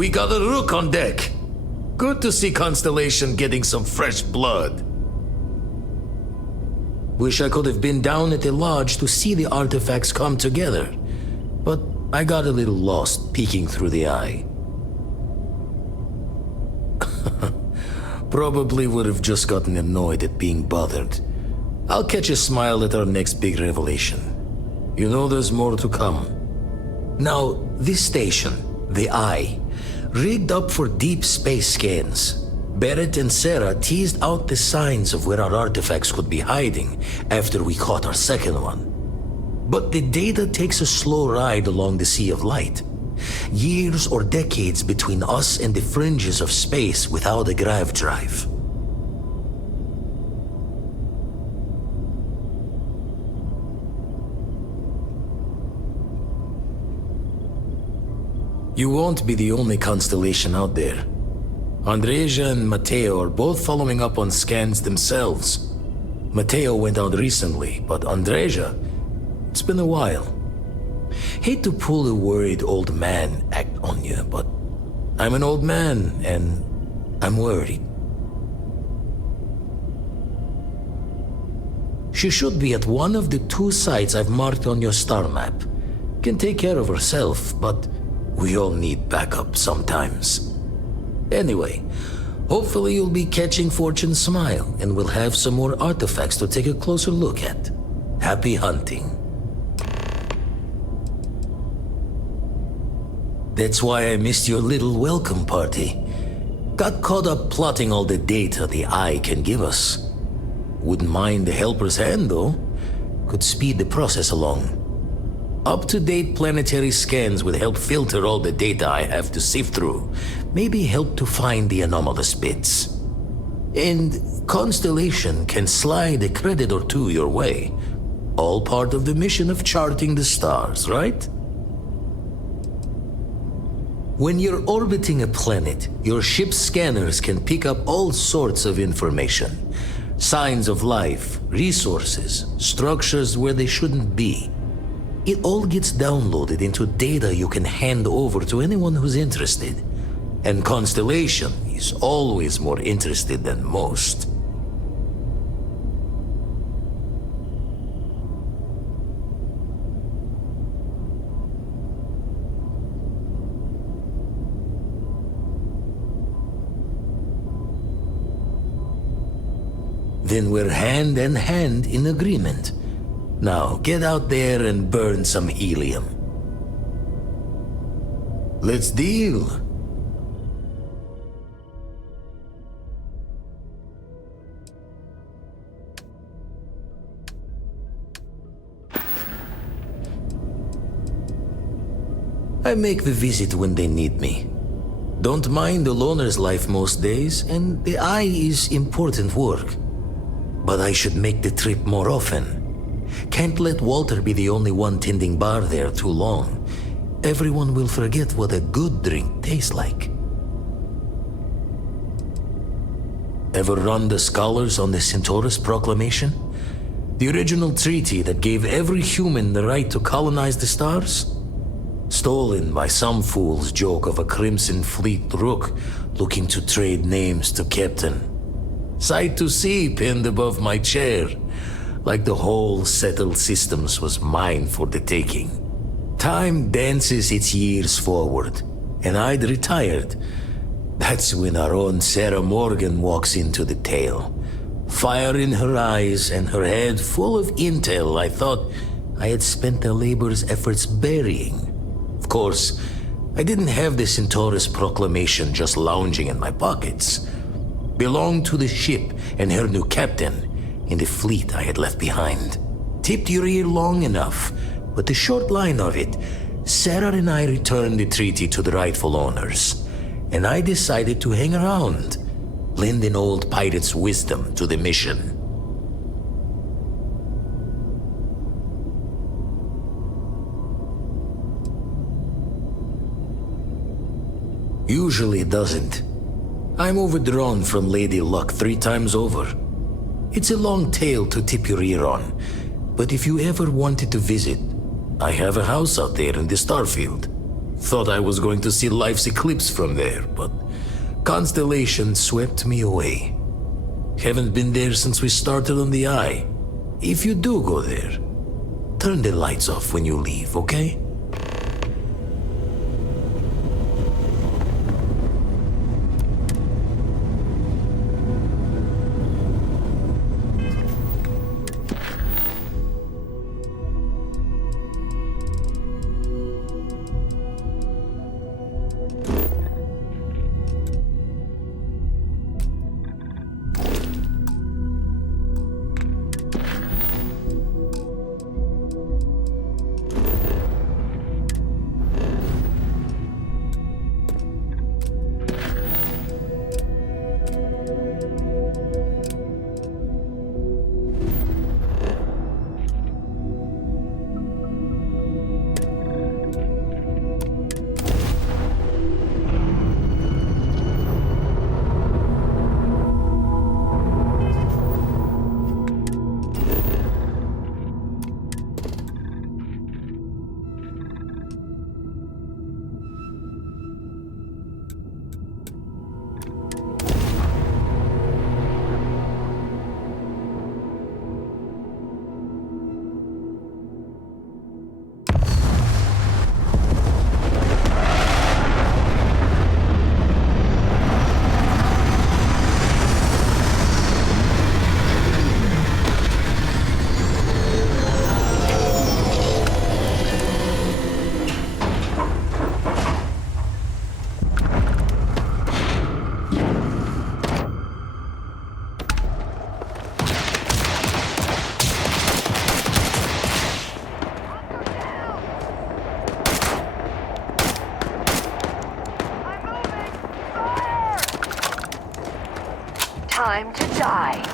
We got a rook on deck. Good to see Constellation getting some fresh blood. Wish I could have been down at the lodge to see the artifacts come together, but I got a little lost peeking through the eye. Probably would have just gotten annoyed at being bothered. I'll catch a smile at our next big revelation. You know there's more to come. Now, this station, the Eye, rigged up for deep space scans. Barrett and Sarah teased out the signs of where our artifacts could be hiding after we caught our second one. But the data takes a slow ride along the Sea of Light. Years or decades between us and the fringes of space without a grav drive. You won't be the only constellation out there. Andreja and Mateo are both following up on scans themselves. Mateo went out recently, but Andreja, it's been a while. Hate to pull a worried old man act on you, but I'm an old man and I'm worried. She should be at one of the 2 sites I've marked on your star map. Can take care of herself, but we all need backup sometimes. Anyway, hopefully you'll be catching Fortune's smile and we'll have some more artifacts to take a closer look at. Happy hunting. That's why I missed your little welcome party. Got caught up plotting all the data the Eye can give us. Wouldn't mind a helper's hand though. Could speed the process along. Up-to-date planetary scans would help filter all the data I have to sift through. Maybe help to find the anomalous bits. And Constellation can slide a credit or 2 your way. All part of the mission of charting the stars, right? When you're orbiting a planet, your ship's scanners can pick up all sorts of information. Signs of life, resources, structures where they shouldn't be. It all gets downloaded into data you can hand over to anyone who's interested. And Constellation is always more interested than most. Then we're hand in hand in agreement. Now, get out there and burn some helium. Let's deal. I make the visit when they need me. Don't mind the loner's life most days, and the Eye is important work. But I should make the trip more often. Can't let Walter be the only one tending bar there too long. Everyone will forget what a good drink tastes like. Ever run the scholars on the Centaurus Proclamation? The original treaty that gave every human the right to colonize the stars? Stolen by some fool's joke of a Crimson Fleet rook looking to trade names to Captain. Sight to see pinned above my chair. Like the whole settled systems was mine for the taking. Time dances its years forward, and I'd retired. That's when our own Sarah Morgan walks into the tale. Fire in her eyes and her head full of intel I thought I had spent the labor's efforts burying. Of course, I didn't have the Centaurus Proclamation just lounging in my pockets. Belonged to the ship and her new captain, in the fleet I had left behind. Tipped your ear long enough, but the short line of it, Sarah and I returned the treaty to the rightful owners, and I decided to hang around, lend an old pirate's wisdom to the mission. Usually it doesn't. I'm overdrawn from Lady Luck 3 times over. It's a long tale to tip your ear on, but if you ever wanted to visit, I have a house out there in the Starfield. Thought I was going to see life's eclipse from there, but Constellation swept me away. Haven't been there since we started on the Eye. If you do go there, turn the lights off when you leave, okay? Time to die.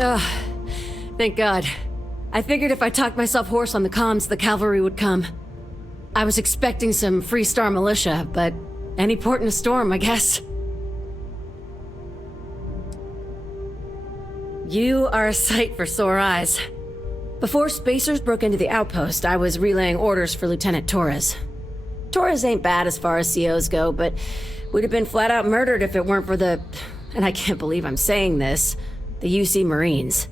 Thank God. I figured if I talked myself hoarse on the comms, the cavalry would come. I was expecting some Freestar militia, but any port in a storm, I guess. You are a sight for sore eyes. Before Spacers broke into the outpost, I was relaying orders for Lieutenant Torres. Torres ain't bad as far as COs go, but we'd have been flat out murdered if it weren't for the, and I can't believe I'm saying this, the UC Marines.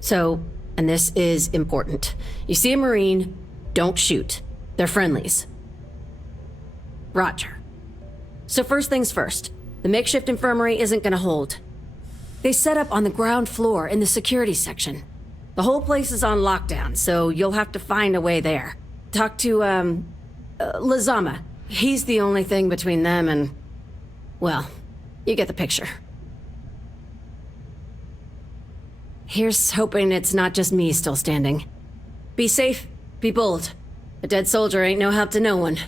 So, and this is important. You see a Marine, don't shoot. They're friendlies. Roger. So first things first, the makeshift infirmary isn't gonna hold. They set up on the ground floor in the security section. The whole place is on lockdown, so you'll have to find a way there. Talk to, Lazama. He's the only thing between them and... well, you get the picture. Here's hoping it's not just me still standing. Be safe, be bold. A dead soldier ain't no help to no one.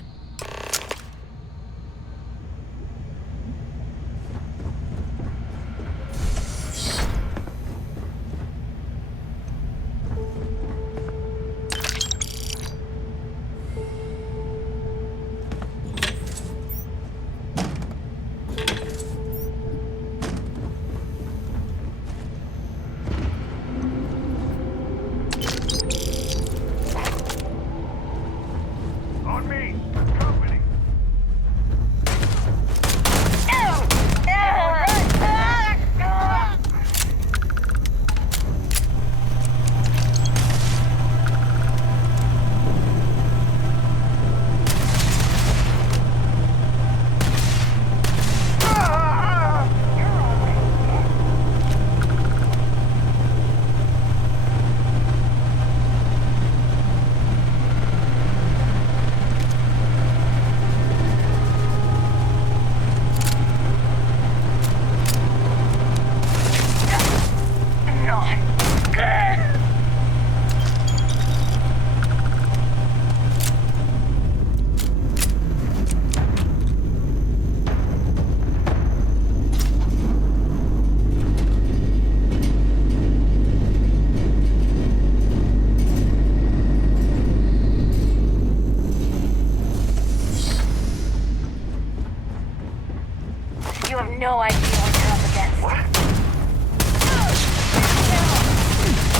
No idea what you're up against. What?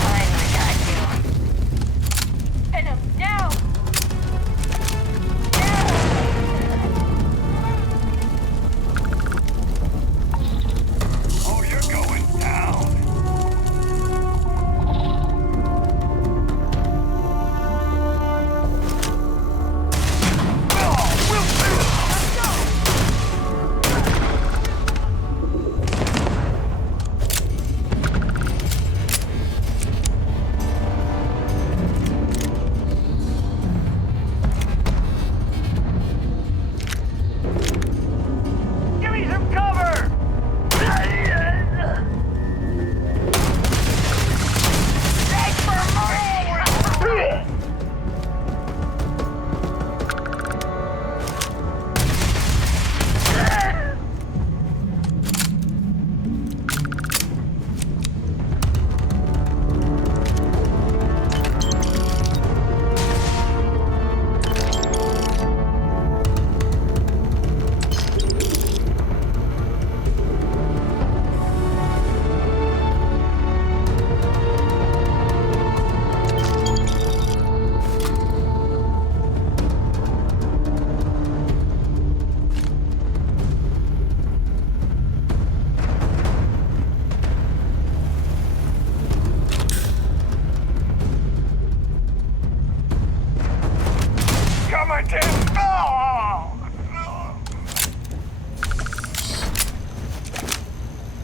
Finally got you. Venom, now! Oh, you're going down.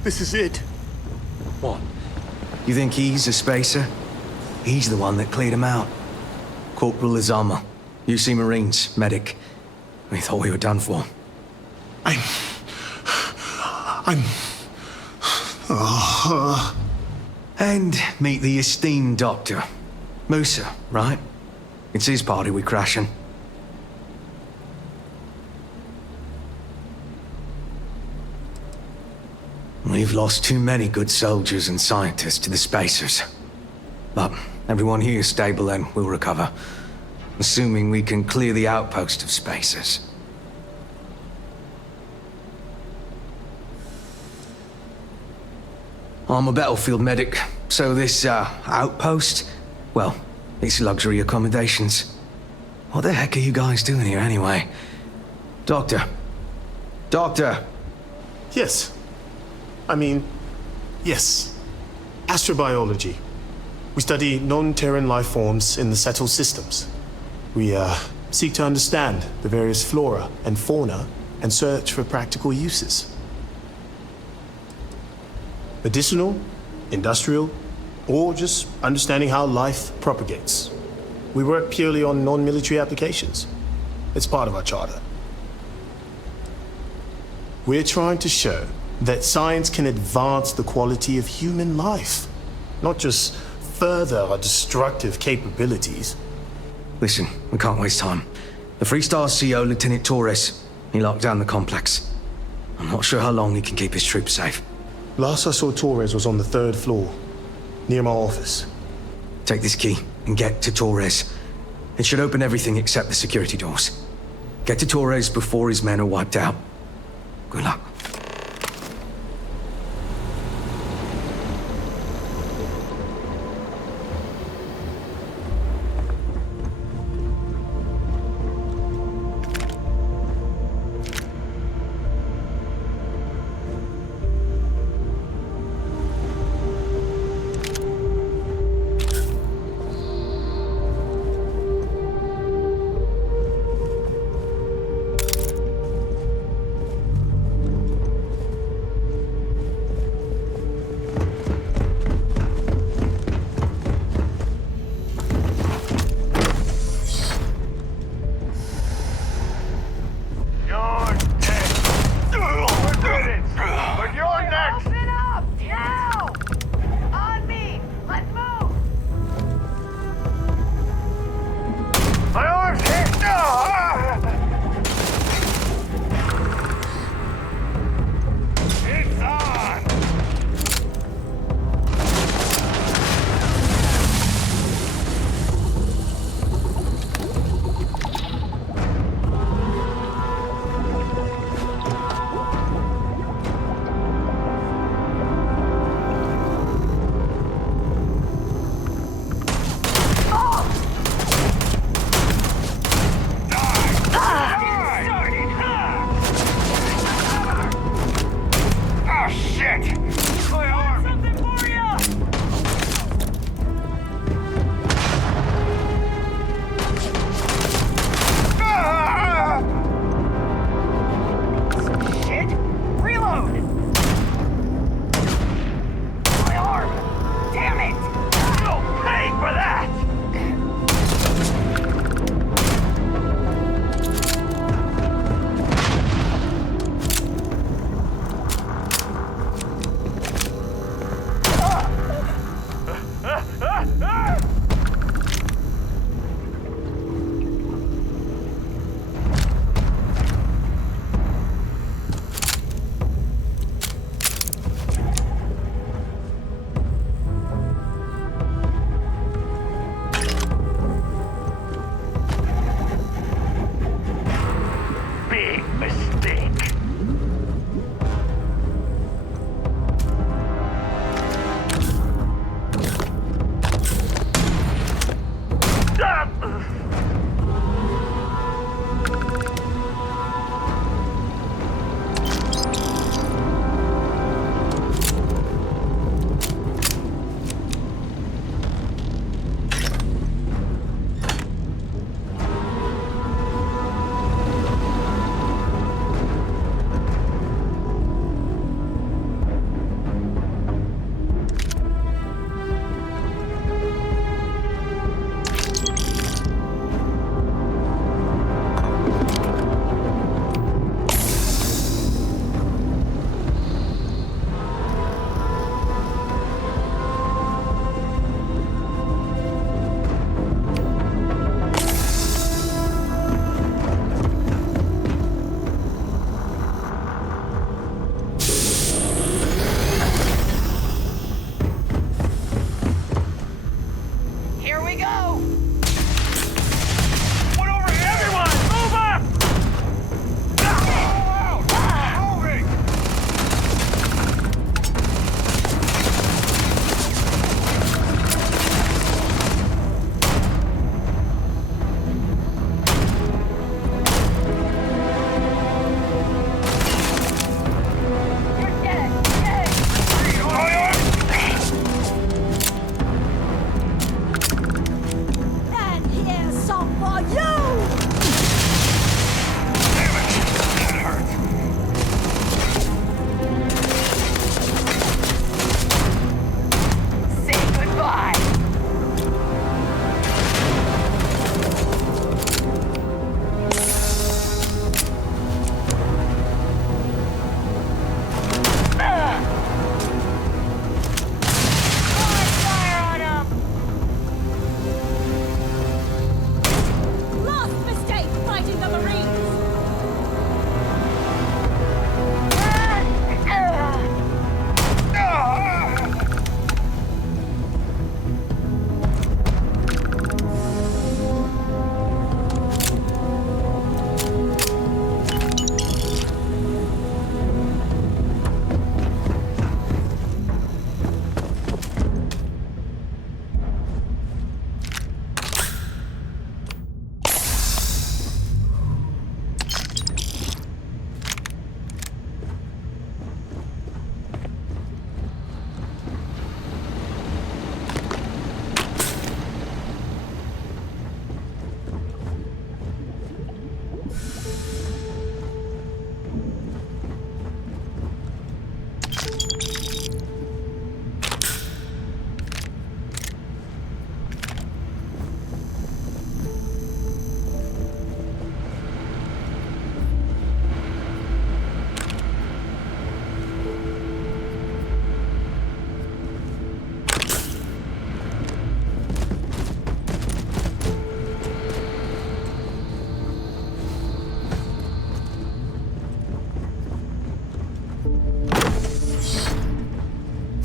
This is it. What? You think he's a spacer? He's the one that cleared him out. Corporal Lazama, UC Marines, medic. We thought we were done for. And meet the esteemed doctor. Musa, right? It's his party we're crashing. We've lost too many good soldiers and scientists to the spacers. But everyone here is stable and will recover. Assuming we can clear the outpost of spacers. I'm a battlefield medic, so this, outpost, well, it's luxury accommodations. What the heck are you guys doing here anyway? Doctor. Doctor! Yes. Yes. Astrobiology. We study non-Terran life forms in the settled systems. We, seek to understand the various flora and fauna and search for practical uses. Medicinal, industrial, or just understanding how life propagates. We work purely on non-military applications. It's part of our charter. We're trying to show that science can advance the quality of human life, not just further our destructive capabilities. Listen, we can't waste time. The Freestar CO, Lieutenant Torres, he locked down the complex. I'm not sure how long he can keep his troops safe. Last I saw Torres was on the 3rd floor, near my office. Take this key and get to Torres. It should open everything except the security doors. Get to Torres before his men are wiped out. Good luck.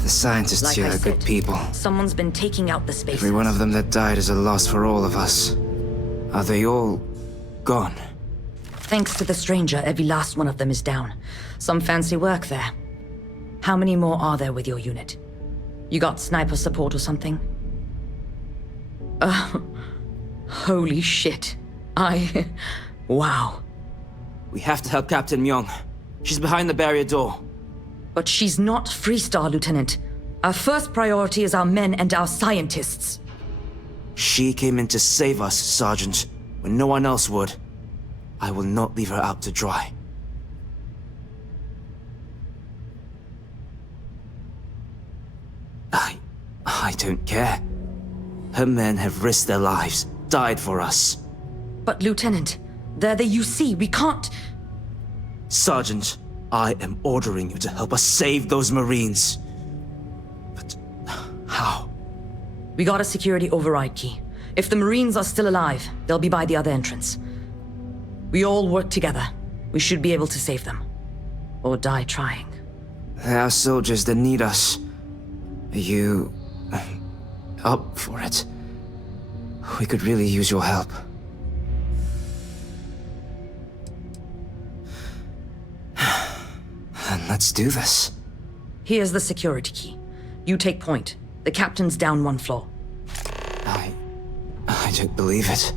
The scientists Like here I are good said, people. Someone's been taking out the spacers. Every one of them that died is a loss for all of us. Are they all gone? Thanks to the stranger, every last one of them is down. Some fancy work there. How many more are there with your unit? You got sniper support or something? Holy shit. Wow. We have to help Captain Myung. She's behind the barrier door. But she's not Freestar, Lieutenant. Our first priority is our men and our scientists. She came in to save us, Sergeant, when no one else would. I will not leave her out to dry. I don't care. Her men have risked their lives, died for us. But Lieutenant, they're the UC. We can't... Sergeant, I am ordering you to help us save those Marines. But how? We got a security override key. If the Marines are still alive, they'll be by the other entrance. We all work together. We should be able to save them. Or die trying. There are soldiers that need us. Are you... up for it? We could really use your help. Then let's do this. Here's the security key. You take point. The captain's down one floor. I don't believe it.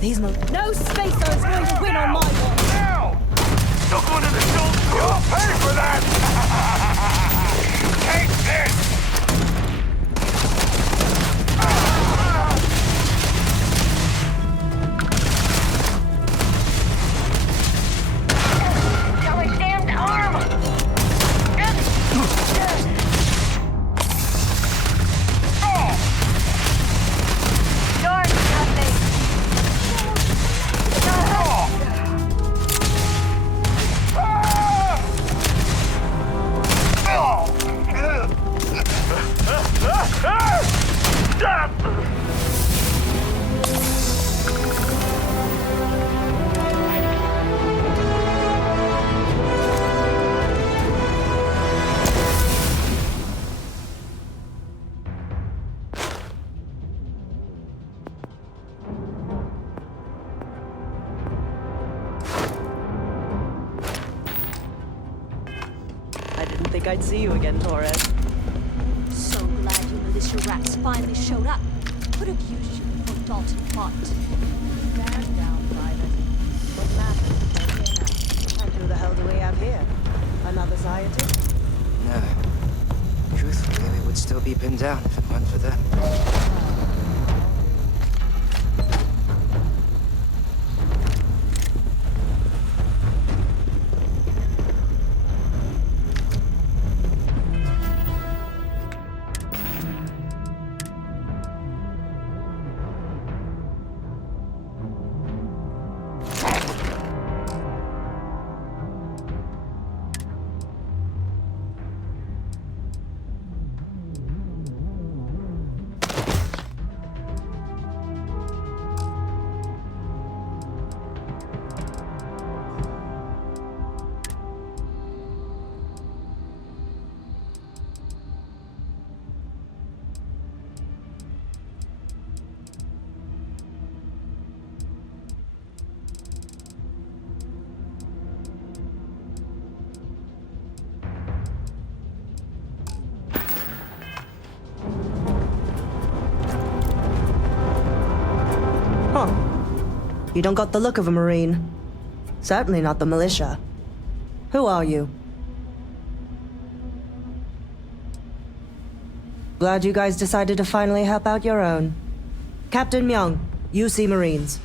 These no spacer is going to win on my watch. Now! Took one in the shoulder! You'll pay for that! Take this! Got my damned arm! Darn, got me! I didn't think I'd see you again, Torres. So glad you militia rats finally showed up. Could have used you for Dalton Plot. Stand down, Private. What matters? And who the hell do we have here? Another scientist? No. Truthfully, we would still be pinned down if it weren't for them. You don't got the look of a Marine. Certainly not the militia. Who are you? Glad you guys decided to finally help out your own. Captain Myung, UC Marines.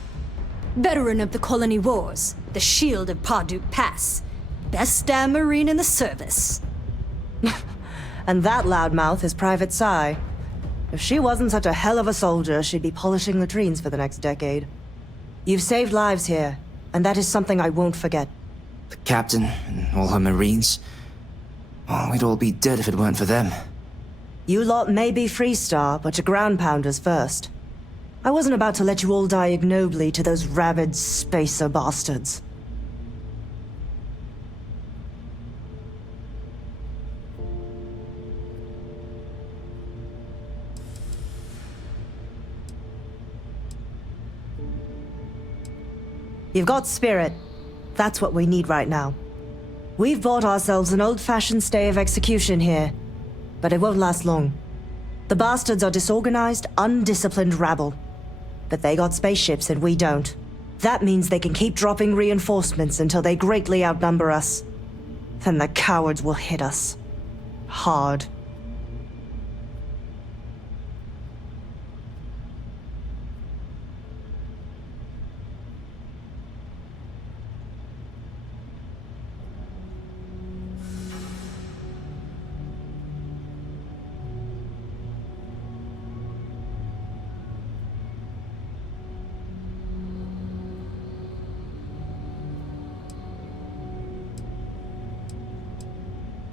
Veteran of the Colony Wars, the Shield of Parduk Pass. Best damn Marine in the service. And that loudmouth is Private Psy. If she wasn't such a hell of a soldier, she'd be polishing latrines for the next decade. You've saved lives here, and that is something I won't forget. The captain and all her Marines. Oh, we'd all be dead if it weren't for them. You lot may be Freestar, but you're ground pounders first. I wasn't about to let you all die ignobly to those rabid spacer bastards. You've got spirit. That's what we need right now. We've bought ourselves an old-fashioned stay of execution here, but it won't last long. The bastards are disorganized, undisciplined rabble. But they got spaceships and we don't. That means they can keep dropping reinforcements until they greatly outnumber us. Then the cowards will hit us. Hard.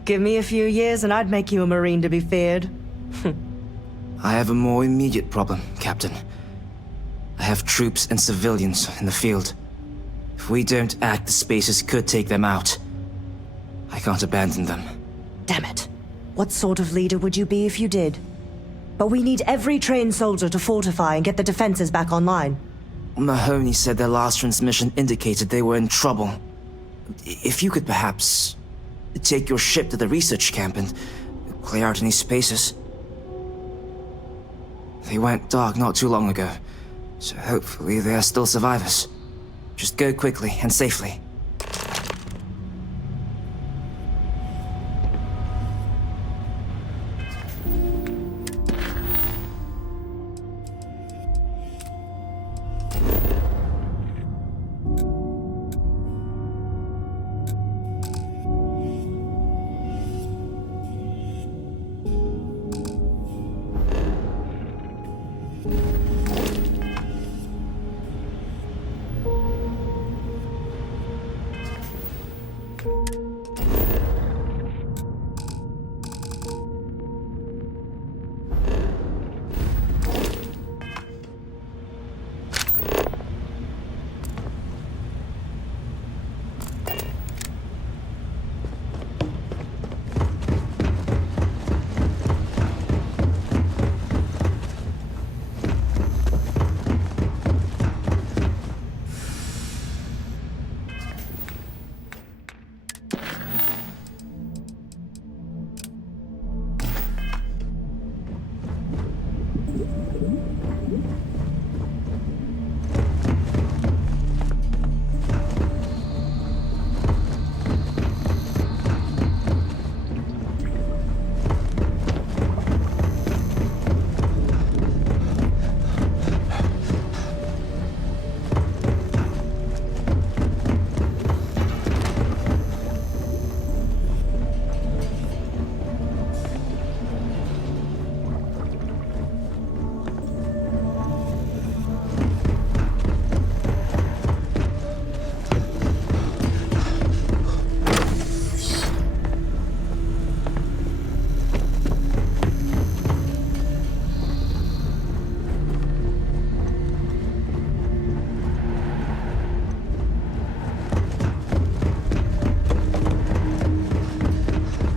Give me a few years and I'd make you a Marine to be feared. I have a more immediate problem, Captain. I have troops and civilians in the field. If we don't act, the Spacers could take them out. I can't abandon them. Damn it. What sort of leader would you be if you did? But we need every trained soldier to fortify and get the defenses back online. Mahoney said their last transmission indicated they were in trouble. If you could perhaps take your ship to the research camp and clear out any spaces. They went dark not too long ago, so hopefully they are still survivors. Just go quickly and safely.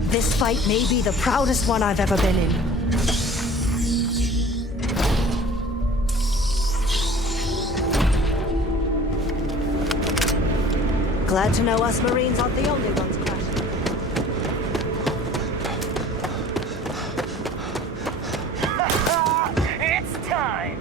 This fight may be the proudest one I've ever been in. Glad to know us Marines aren't the only ones crashing. It's time!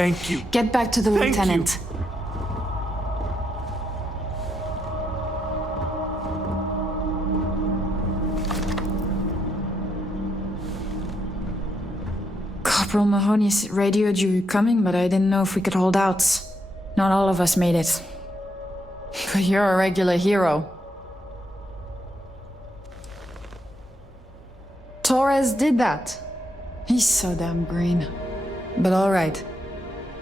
Thank you. Get back to the Thank you. lieutenant. Corporal Mahoney radioed you coming, but I didn't know if we could hold out. Not all of us made it. But you're a regular hero. Torres did that. He's so damn green. But alright.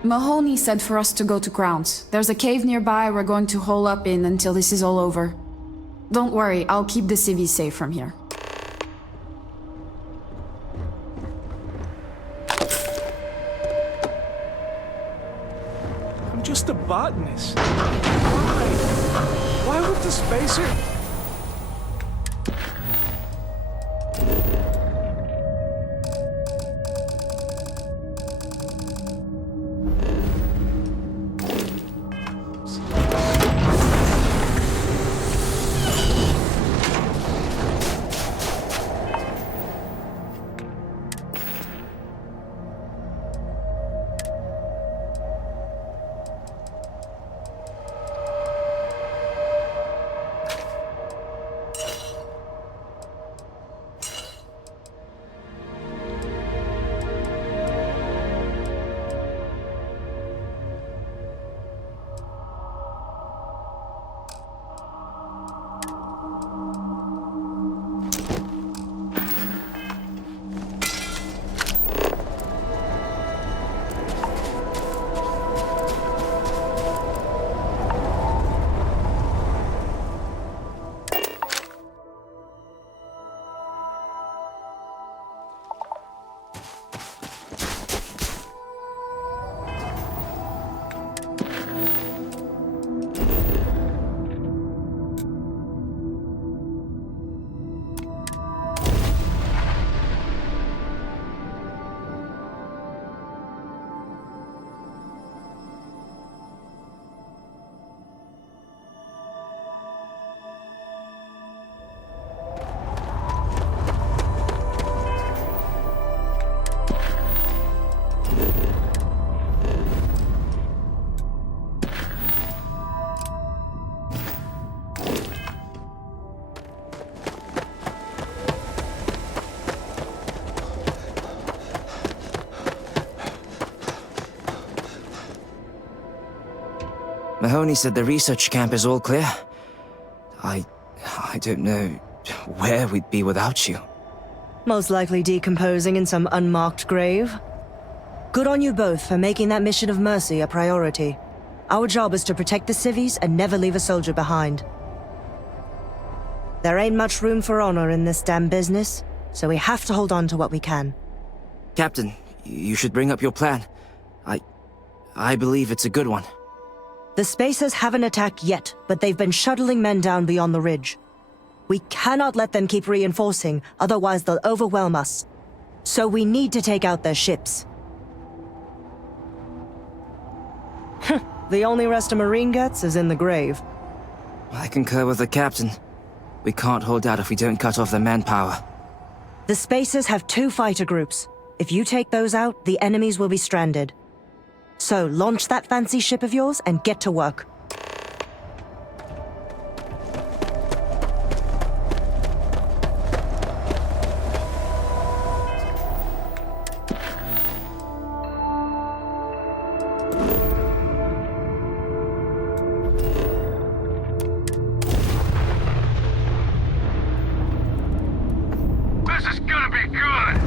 Mahoney said for us to go to Grounds. There's a cave nearby we're going to hole up in until this is all over. Don't worry, I'll keep the civvies safe from here. I'm just a botanist. Why? Why would the spacer... Mahoney said the research camp is all clear. I don't know where we'd be without you. Most likely decomposing in some unmarked grave. Good on you both for making that mission of mercy a priority. Our job is to protect the civvies and never leave a soldier behind. There ain't much room for honor in this damn business, so we have to hold on to what we can. Captain, you should bring up your plan. I believe it's a good one. The Spacers haven't attacked yet, but they've been shuttling men down beyond the ridge. We cannot let them keep reinforcing, otherwise they'll overwhelm us. So we need to take out their ships. The only rest a Marine gets is in the grave. I concur with the captain. We can't hold out if we don't cut off their manpower. The Spacers have 2 fighter groups. If you take those out, the enemies will be stranded. So launch that fancy ship of yours and get to work. This is gonna be good!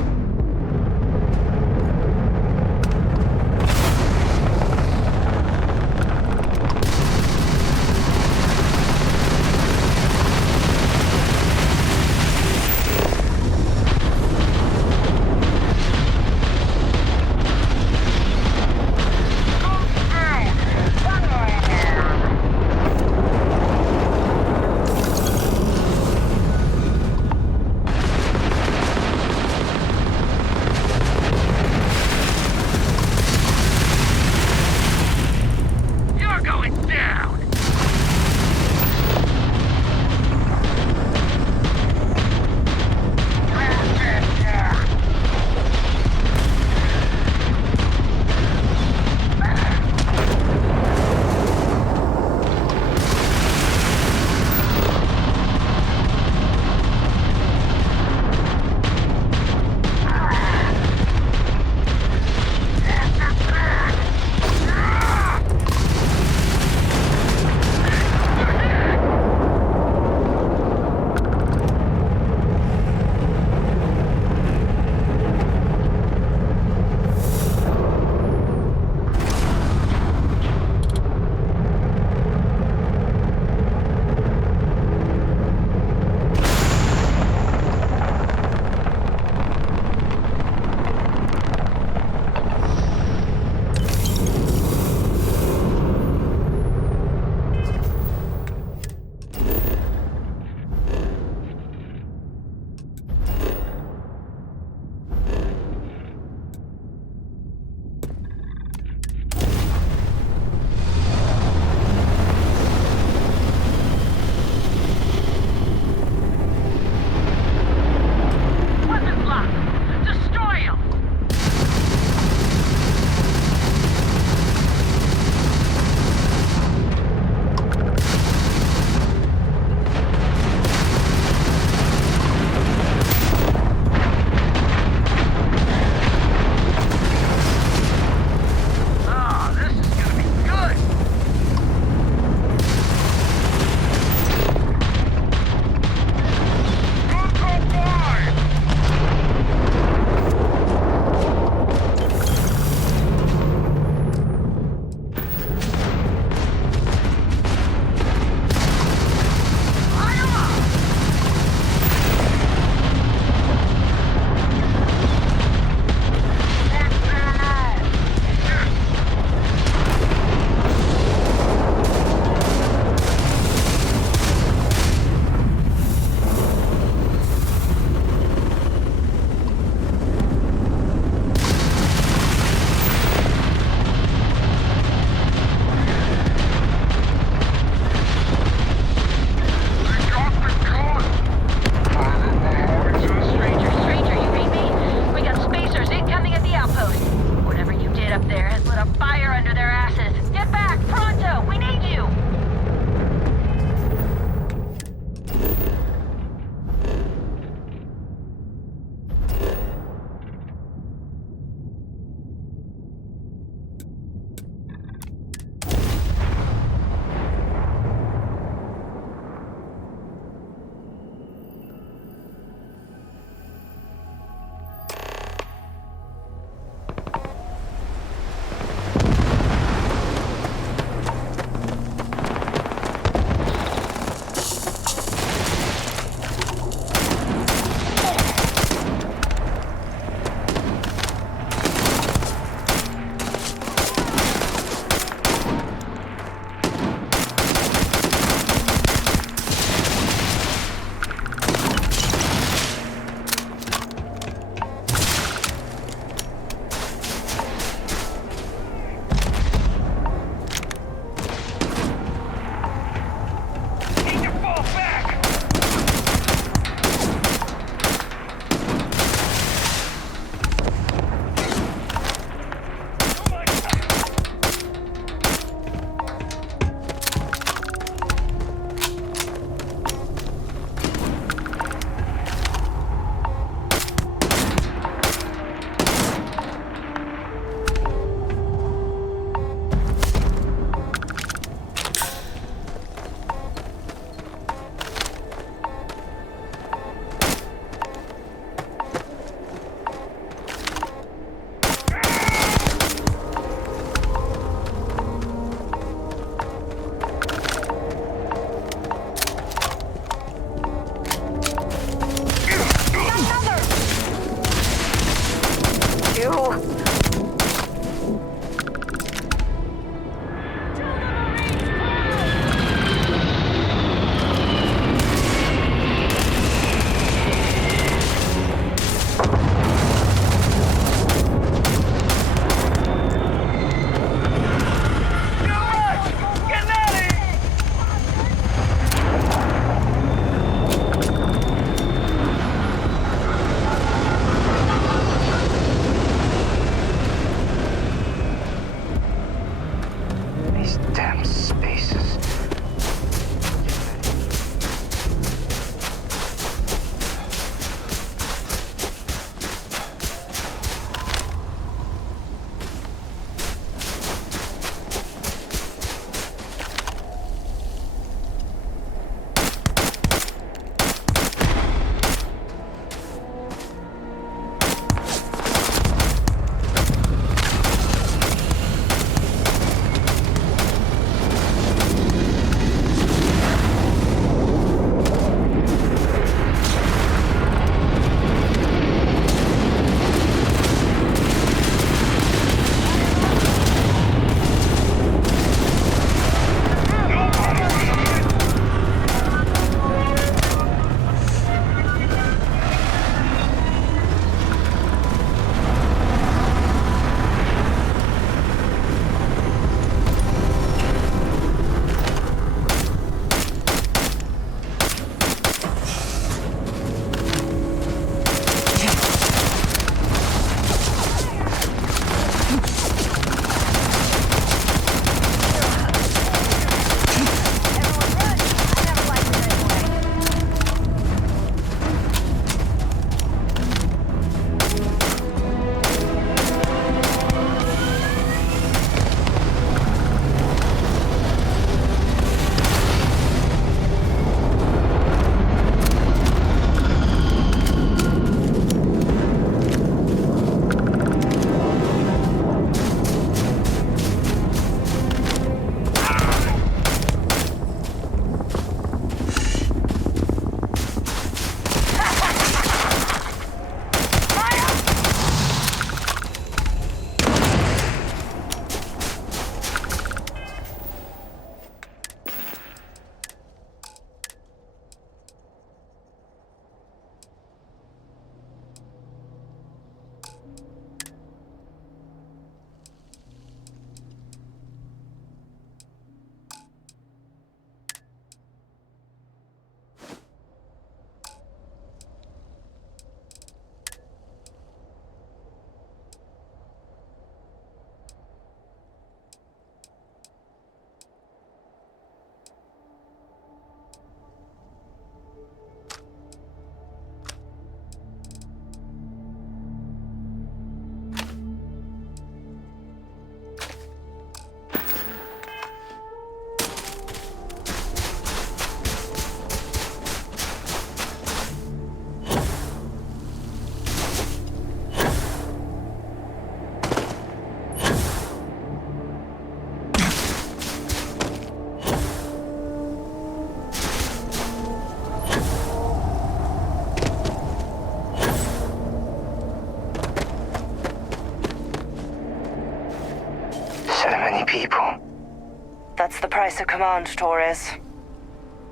choice of command, Torres.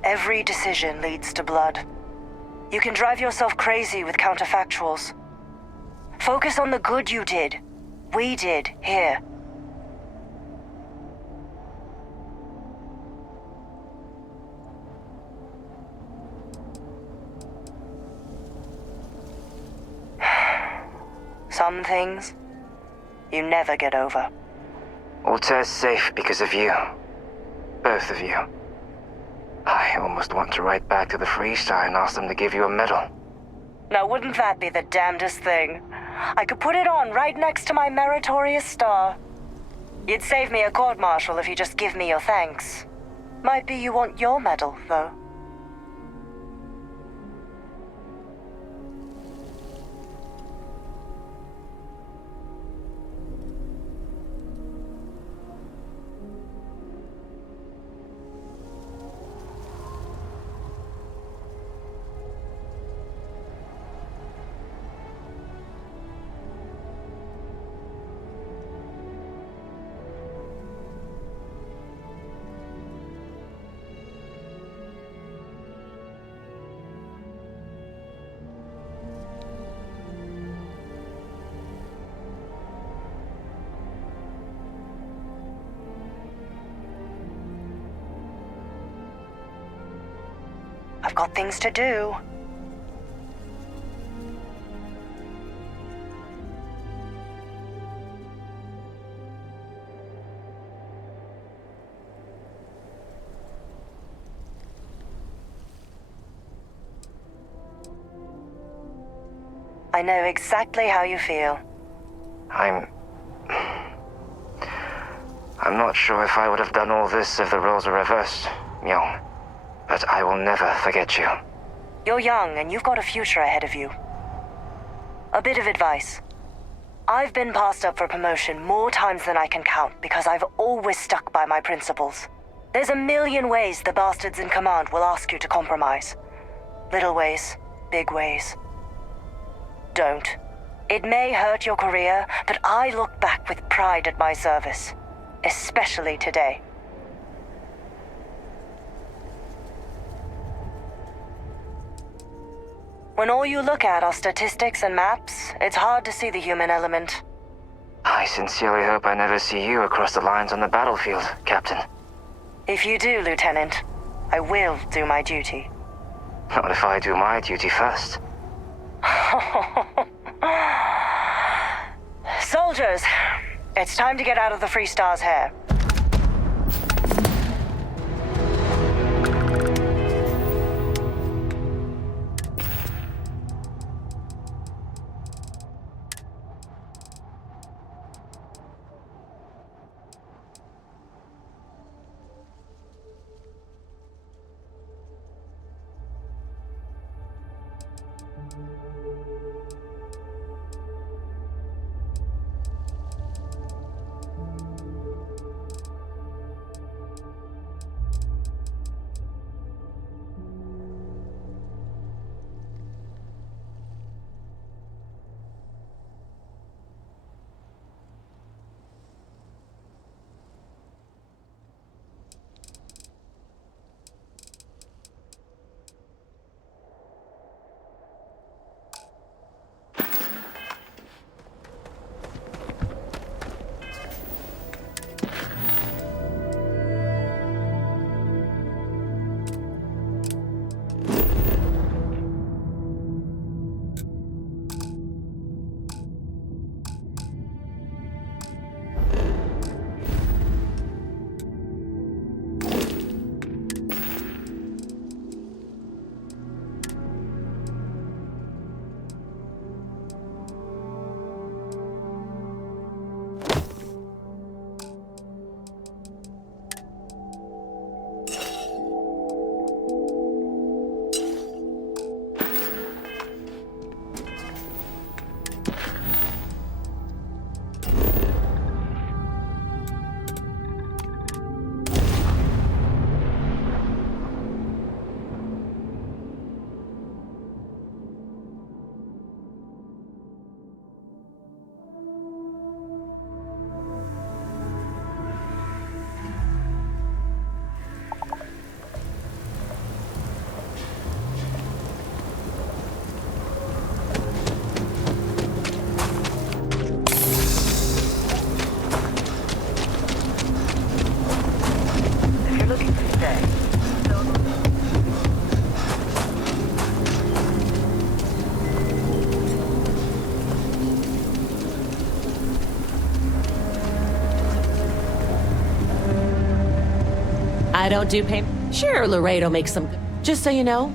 Every decision leads to blood. You can drive yourself crazy with counterfactuals. Focus on the good you did. We did, here. Some things you never get over. Altair's safe because of you. Both of you. I almost want to write back to the Freestar and ask them to give you a medal. Now, wouldn't that be the damnedest thing? I could put it on right next to my meritorious star. You'd save me a court-martial if you just give me your thanks. Might be you want your medal, though. I've got things to do. I know exactly how you feel. I'm not sure if I would have done all this if the roles were reversed, Myung. But I will never forget you. You're young and you've got a future ahead of you. A bit of advice. I've been passed up for promotion more times than I can count because I've always stuck by my principles. There's a million ways the bastards in command will ask you to compromise. Little ways, big ways. Don't. It may hurt your career, but I look back with pride at my service. Especially today. When all you look at are statistics and maps, it's hard to see the human element. I sincerely hope I never see you across the lines on the battlefield, Captain. If you do, Lieutenant, I will do my duty. Not if I do my duty first. Soldiers, it's time to get out of the Freestar's hair. I don't do pay. Sure, Laredo makes some. Just so you know.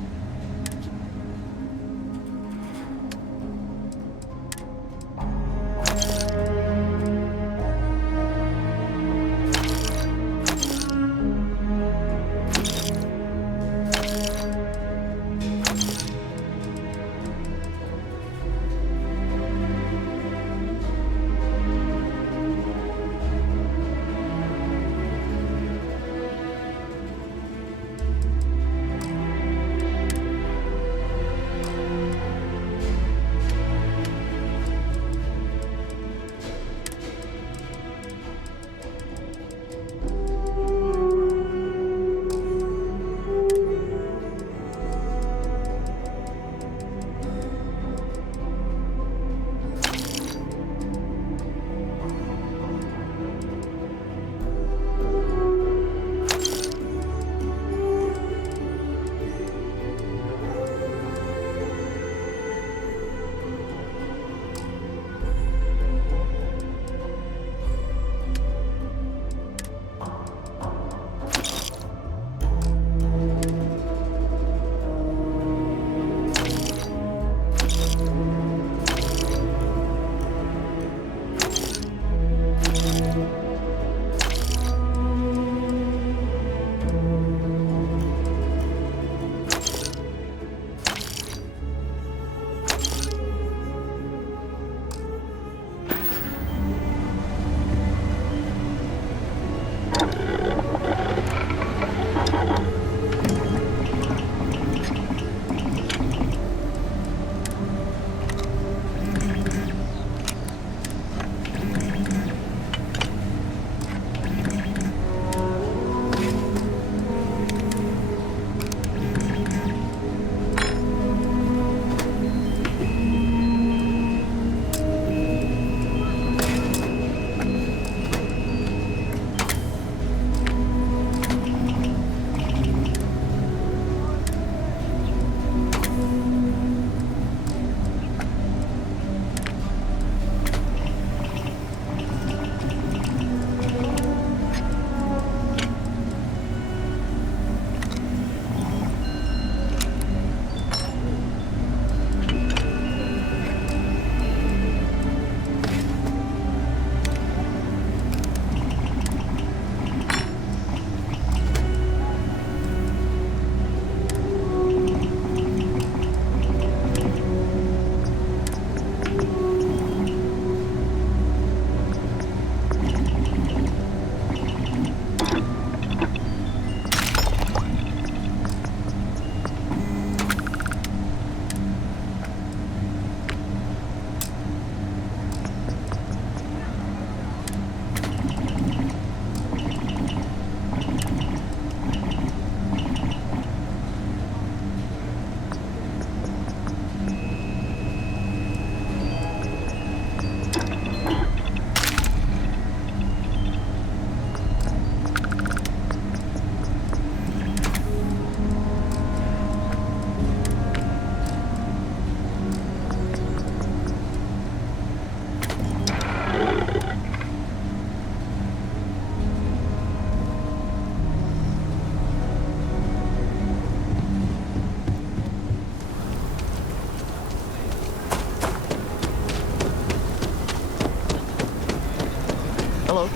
Hello.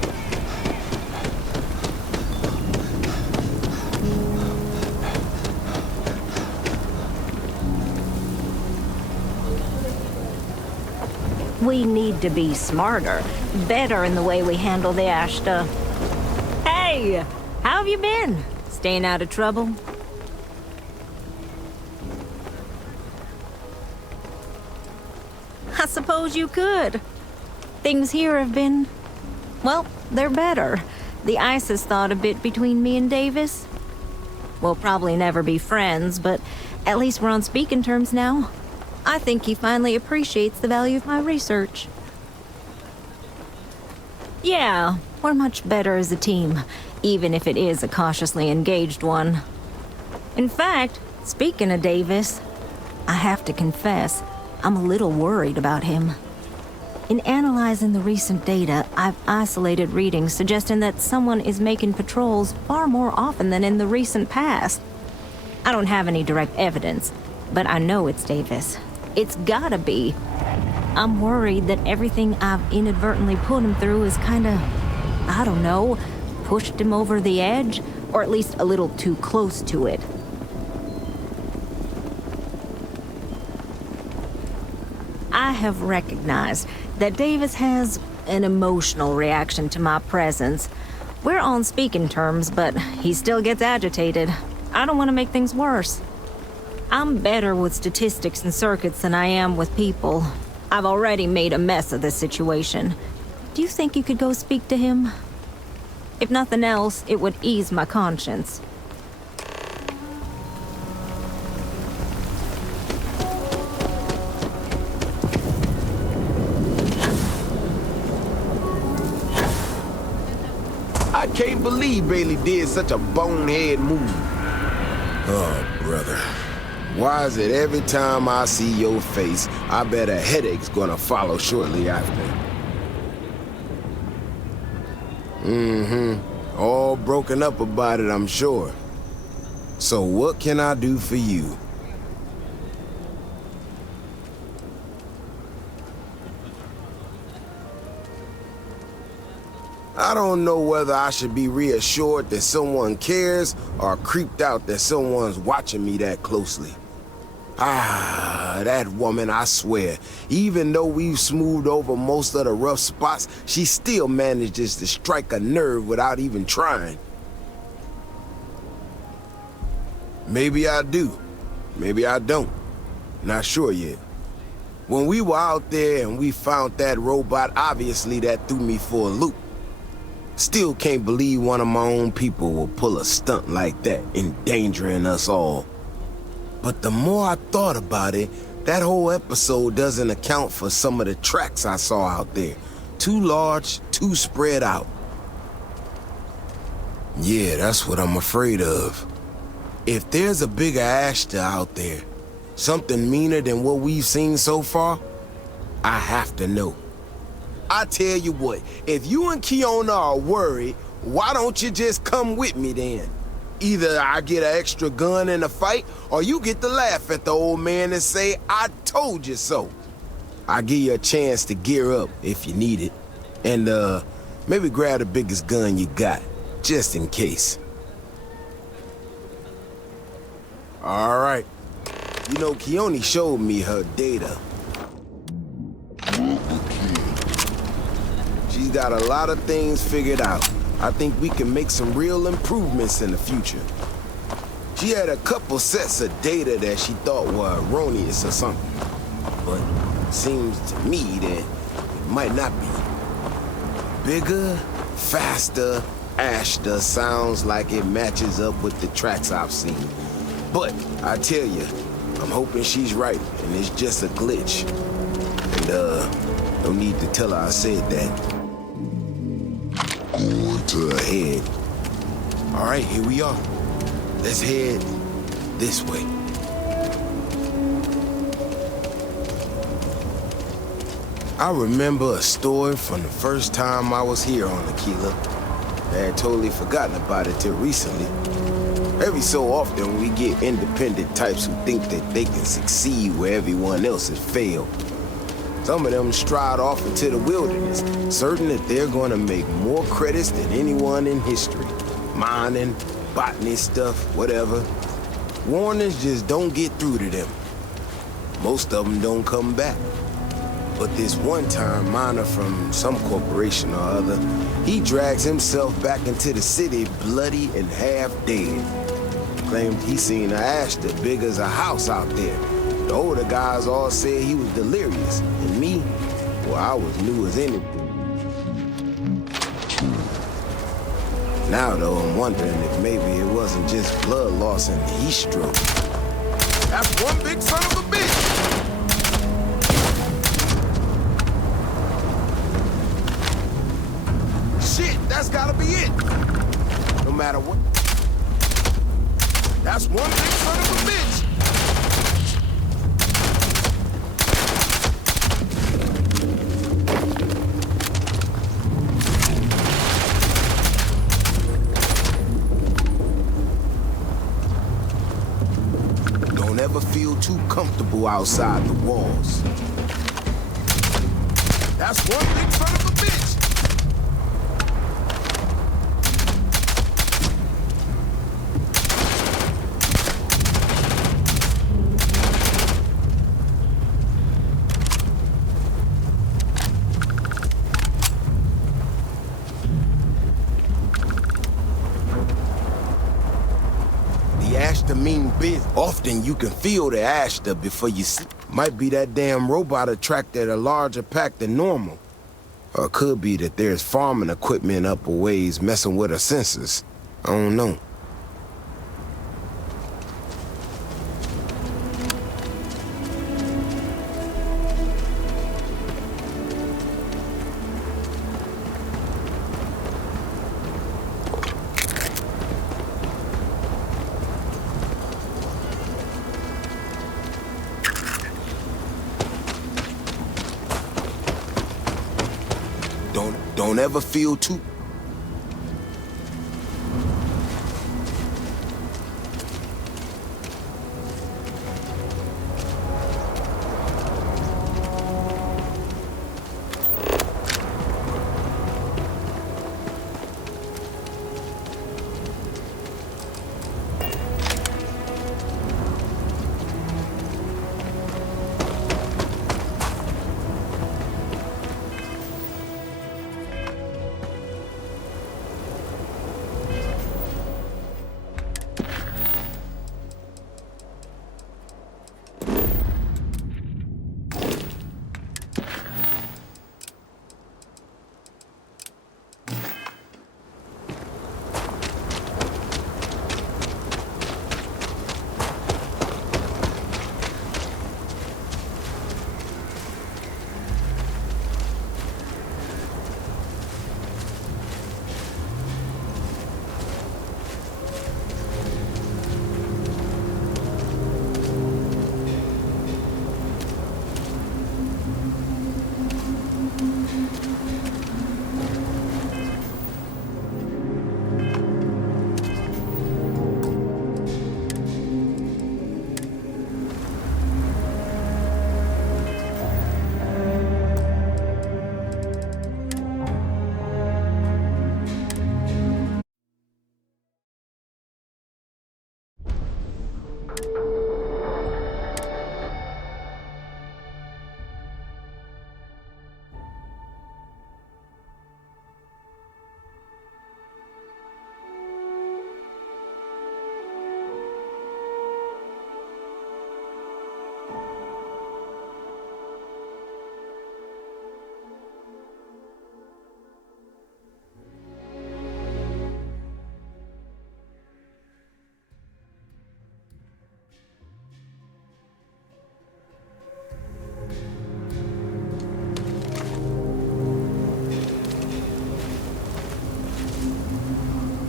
We need to be smarter, better in the way we handle the ash stuff. Hey, how have you been? Staying out of trouble? I suppose you could. Things here have been, well, they're better. The ice has thawed a bit between me and Davis. We'll probably never be friends, but at least we're on speaking terms now. I think he finally appreciates the value of my research. Yeah, we're much better as a team, even if it is a cautiously engaged one. In fact, speaking of Davis, I have to confess, I'm a little worried about him. In analyzing the recent data, I've isolated readings suggesting that someone is making patrols far more often than in the recent past. I don't have any direct evidence, but I know it's Davis. It's gotta be. I'm worried that everything I've inadvertently put him through is kinda, I don't know, pushed him over the edge, or at least a little too close to it. I have recognized that Davis has an emotional reaction to my presence. We're on speaking terms, but he still gets agitated. I don't want to make things worse. I'm better with statistics and circuits than I am with people. I've already made a mess of this situation. Do you think you could go speak to him? If nothing else, it would ease my conscience. I can't believe Bailey did such a bonehead move. Oh, brother. Why is it every time I see your face, I bet a headache's gonna follow shortly after? All broken up about it, I'm sure. So what can I do for you? I don't know whether I should be reassured that someone cares or creeped out that someone's watching me that closely. That woman, I swear, even though we've smoothed over most of the rough spots, she still manages to strike a nerve without even trying. Maybe I do. Maybe I don't. Not sure yet. When we were out there and we found that robot, obviously that threw me for a loop. Still can't believe one of my own people will pull a stunt like that, endangering us all. But the more I thought about it, that whole episode doesn't account for some of the tracks I saw out there. Too large, too spread out. Yeah, that's what I'm afraid of. If there's a bigger Ashta out there, something meaner than what we've seen so far, I have to know. I tell you what, if you and Kiona are worried, why don't you just come with me then? Either I get an extra gun in the fight, or you get to laugh at the old man and say, I told you so. I'll give you a chance to gear up if you need it. And, maybe grab the biggest gun you got, just in case. All right. You know, Keone showed me her data. She's got a lot of things figured out. I think we can make some real improvements in the future. She had a couple sets of data that she thought were erroneous or something. But it seems to me that it might not be. Bigger, faster, Ashta sounds like it matches up with the tracks I've seen. But I tell you, I'm hoping she's right and it's just a glitch. And no need to tell her I said that. Going to her head. All right, here we are. Let's head this way. I remember a story from the first time I was here on Aquila. I had totally forgotten about it till recently. Every so often we get independent types who think that they can succeed where everyone else has failed. Some of them stride off into the wilderness, certain that they're gonna make more credits than anyone in history. Mining, botany stuff, whatever. Warnings just don't get through to them. Most of them don't come back. But this one-time miner from some corporation or other, he drags himself back into the city bloody and half dead. Claimed he seen an Ashta big as a house out there. The older guys all said he was delirious. And me, well, I was new as anything. Now, though, I'm wondering if maybe it wasn't just blood loss and heat stroke. That's one big son of a bitch! Shit, that's gotta be it! No matter what. That's one big son of a bitch! comfortable outside the walls. That's one big son of a bitch! The Ashta mean biz. Often you can feel the Ashta before you see. Might be that damn robot attracted a larger pack than normal. Or it could be that there's farming equipment up a ways messing with her sensors. I don't know. Don't ever feel too...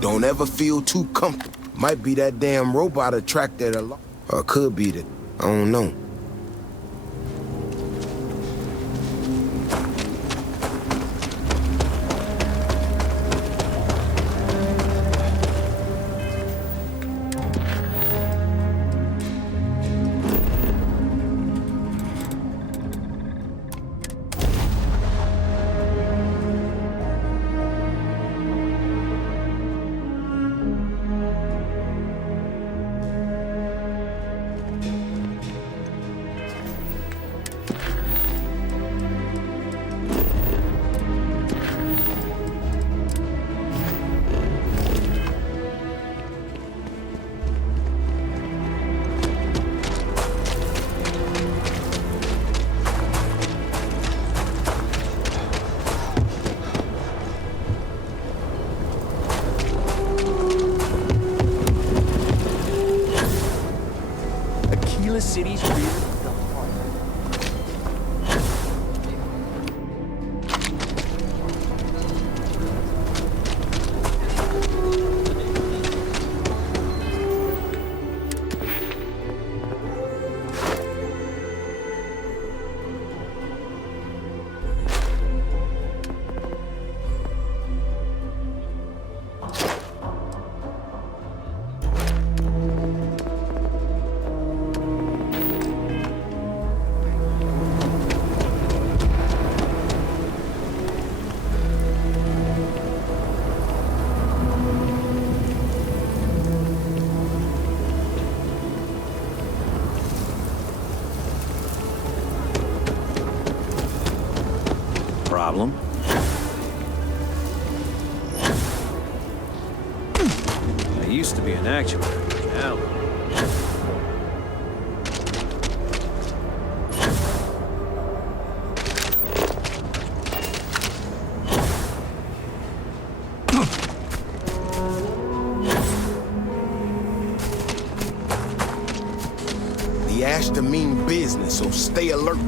Don't ever feel too comfortable. Might be that damn robot attracted a lot. Or it could be that, I don't know. problem. I used to be an actuary, now... The Ashton mean business, so stay alert.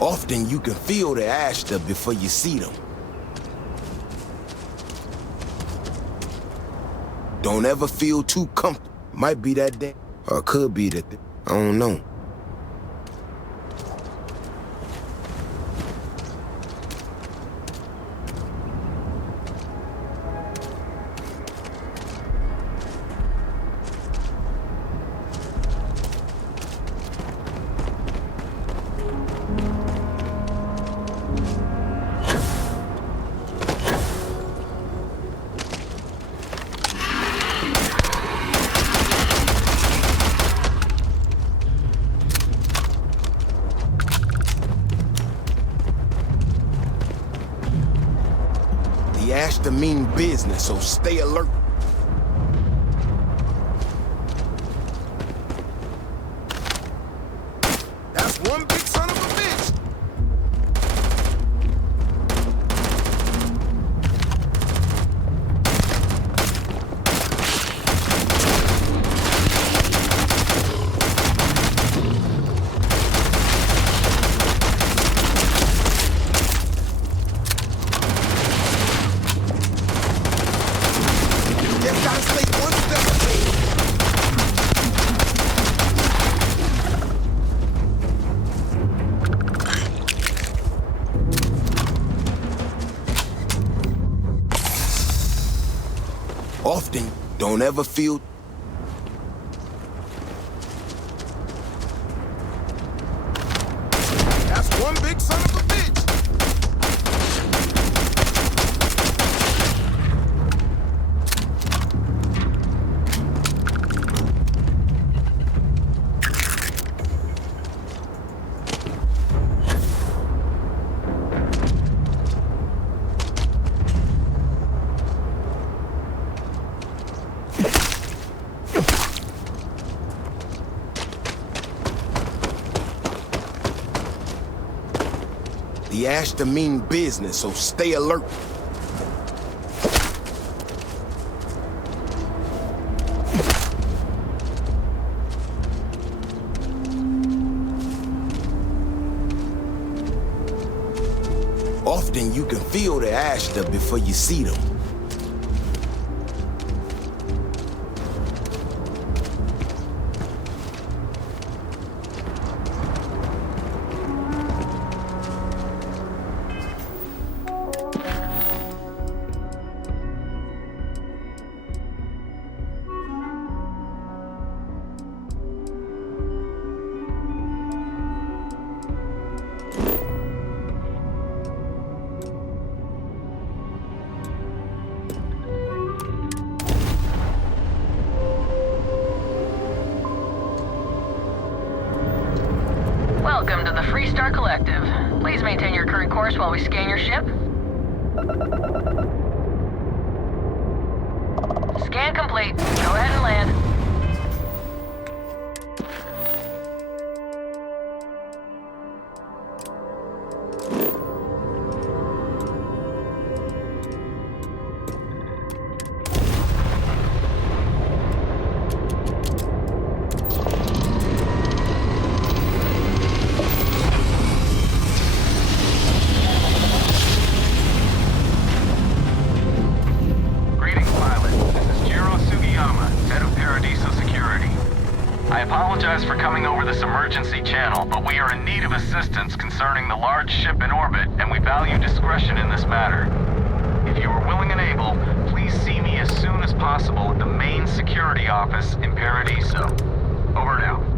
Often you can feel the Ashton before you see them. Don't ever feel too comfortable. Might be that day, or it could be that I don't know. The Ashton mean business, so stay alert. That's one big son of a bitch. Just gotta stay one step ahead. Often, don't ever feel. That's one big son of a bitch. The Ashton mean business, so stay alert. Often you can feel the Ashton before you see them. Welcome to the Freestar Collective. Please maintain your current course while we scan your ship. Scan complete. Go ahead and land. apologize for coming over this emergency channel, but we are in need of assistance concerning the large ship in orbit, and we value discretion in this matter. If you are willing and able, please see me as soon as possible at the main security office in Paradiso. Over now.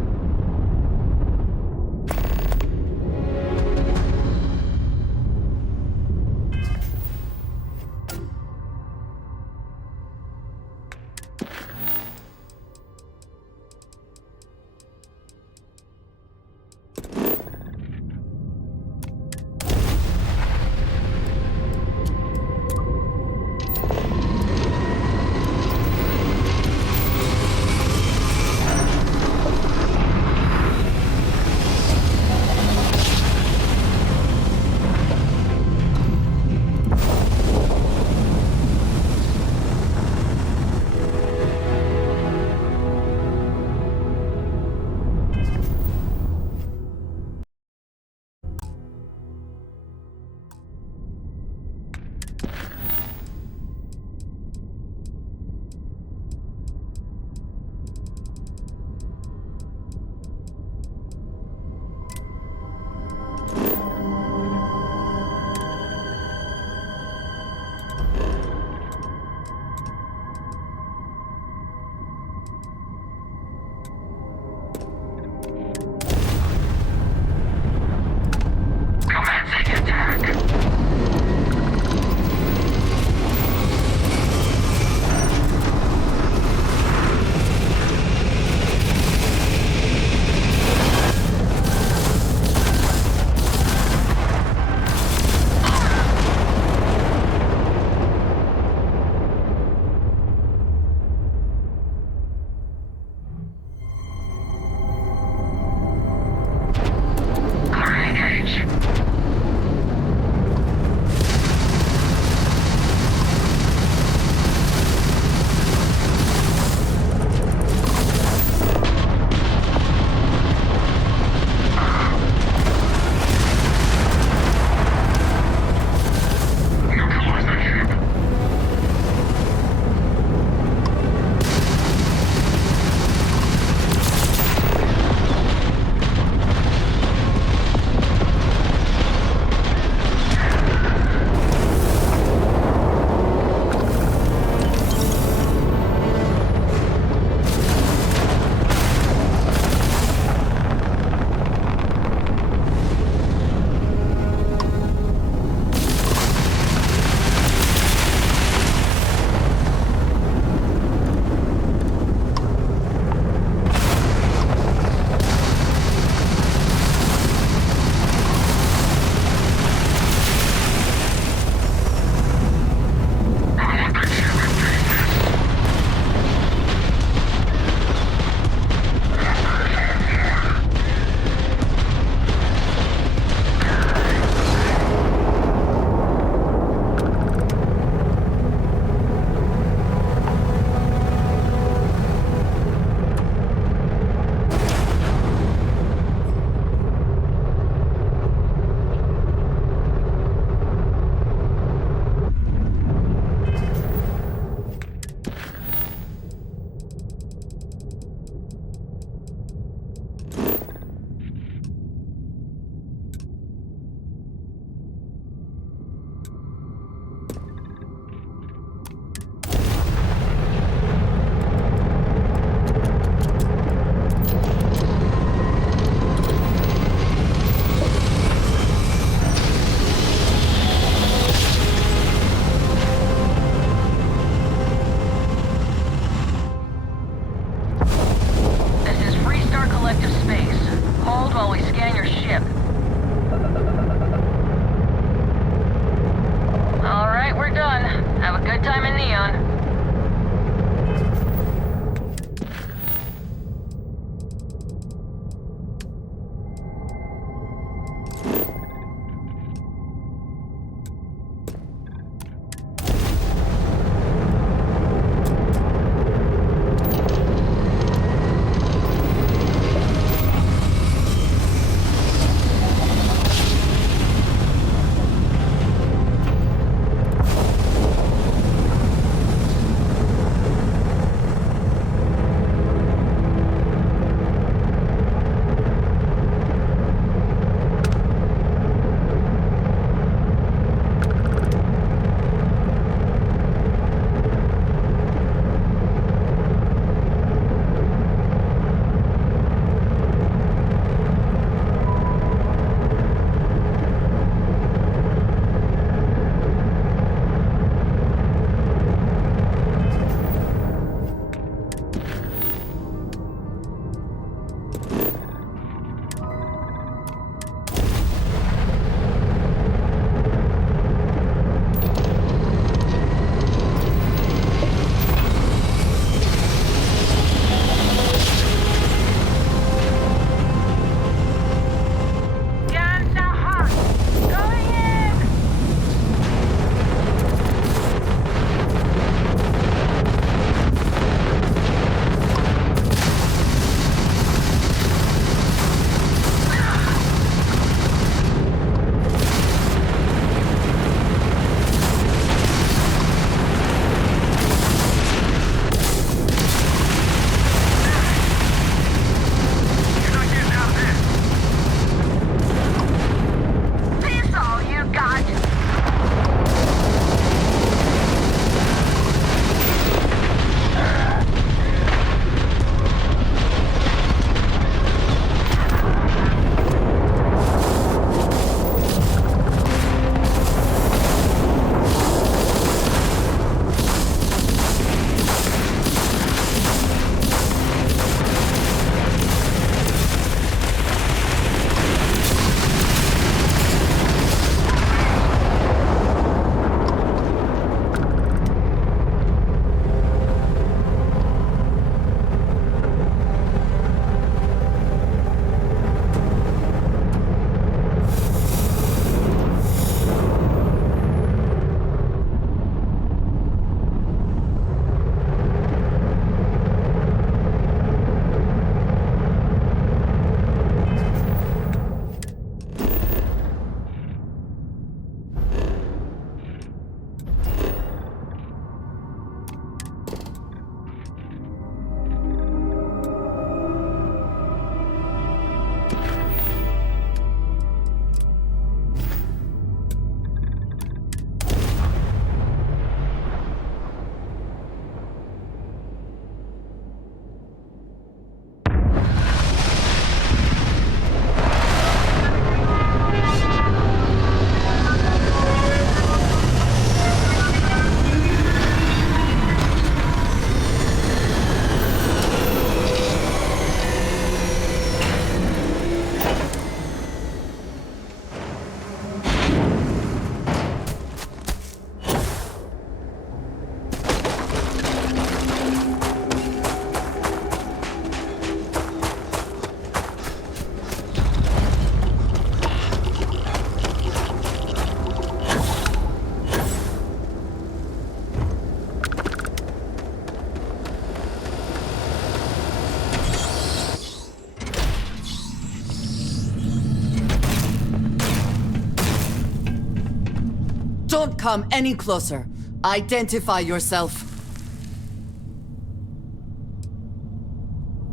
Don't come any closer. Identify yourself.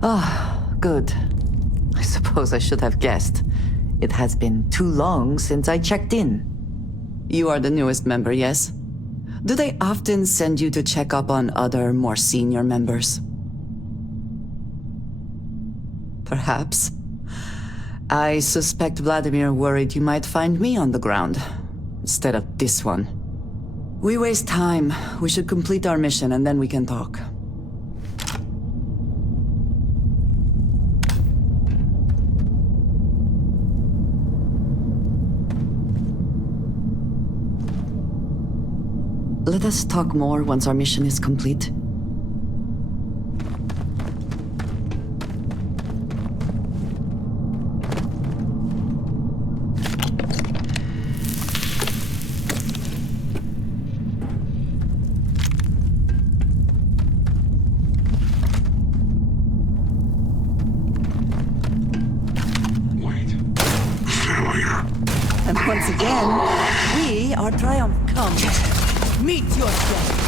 Ah, good. I suppose I should have guessed. It has been too long since I checked in. You are the newest member, yes? Do they often send you to check up on other, more senior members? Perhaps. I suspect Vladimir worried you might find me on the ground, instead of this one. We waste time. We should complete our mission and then we can talk. Let us talk more once our mission is complete. And once again, we are triumph. Come, meet your death.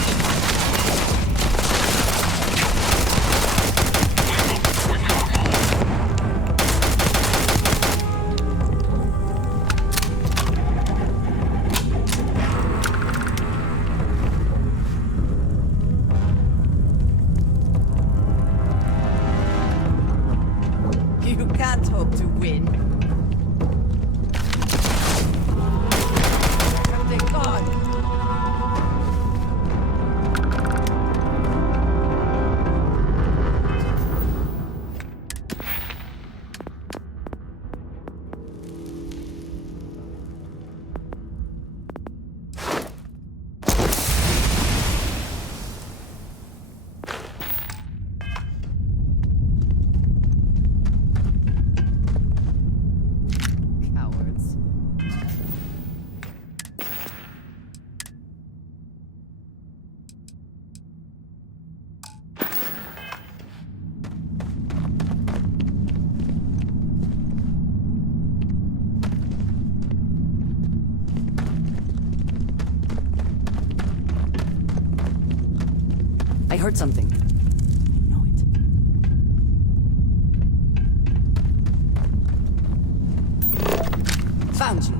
You can't hope to win. Thank God. Cowards. I heard something. Know it. Found you.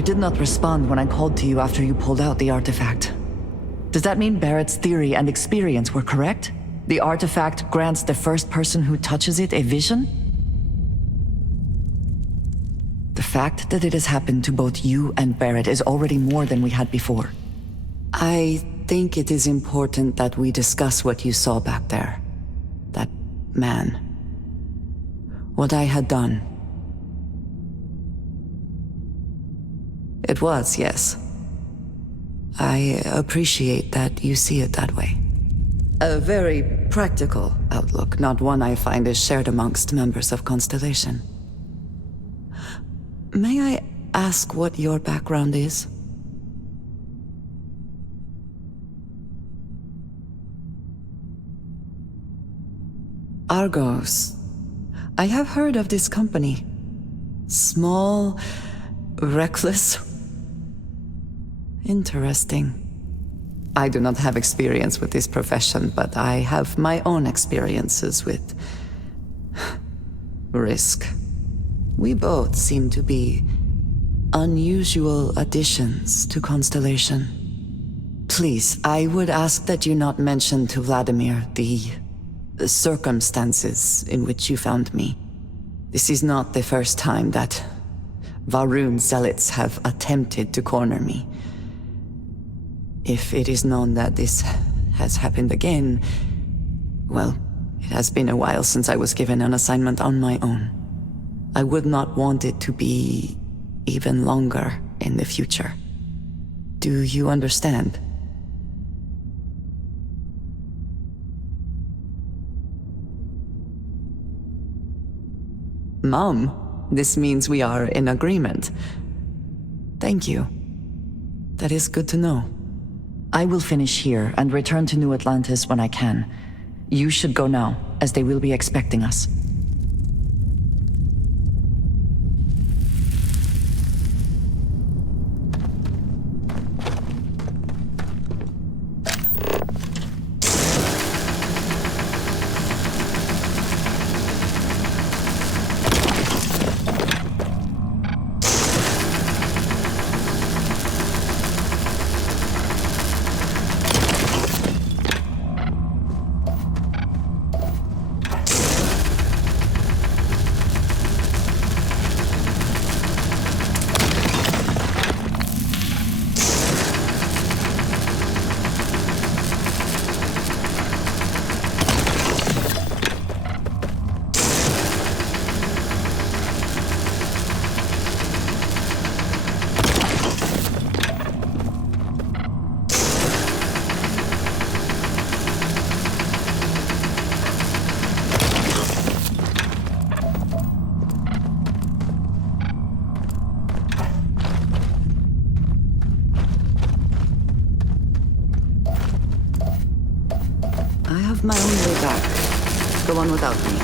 You did not respond when I called to you after you pulled out the artifact. Does that mean Barrett's theory and experience were correct? The artifact grants the first person who touches it a vision? The fact that it has happened to both you and Barrett is already more than we had before. I think it is important that we discuss what you saw back there. That man. What I had done. It was, yes. I appreciate that you see it that way. A very practical outlook, not one I find is shared amongst members of Constellation. May I ask what your background is? Argos. I have heard of this company. Small, reckless. Interesting. I do not have experience with this profession, but I have my own experiences with risk. We both seem to be unusual additions to Constellation. Please, I would ask that you not mention to Vladimir the circumstances in which you found me. This is not the first time that Varun zealots have attempted to corner me. If it is known that this has happened again, well, it has been a while since I was given an assignment on my own. I would not want it to be even longer in the future. Do you understand? Mom, this means we are in agreement. Thank you. That is good to know. I will finish here and return to New Atlantis when I can. You should go now, as they will be expecting us. My own way back. Go on without me.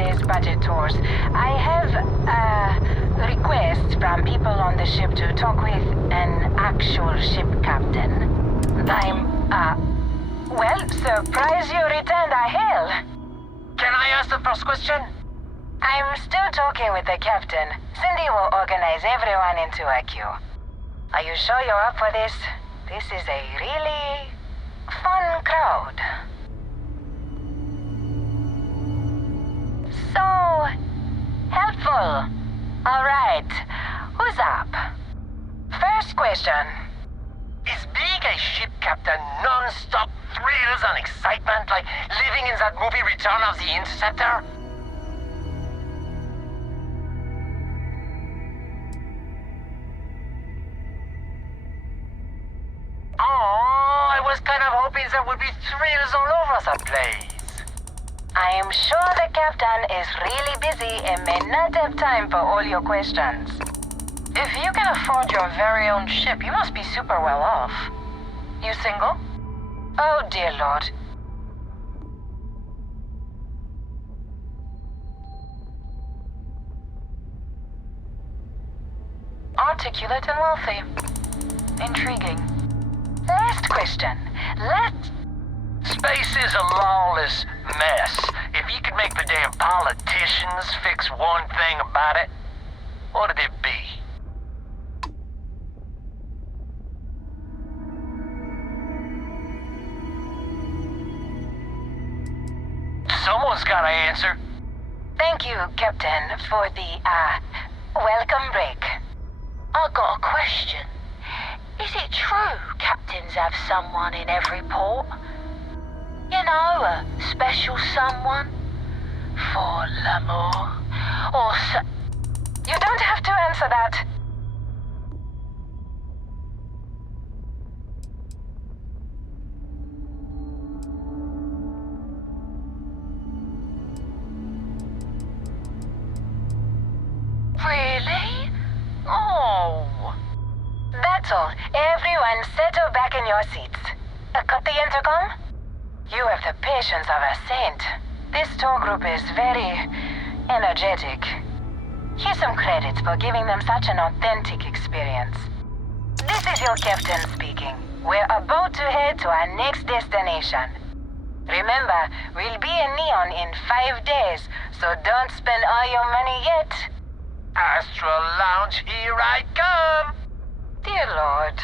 today's budget tours. I have requests from people on the ship to talk with an actual ship captain. Well, surprise you returned a hail. Can I ask the first question? I'm still talking with the captain. Cindy will organize everyone into a queue. Are you sure you're up for this? This is a really fun crowd. So helpful. All right, who's up? First question. Is being a ship captain non-stop thrills and excitement like living in that movie Return of the Interceptor? Oh, I was kind of hoping there would be thrills all over the place. I am sure the captain is really busy and may not have time for all your questions. If you can afford your very own ship, you must be super well off. You single? Oh, dear Lord. Articulate and wealthy. Intriguing. Last question. Space is a lawless mess. If you could make the damn politicians fix one thing about it, what'd it be? Someone's gotta answer. Thank you, Captain, for the, welcome break. I got a question. Is it true captains have someone in every port? You know, a special someone? For l'amour? Or You don't have to answer that. Really? Oh. That's all. Everyone settle back in your seats. Cut the intercom? You have the patience of a saint. This tour group is very energetic. Here's some credits for giving them such an authentic experience. This is your captain speaking. We're about to head to our next destination. Remember, we'll be in Neon in 5 days, so don't spend all your money yet. Astral Lounge, here I come! Dear Lord.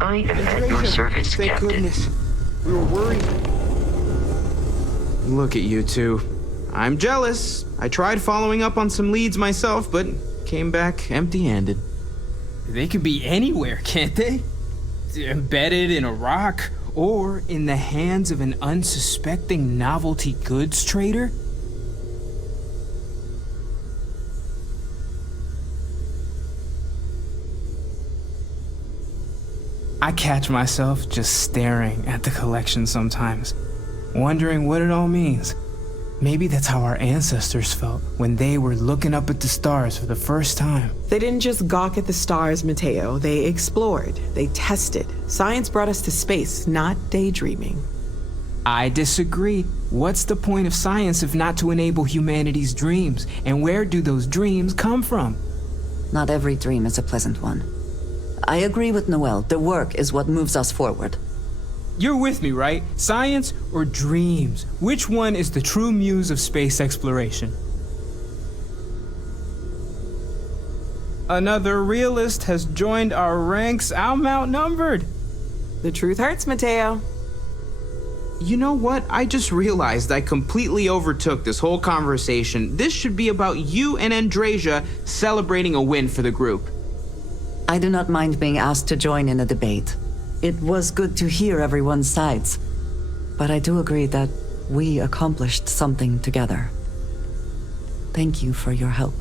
I am at your service, Thank Captain. goodness. We were worried. Look at you two. I'm jealous. I tried following up on some leads myself, but came back empty-handed. They could be anywhere, can't they? Embedded in a rock, or in the hands of an unsuspecting novelty goods trader? I catch myself just staring at the collection sometimes, wondering what it all means. Maybe that's how our ancestors felt when they were looking up at the stars for the first time. They didn't just gawk at the stars, Mateo. They explored. They tested. Science brought us to space, not daydreaming. I disagree. What's the point of science if not to enable humanity's dreams? And where do those dreams come from? Not every dream is a pleasant one. I agree with Noel. The work is what moves us forward. You're with me, right? Science or dreams? Which one is the true muse of space exploration? Another realist has joined our ranks. I'm outnumbered. The truth hurts, Mateo. You know what? I just realized I completely overtook this whole conversation. This should be about you and Andrasia celebrating a win for the group. I do not mind being asked to join in a debate. It was good to hear everyone's sides. But I do agree that we accomplished something together. Thank you for your help.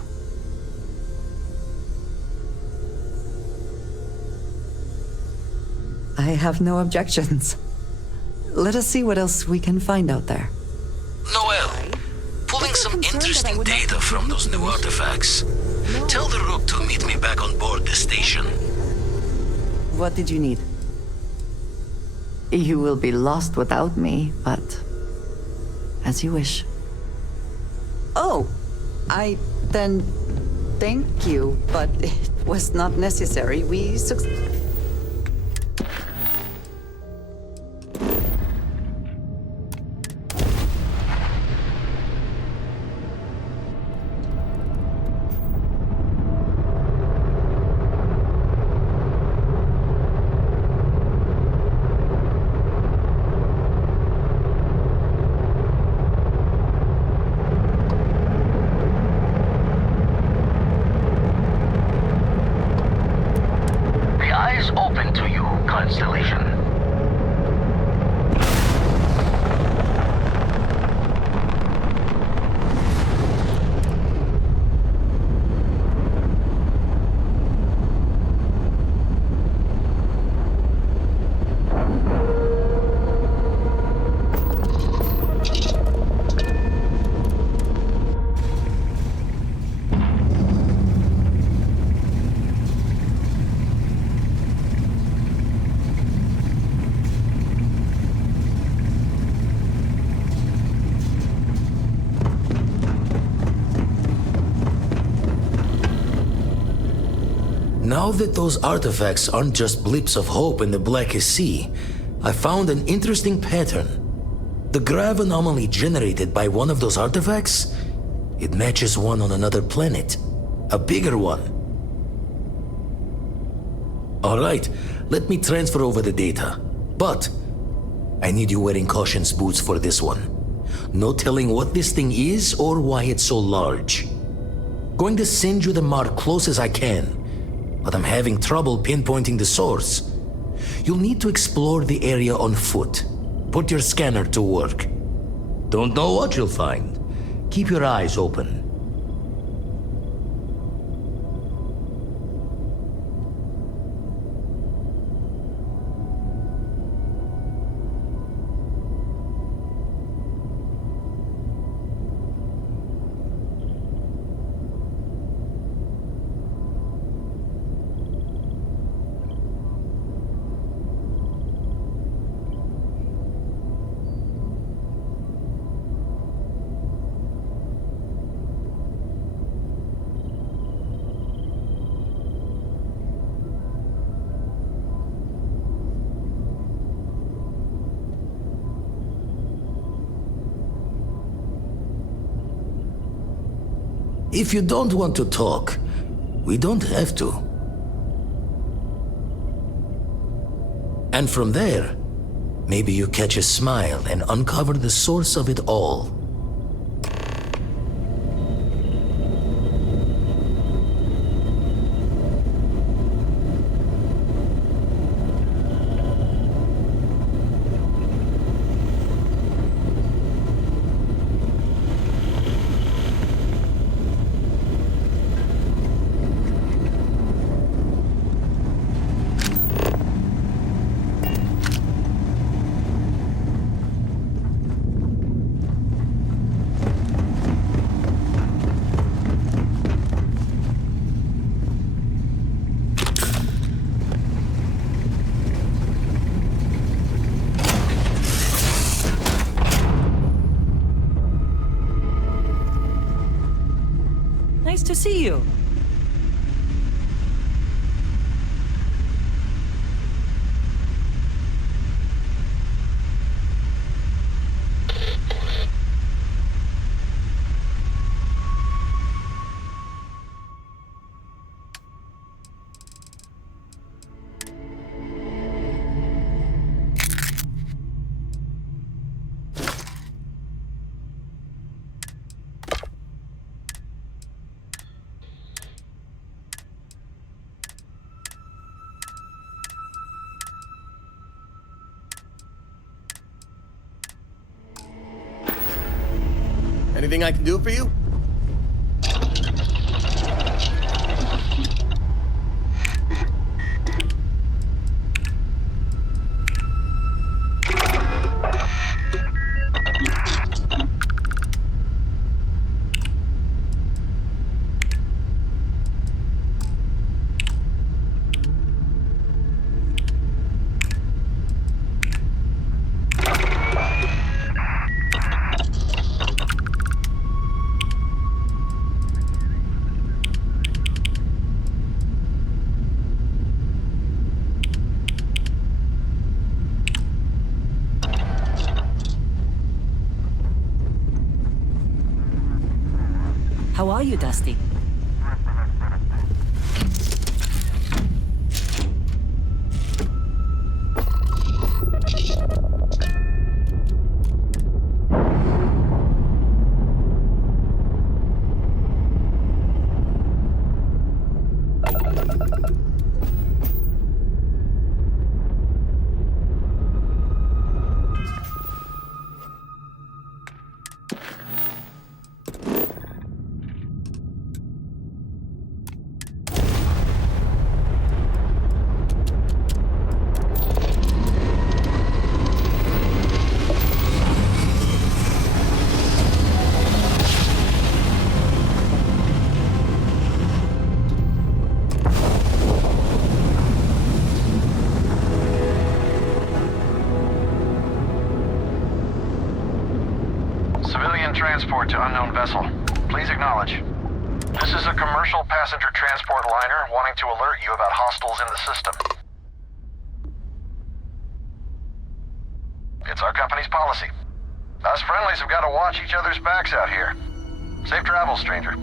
I have no objections. Let us see what else we can find out there. Noel, pulling some interesting data from those new artifacts. Tell the Rook to meet me back on board the station. What did you need? You will be lost without me, but as you wish. Oh, then thank you, but it was not necessary. We succeeded. Open to you, Constellation. Now that those artifacts aren't just blips of hope in the Blackest Sea, I found an interesting pattern. The grav anomaly generated by one of those artifacts, it matches one on another planet. A bigger one. Alright, let me transfer over the data. But I need you wearing caution's boots for this one. No telling what this thing is or why it's so large. Going to send you the mark close as I can, but I'm having trouble pinpointing the source. You'll need to explore the area on foot. Put your scanner to work. Don't know what you'll find. Keep your eyes open. If you don't want to talk, we don't have to. And from there, maybe you catch a smile and uncover the source of it all. Nice to see you. Anything I can do for you? How are you, Dusty? Civilian transport to unknown vessel. Please acknowledge. This is a commercial passenger transport liner wanting to alert you about hostiles in the system. It's our company's policy. Us friendlies have got to watch each other's backs out here. Safe travels, stranger.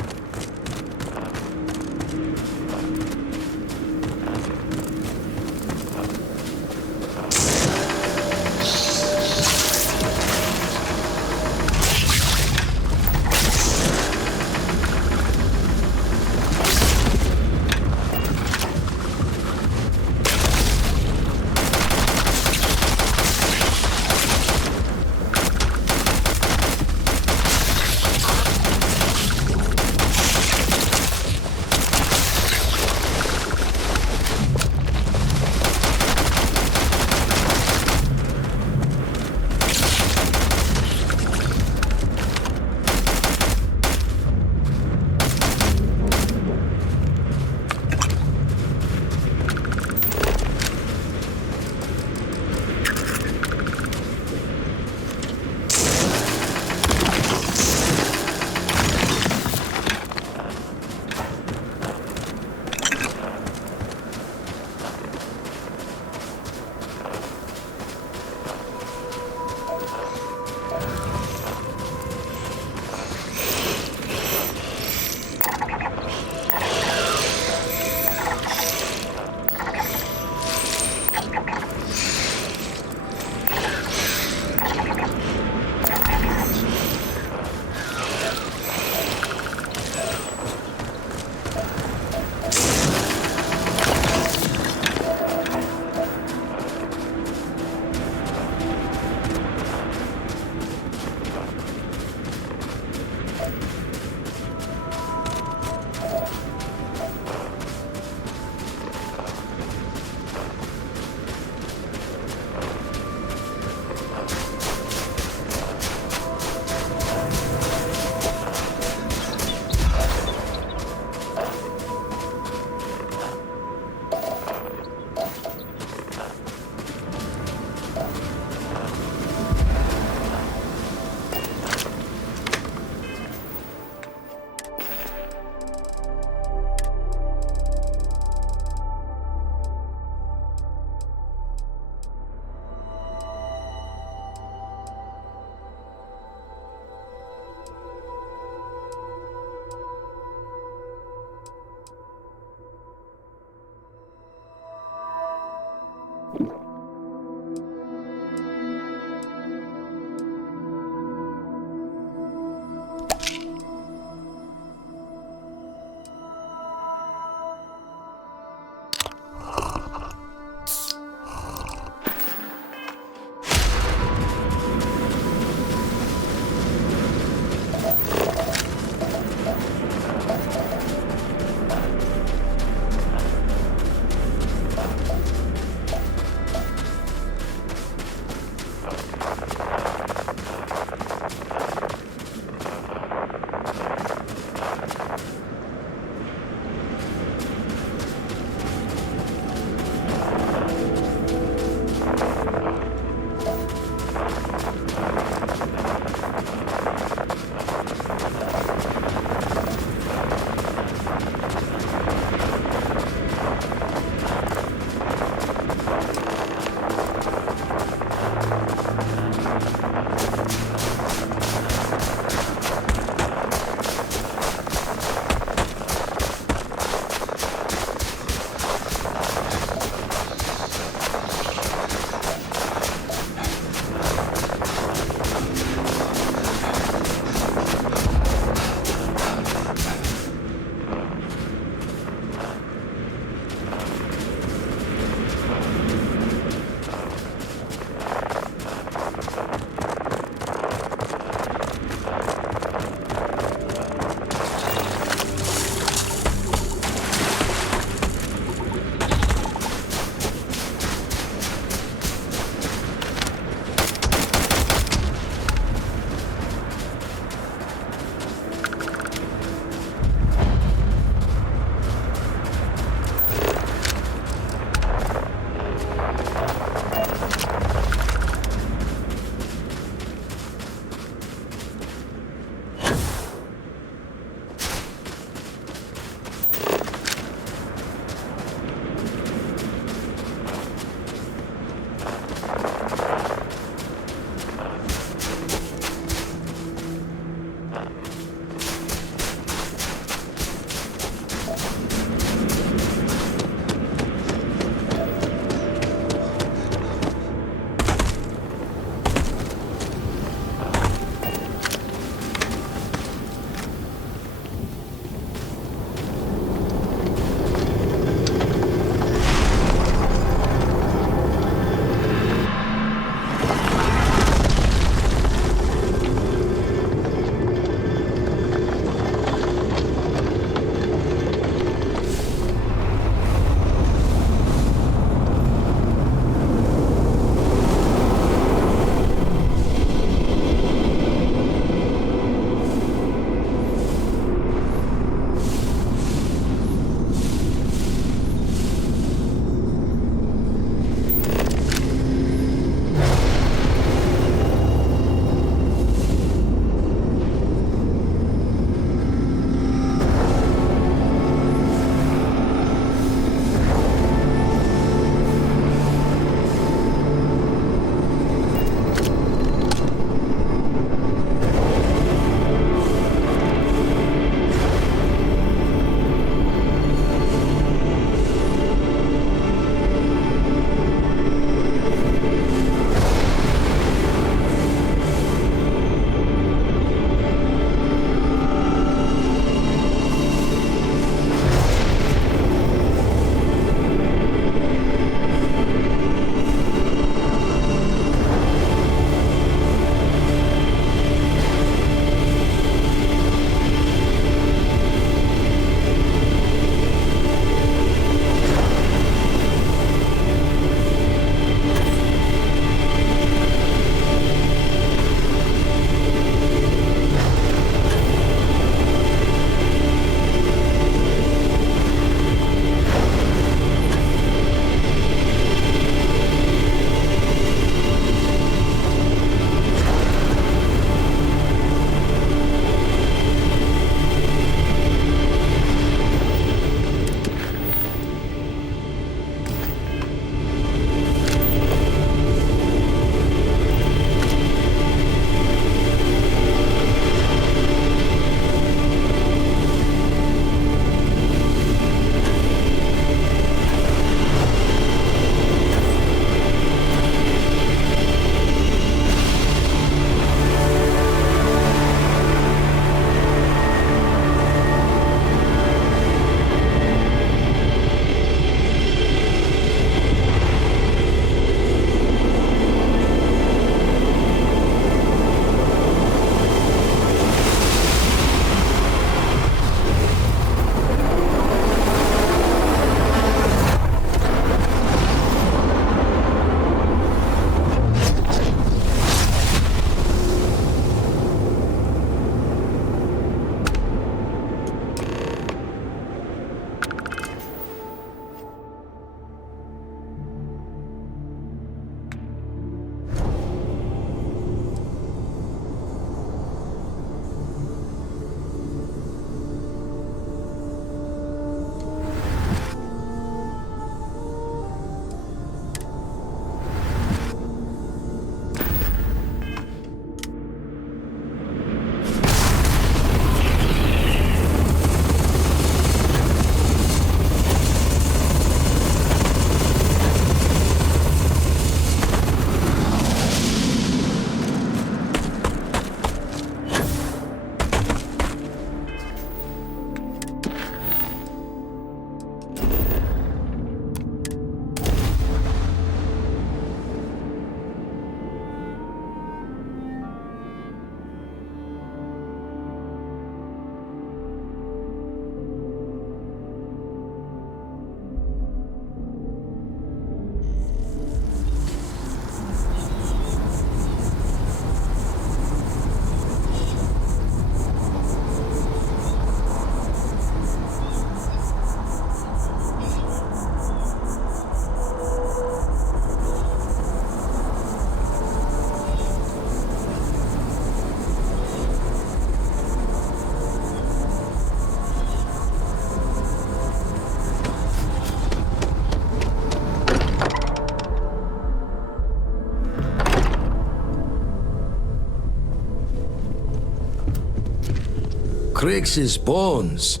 Crix's bones.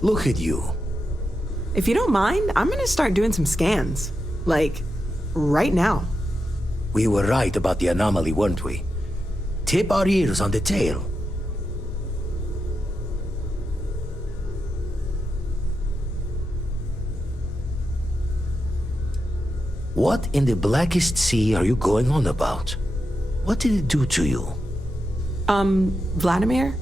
Look at you. If you don't mind, I'm gonna start doing some scans. Like, right now. We were right about the anomaly, weren't we? Tip our ears on the tail. What in the blackest sea are you going on about? What did it do to you? Vladimir,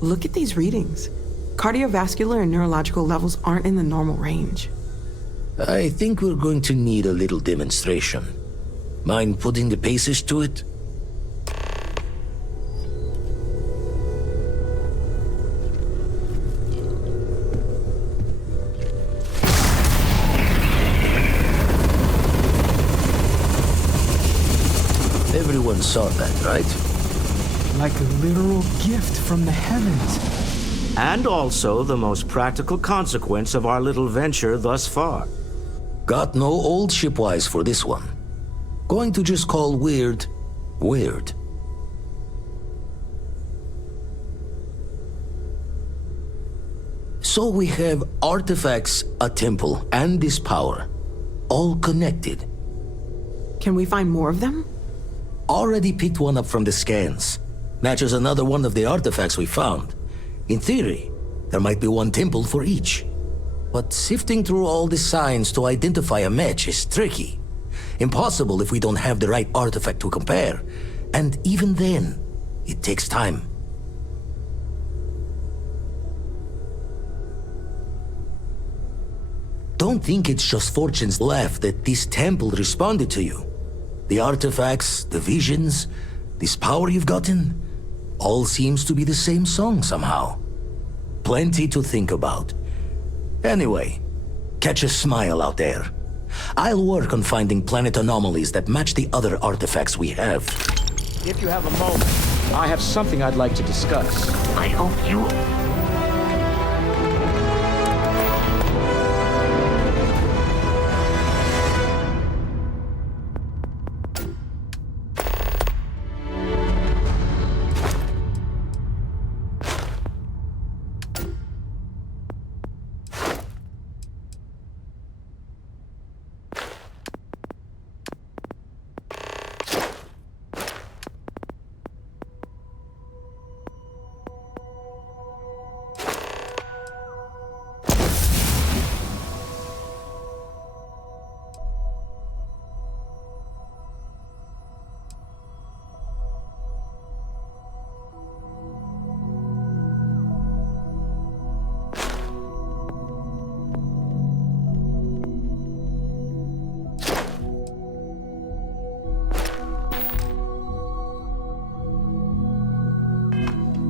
look at these readings. Cardiovascular and neurological levels aren't in the normal range. I think we're going to need a little demonstration. Mind putting the paces to it? Everyone saw that, right? Like a literal gift from the heavens. And also the most practical consequence of our little venture thus far. Got no old shipwise for this one. Going to just call weird, weird. So we have artifacts, a temple, and this power. All connected. Can we find more of them? Already picked one up from the scans. Matches another one of the artifacts we found. In theory, there might be one temple for each. But sifting through all the signs to identify a match is tricky. Impossible if we don't have the right artifact to compare. And even then, it takes time. Don't think it's just fortune's laugh that this temple responded to you. The artifacts, the visions, this power you've gotten, all seems to be the same song somehow. Plenty to think about. Anyway, catch a smile out there. I'll work on finding planet anomalies that match the other artifacts we have. If you have a moment, I have something I'd like to discuss. I hope you...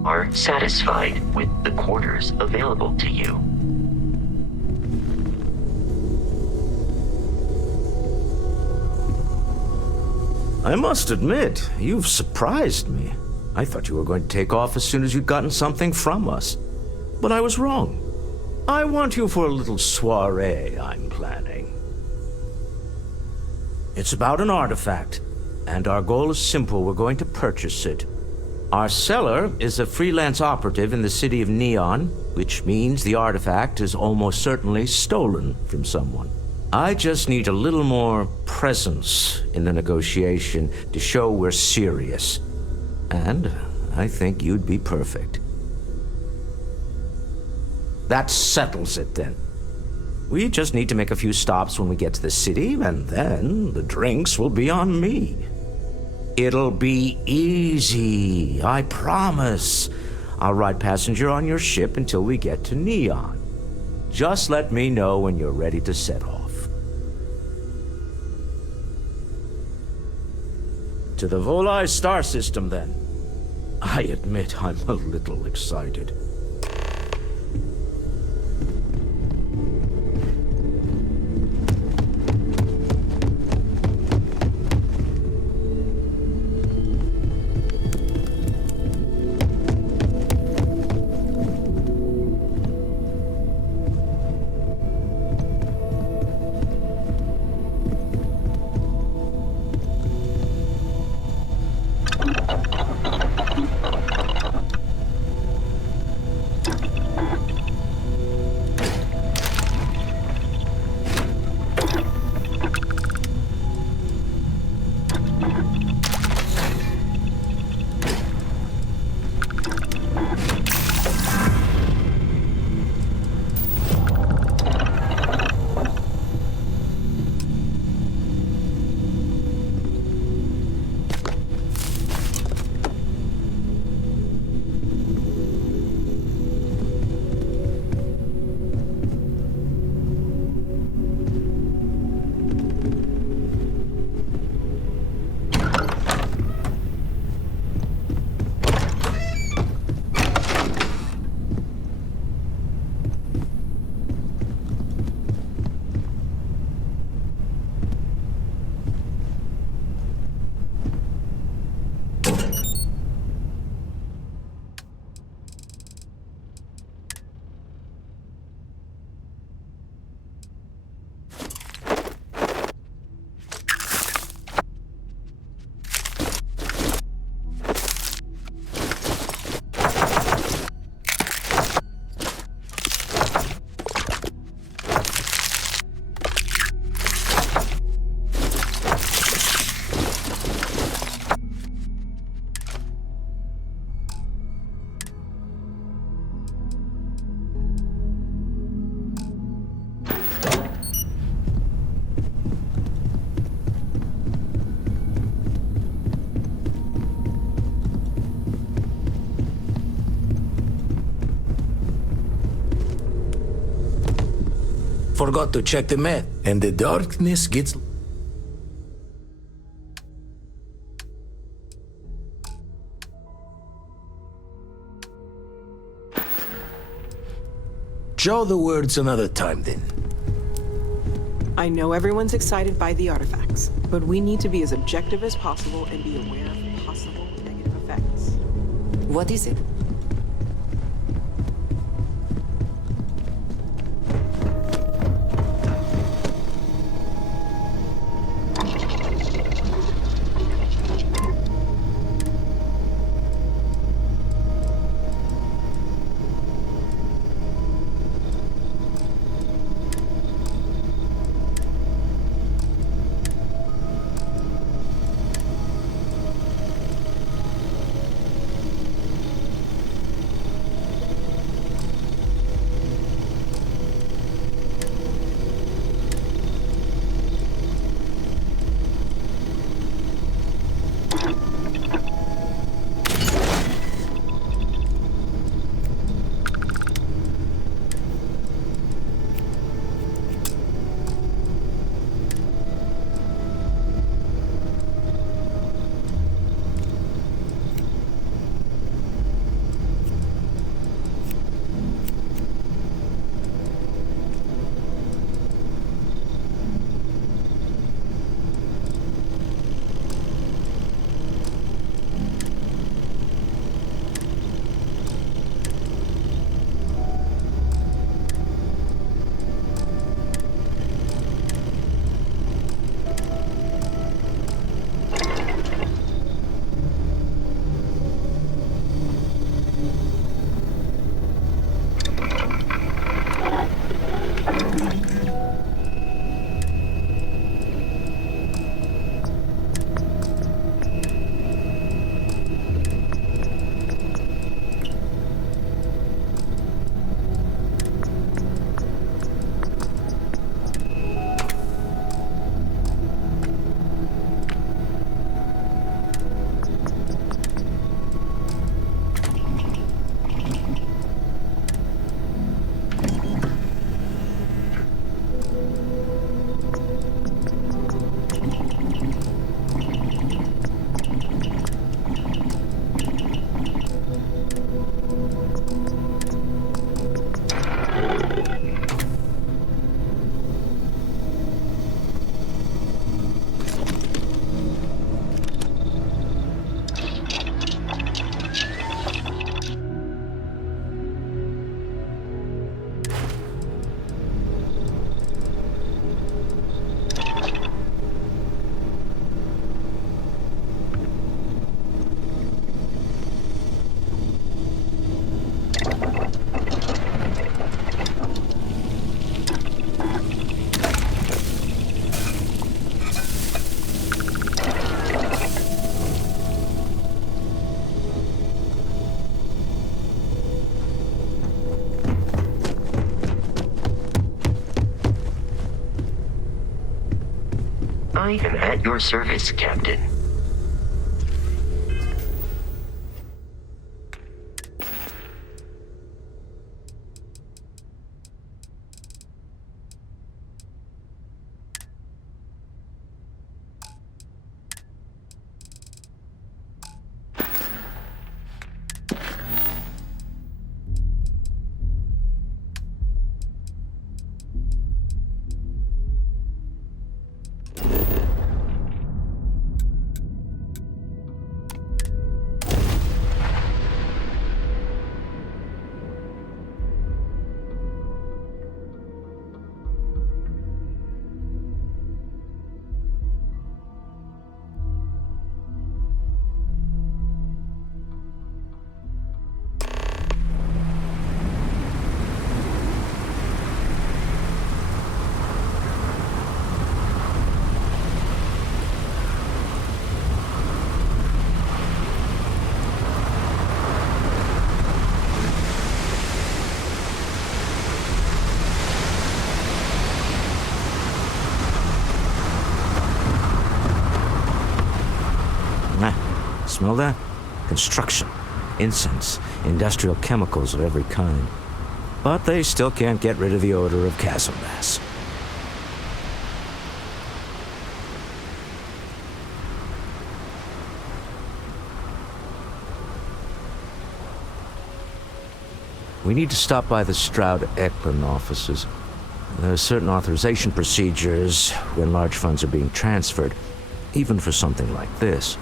are satisfied with the quarters available to you. I must admit, you've surprised me. I thought you were going to take off as soon as you'd gotten something from us. But I was wrong. I want you for a little soiree I'm planning. It's about an artifact, and our goal is simple. We're going to purchase it. Our seller is a freelance operative in the city of Neon, which means the artifact is almost certainly stolen from someone. I just need a little more presence in the negotiation to show we're serious. And I think you'd be perfect. That settles it then. We just need to make a few stops when we get to the city, and then the drinks will be on me. It'll be easy, I promise. I'll ride passenger on your ship until we get to Neon. Just let me know when you're ready to set off. To the Volai star system, then. I admit I'm a little excited. forgot to check the map, and the darkness gets... Jaw the words another time, then. I know everyone's excited by the artifacts, but we need to be as objective as possible and be aware of possible negative effects. What is it? I am at your service, Captain. Smell that? Construction, incense, industrial chemicals of every kind. But they still can't get rid of the odor of castle gas. We need to stop by the Stroud-Eklund offices. There are certain authorization procedures when large funds are being transferred, even for something like this.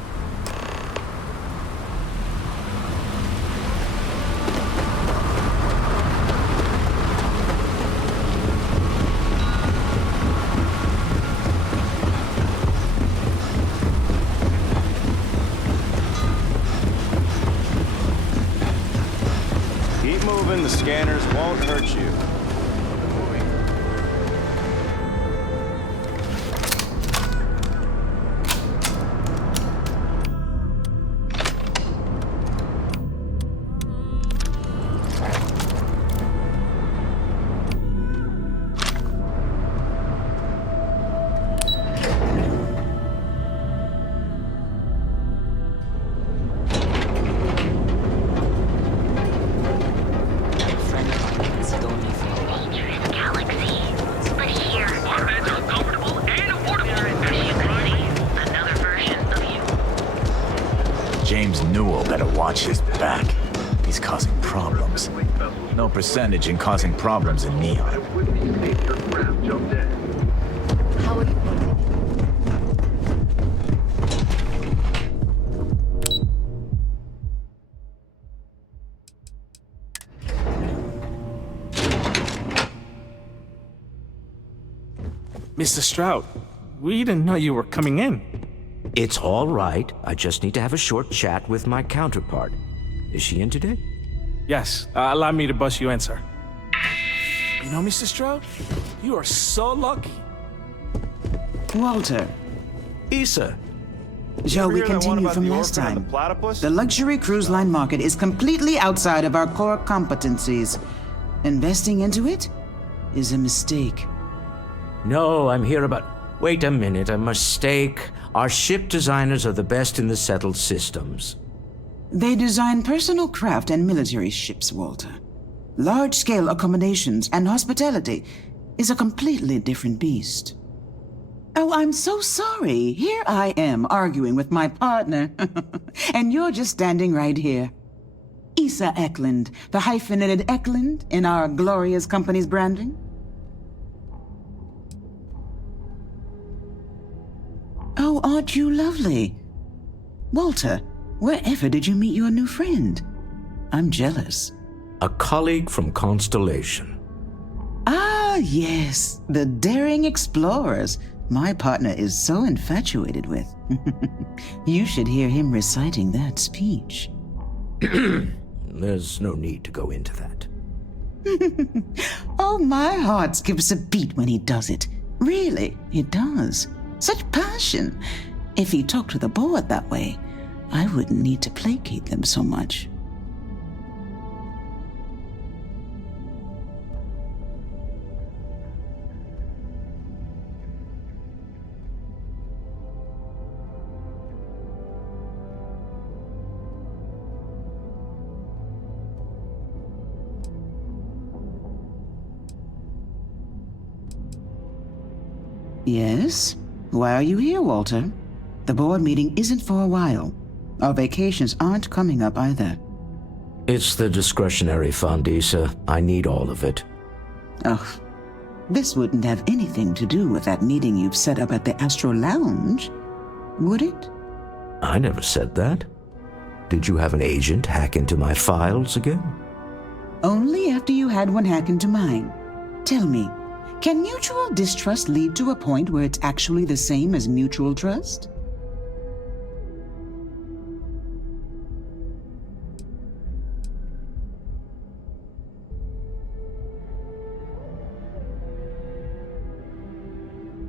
Keep moving, the scanners won't hurt you. James Newell better watch his back. He's causing problems. No percentage in causing problems in Neon. How are you? Mr. Stroud, we didn't know you were coming in. It's all right. I just need to have a short chat with my counterpart. Is she in today? Yes, allow me to bust you in, sir. You know, Mr. Stroud, you are so lucky. Walter. Issa. Shall we continue from last time? The luxury cruise line market is completely outside of our core competencies. Investing into it is a mistake. No, I'm here about... Wait a minute, a mistake. Our ship designers are the best in the settled systems. They design personal craft and military ships, Walter. Large-scale accommodations and hospitality is a completely different beast. Oh, I'm so sorry. Here I am arguing with my partner. And you're just standing right here. Issa Eklund, the hyphenated Eklund in our glorious company's branding. Oh, aren't you lovely? Walter, wherever did you meet your new friend? I'm jealous. A colleague from Constellation. Ah, yes, the daring explorers my partner is so infatuated with. You should hear him reciting that speech. There's no need to go into that. Oh, my heart skips a beat when he does it. Really, it does. Such passion. If he talked to the board that way, I wouldn't need to placate them so much. Yes? Why are you here, Walter? The board meeting isn't for a while. Our vacations aren't coming up either. It's the discretionary fund, Issa. I need all of it. Oh, this wouldn't have anything to do with that meeting you've set up at the Astro Lounge, would it? I never said that. Did you have an agent hack into my files again? Only after you had one hack into mine. Tell me, can mutual distrust lead to a point where it's actually the same as mutual trust?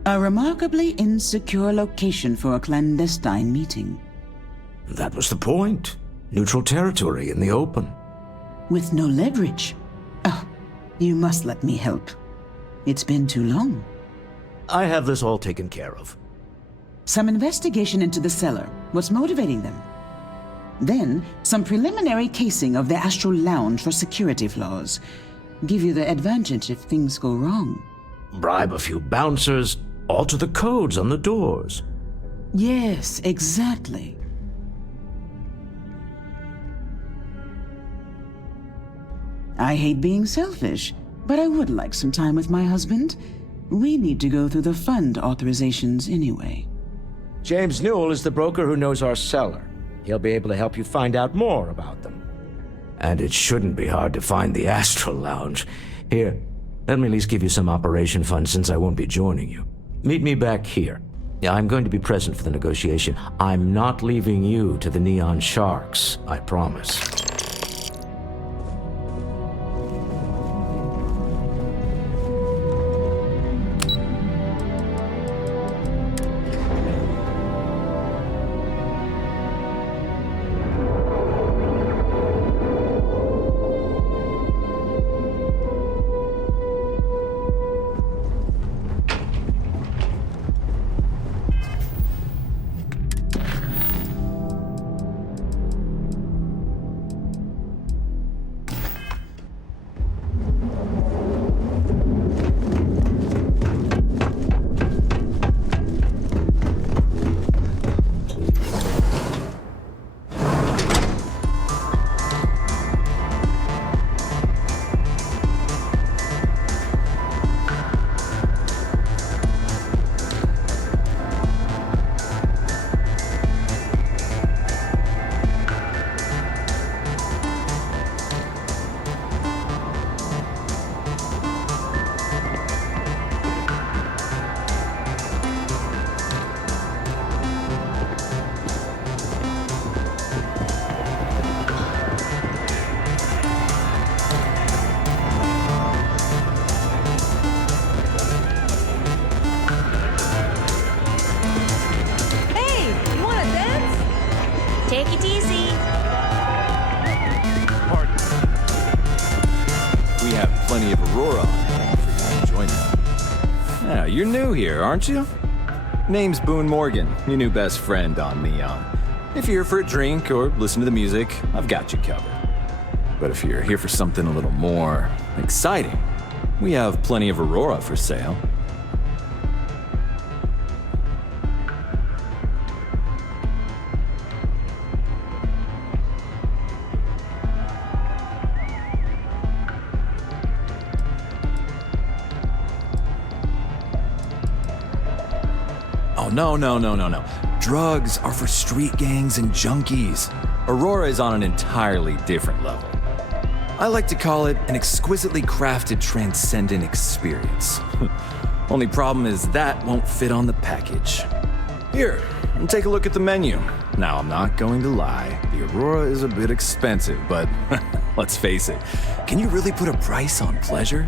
A remarkably insecure location for a clandestine meeting. That was the point. Neutral territory in the open. With no leverage. Oh, you must let me help. It's been too long. I have this all taken care of. Some investigation into the cellar. What's motivating them? Then, some preliminary casing of the Astral Lounge for security flaws. Give you the advantage if things go wrong. Bribe a few bouncers, alter the codes on the doors. Yes, exactly. I hate being selfish, but I would like some time with my husband. We need to go through the fund authorizations anyway. James Newell is the broker who knows our seller. He'll be able to help you find out more about them. And it shouldn't be hard to find the Astral Lounge. Here, let me at least give you some operation funds since I won't be joining you. Meet me back here. Yeah, I'm going to be present for the negotiation. I'm not leaving you to the Neon Sharks, I promise. Take it easy. Pardon. We have plenty of Aurora on hand for your enjoyment. Yeah, you're new here, aren't you? Name's Boone Morgan, your new best friend on Neon. If you're here for a drink or listen to the music, I've got you covered. But if you're here for something a little more exciting, we have plenty of Aurora for sale. Oh, no. Drugs are for street gangs and junkies. Aurora is on an entirely different level. I like to call it an exquisitely crafted, transcendent experience. Only problem is that won't fit on the package. Here, take a look at the menu. Now, I'm not going to lie, the Aurora is a bit expensive, but let's face it, can you really put a price on pleasure?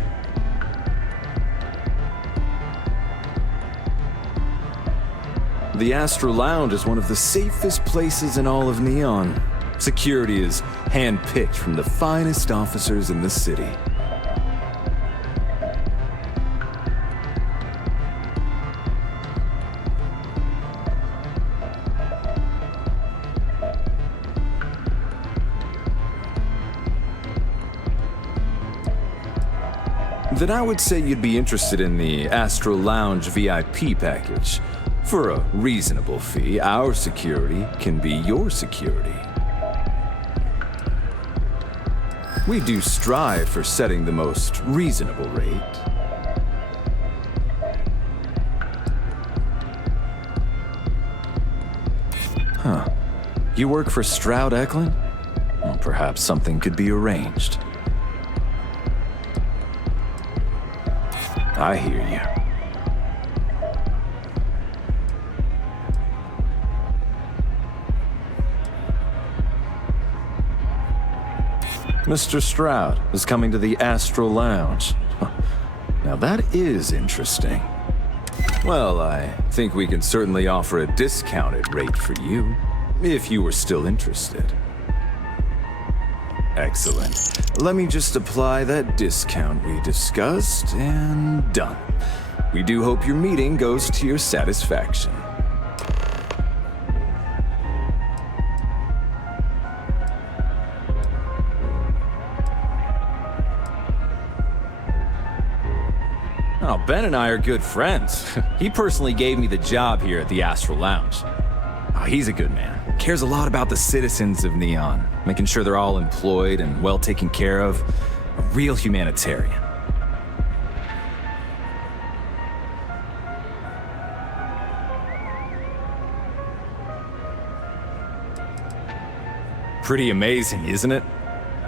The Astral Lounge is one of the safest places in all of Neon. Security is hand-picked from the finest officers in the city. Then I would say you'd be interested in the Astral Lounge VIP package. For a reasonable fee, our security can be your security. We do strive for setting the most reasonable rate. Huh. You work for Stroud Eklund? Well, perhaps something could be arranged. I hear you. Mr. Stroud is coming to the Astral Lounge. Now that is interesting. Well, I think we can certainly offer a discounted rate for you, if you were still interested. Excellent. Let me just apply that discount we discussed, and done. We do hope your meeting goes to your satisfaction. Oh, Ben and I are good friends. He personally gave me the job here at the Astral Lounge. Oh, he's a good man. Cares a lot about the citizens of Neon, making sure they're all employed and well taken care of. A real humanitarian. Pretty amazing, isn't it?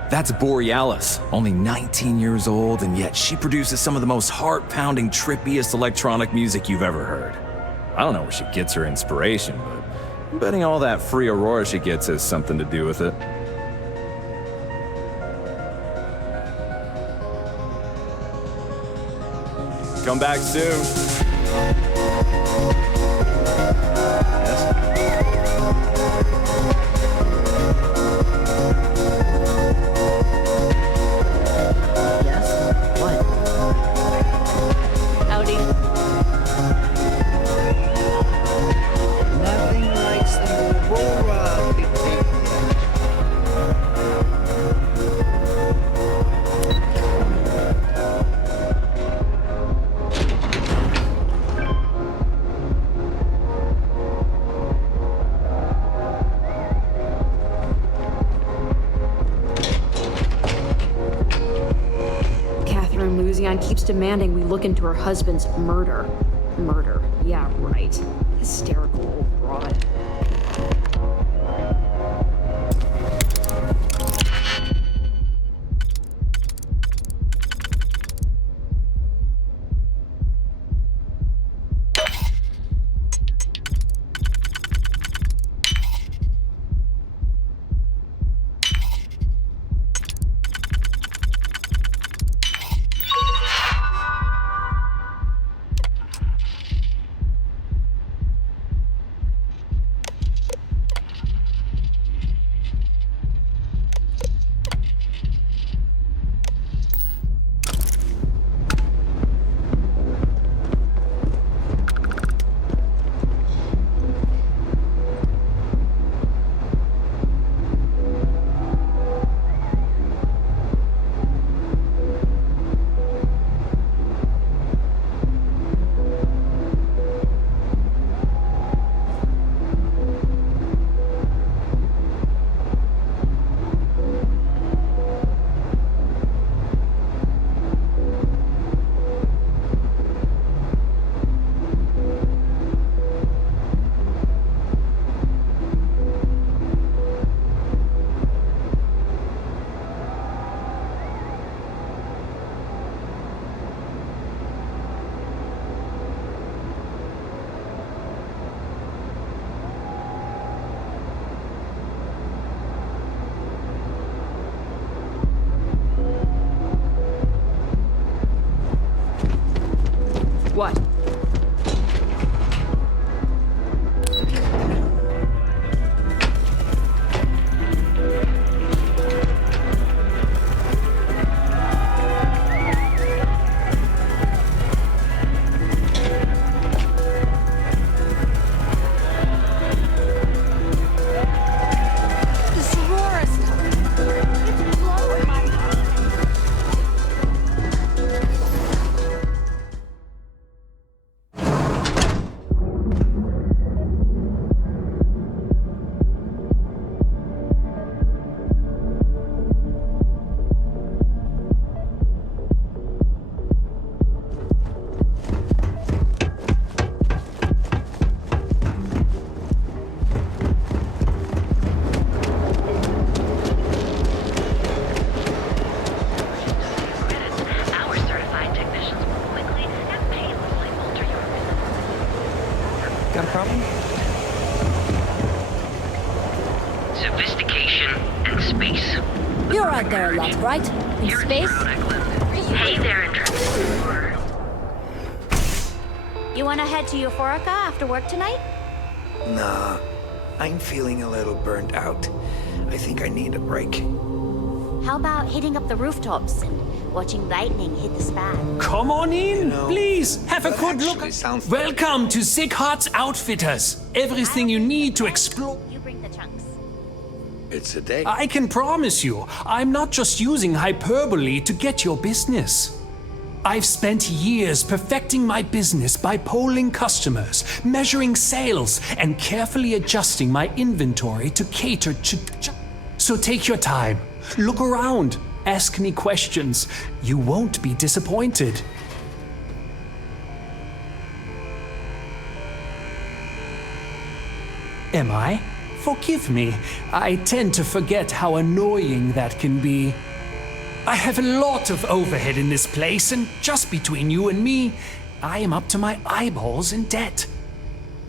That's Borealis, only 19 years old, and yet she produces some of the most heart-pounding, trippiest electronic music you've ever heard. I don't know where she gets her inspiration, but I'm betting all that free Aurora she gets has something to do with it. Come back soon. Keeps demanding we look into her husband's murder. Murder. Yeah, right. Hysterical old broad. What? Got a problem? Sophistication and space. You're out there a lot, right? In space? Hey there, Intrepid. You wanna head to Euphorica after work tonight? Nah, I'm feeling a little burnt out. I think I need a break. How about hitting up the rooftops and watching lightning hit the span? Come on in, please. Have a good look. Welcome to Sick Hearts Outfitters. Everything you need to explore. You bring the chunks. It's a day. I can promise you, I'm not just using hyperbole to get your business. I've spent years perfecting my business by polling customers, measuring sales, and carefully adjusting my inventory to cater to... So take your time, look around, Ask me questions. You won't be disappointed. Am I? Forgive me. I tend to forget how annoying that can be. I have a lot of overhead in this place, and just between you and me, I am up to my eyeballs in debt.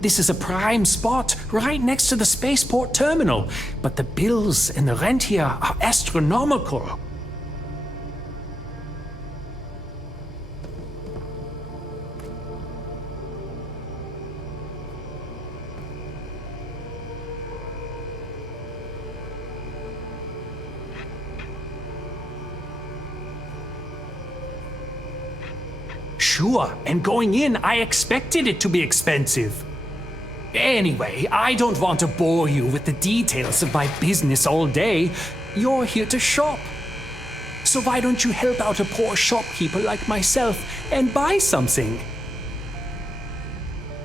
This is a prime spot right next to the spaceport terminal, but the bills and the rent here are astronomical. Sure, and going in, I expected it to be expensive. Anyway, I don't want to bore you with the details of my business all day. You're here to shop. So why don't you help out a poor shopkeeper like myself and buy something?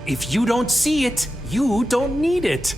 If you don't see it, you don't need it.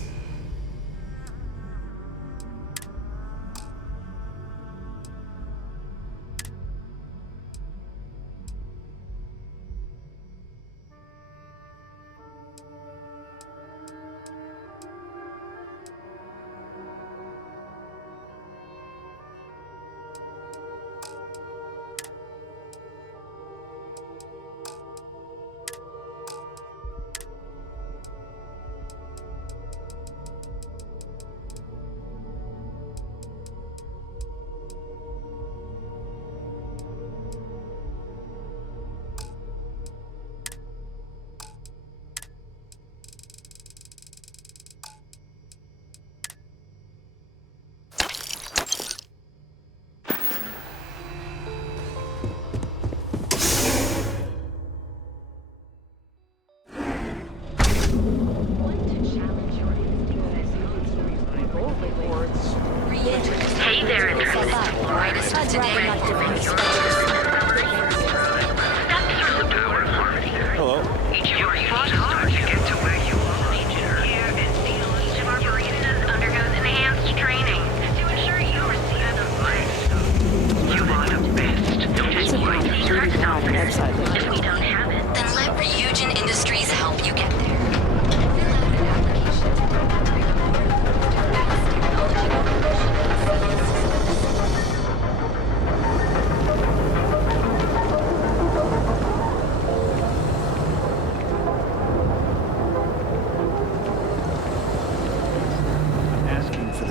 Hey there, intruders. Brightest of today. Hello. Each of your units start to get to where you are. Here at Neon, each of our baristas undergoes enhanced training to ensure you receive the best. You are the best. Don't worry, secret stuff. If we don't have it, then let Ryujin Industries help you get there.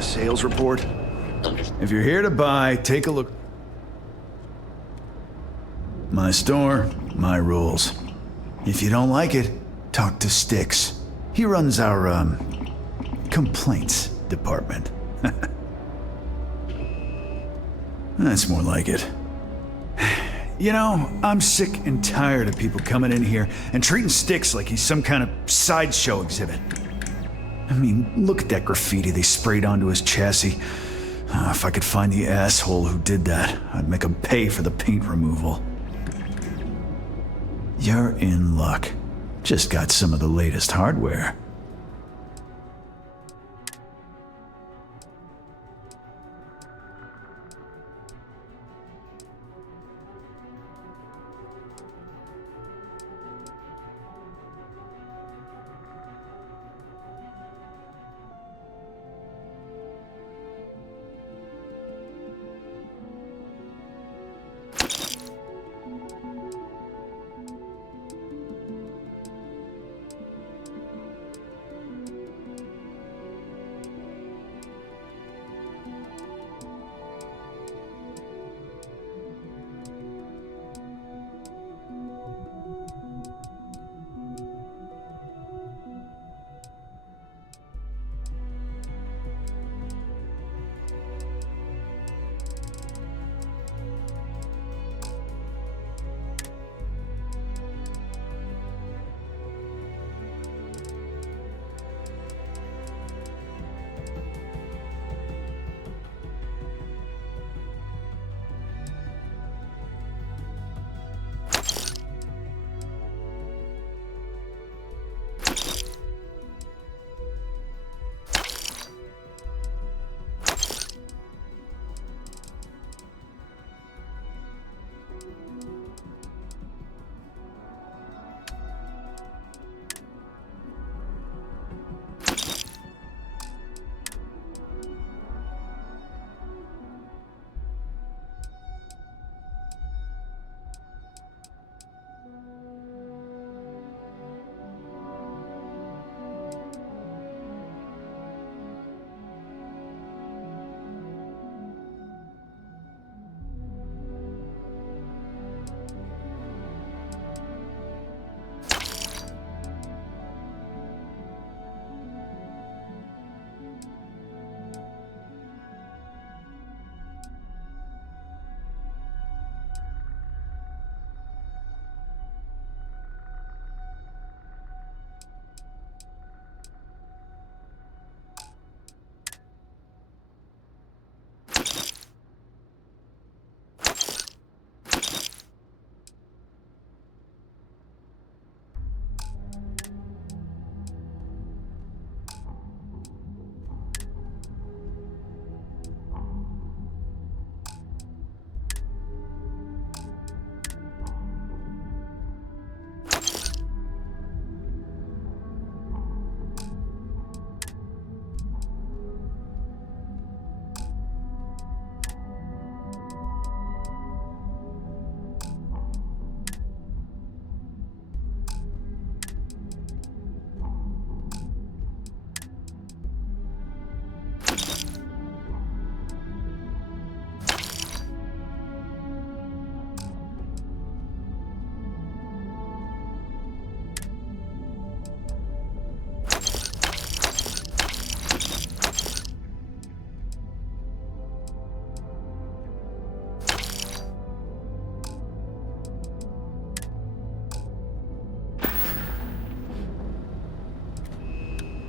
Sales report. If you're here to buy, take a look. My store, my rules. If you don't like it, talk to Styx. He runs our, complaints department. That's more like it. You know, I'm sick and tired of people coming in here and treating Styx like he's some kind of sideshow exhibit. I mean, look at that graffiti they sprayed onto his chassis. If I could find the asshole who did that, I'd make him pay for the paint removal. You're in luck. Just got some of the latest hardware.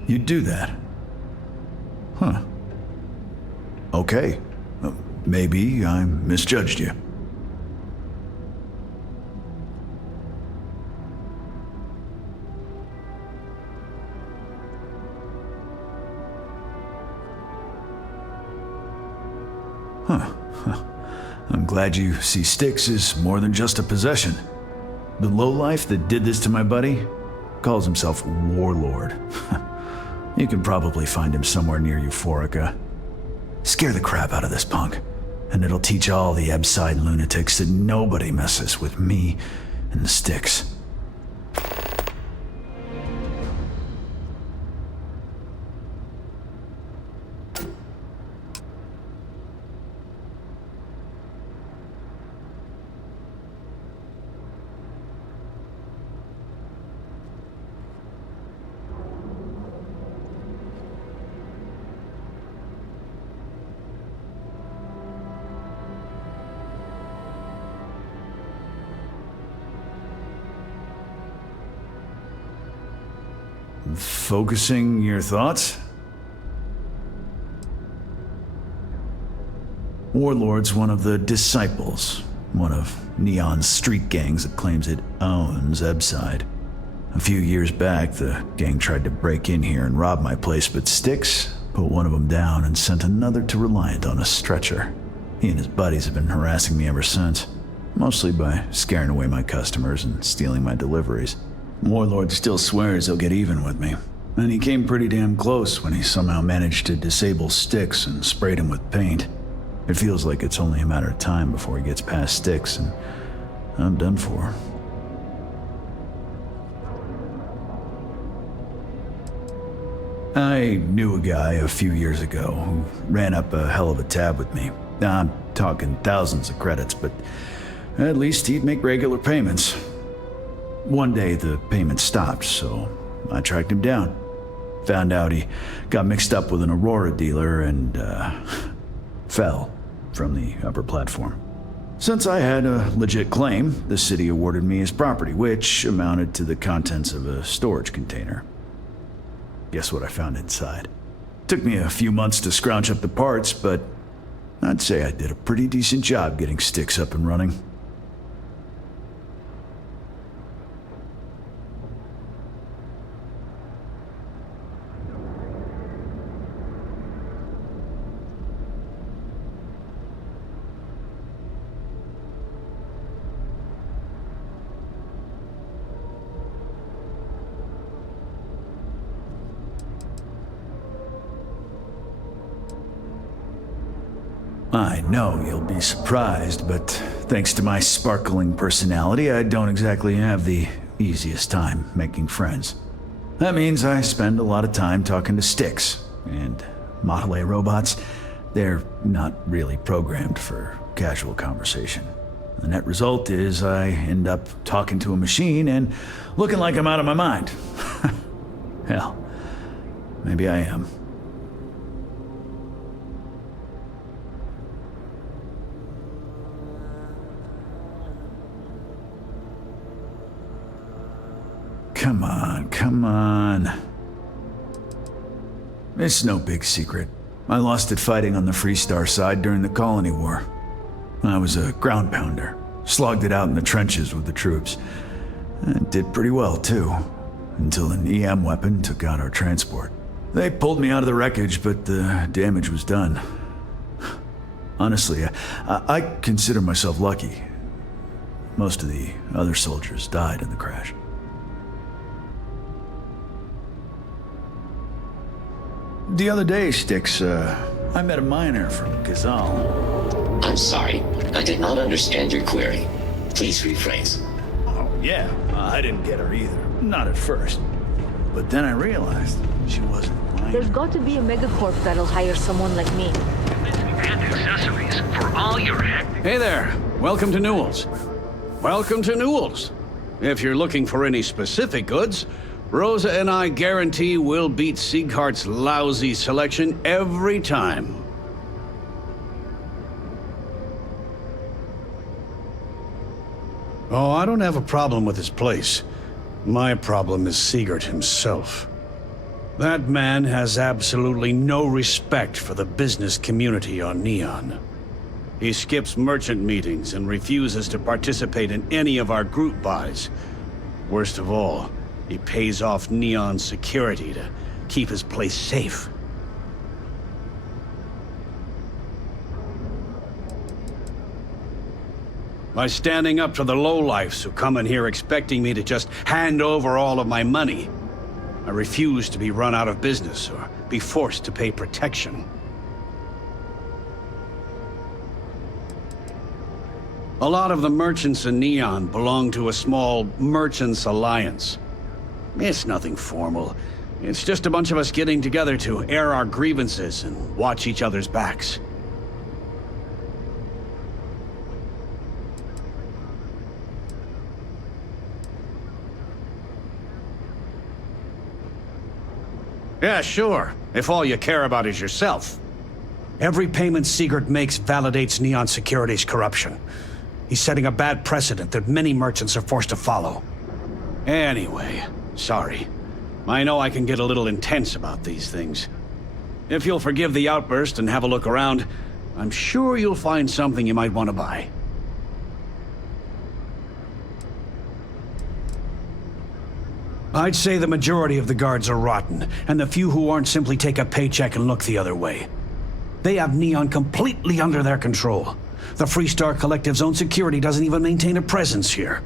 You'd do that? Huh. Okay. Maybe I misjudged you. Huh. I'm glad you see Styx as more than just a possession. The lowlife that did this to my buddy calls himself Warlord. You can probably find him somewhere near Euphorica. Scare the crap out of this punk, and it'll teach all the Ebside lunatics that nobody messes with me and the Styx. Focusing your thoughts? Warlord's one of the Disciples, one of Neon's street gangs that claims it owns Ebside. A few years back, the gang tried to break in here and rob my place, but Styx put one of them down and sent another to Reliant on a stretcher. He and his buddies have been harassing me ever since, mostly by scaring away my customers and stealing my deliveries. Warlord still swears he'll get even with me, and he came pretty damn close when he somehow managed to disable Styx and sprayed him with paint. It feels like it's only a matter of time before he gets past Styx, and I'm done for. I knew a guy a few years ago who ran up a hell of a tab with me. I'm talking thousands of credits, but at least he'd make regular payments. One day the payment stopped, so I tracked him down. Found out he got mixed up with an Aurora dealer and fell from the upper platform. Since I had a legit claim, the city awarded me his property, which amounted to the contents of a storage container. Guess what I found inside? Took me a few months to scrounge up the parts, but I'd say I did a pretty decent job getting Styx up and running. I know you'll be surprised, but thanks to my sparkling personality, I don't exactly have the easiest time making friends. That means I spend a lot of time talking to Styx, and Model A robots, they're not really programmed for casual conversation. The net result is I end up talking to a machine and looking like I'm out of my mind. Hell, maybe I am. Come on. It's no big secret. I lost it fighting on the Freestar side during the Colony War. I was a ground pounder, slogged it out in the trenches with the troops. And did pretty well, too, until an EM weapon took out our transport. They pulled me out of the wreckage, but the damage was done. Honestly, I consider myself lucky. Most of the other soldiers died in the crash. The other day, Styx, I met a miner from Gazal. I'm sorry, I did not understand your query. Please rephrase. Oh, yeah, I didn't get her either. Not at first. But then I realized she wasn't mine. There's got to be a megacorp that'll hire someone like me. And accessories for all your hectic... Hey there, welcome to Newell's. Welcome to Newell's. If you're looking for any specific goods, Rosa and I guarantee we'll beat Sieghart's lousy selection every time. Oh, I don't have a problem with his place. My problem is Siegert himself. That man has absolutely no respect for the business community on Neon. He skips merchant meetings and refuses to participate in any of our group buys. Worst of all, he pays off Neon's security to keep his place safe. By standing up to the lowlifes who come in here expecting me to just hand over all of my money, I refuse to be run out of business or be forced to pay protection. A lot of the merchants in Neon belong to a small merchants alliance. It's nothing formal. It's just a bunch of us getting together to air our grievances and watch each other's backs. Yeah, sure, if all you care about is yourself. Every payment Sigurd makes validates Neon Security's corruption. He's setting a bad precedent that many merchants are forced to follow. Anyway, sorry. I know I can get a little intense about these things. If you'll forgive the outburst and have a look around, I'm sure you'll find something you might want to buy. I'd say the majority of the guards are rotten, and the few who aren't simply take a paycheck and look the other way. They have Neon completely under their control. The Freestar Collective's own security doesn't even maintain a presence here.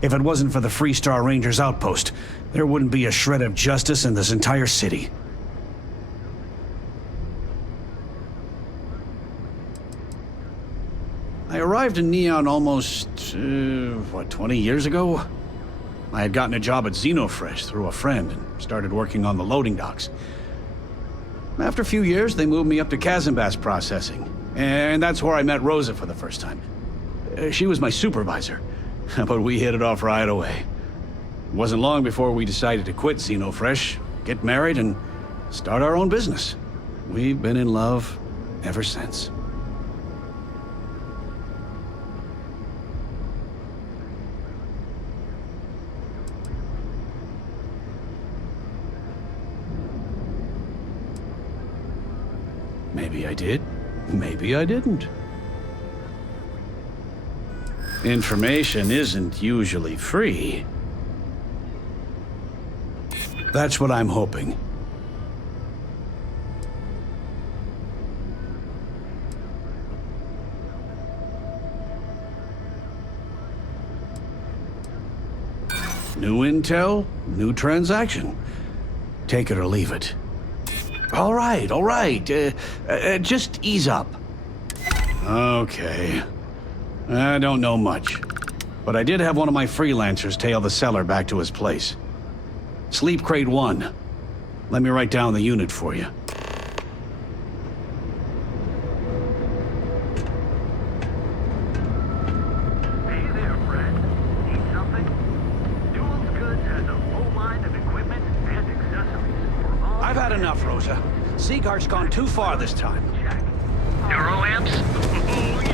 If it wasn't for the Freestar Rangers outpost, there wouldn't be a shred of justice in this entire city. I arrived in Neon almost, 20 years ago? I had gotten a job at Xenofresh through a friend and started working on the loading docks. After a few years, they moved me up to Kazanbass processing, and that's where I met Rosa for the first time. She was my supervisor, but we hit it off right away. It wasn't long before we decided to quit Xenofresh, get married, and start our own business. We've been in love ever since. Maybe I did, maybe I didn't. Information isn't usually free. That's what I'm hoping. New intel, new transaction. Take it or leave it. All right, just ease up. Okay. I don't know much, but I did have one of my freelancers tail the seller back to his place. Sleep Crate 1. Let me write down the unit for you. Hey there, friend. Need something? Newell's Goods has a full line of equipment and accessories for all. I've had enough, Rosa. Seagard's gone too far this time. Neuroamps? Oh, yeah.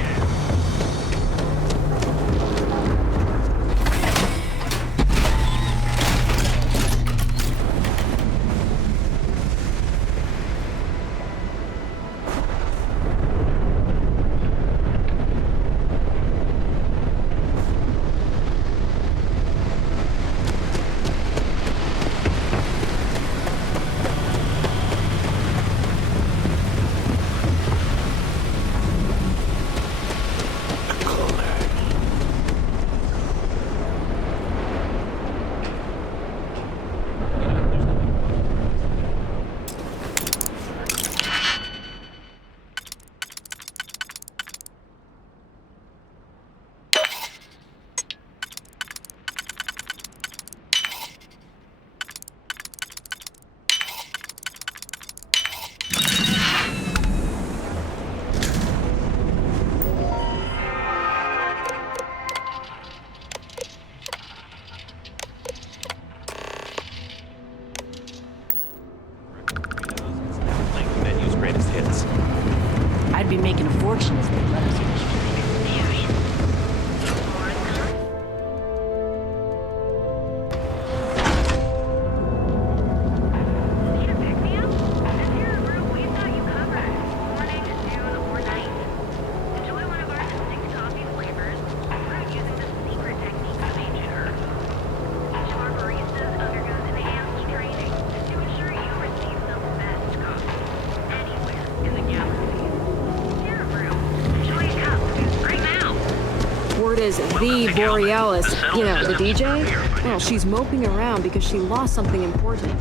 Word is the Borealis, you know, the DJ? Well, she's moping around because she lost something important.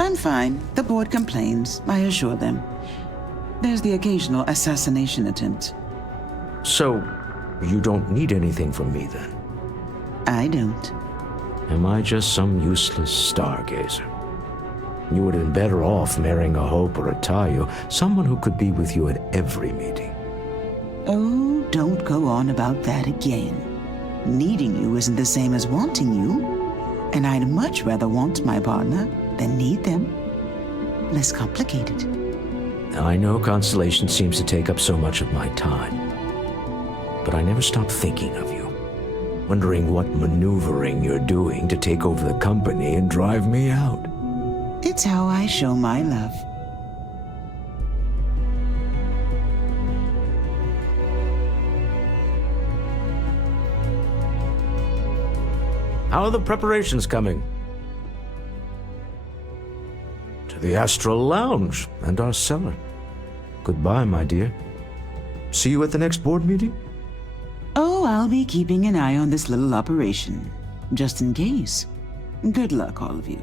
I'm fine. The board complains, I assure them. There's the occasional assassination attempt. So, you don't need anything from me then? I don't. Am I just some useless stargazer? You would have been better off marrying a Hope or a Tayo, someone who could be with you at every meeting. Oh, don't go on about that again. Needing you isn't the same as wanting you. And I'd much rather want my partner than need them. Less complicated. I know Constellation seems to take up so much of my time. But I never stop thinking of you. Wondering what maneuvering you're doing to take over the company and drive me out. It's how I show my love. How are the preparations coming? To the Astral Lounge and our cellar. Goodbye, my dear. See you at the next board meeting? Oh, I'll be keeping an eye on this little operation, just in case. Good luck, all of you.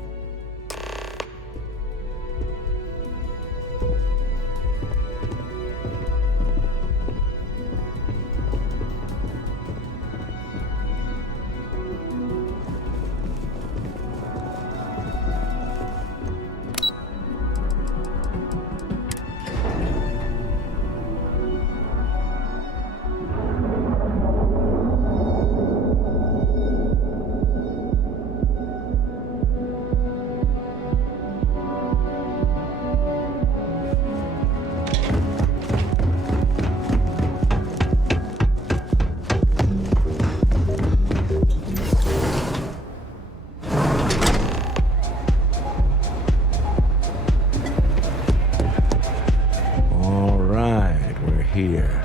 Here.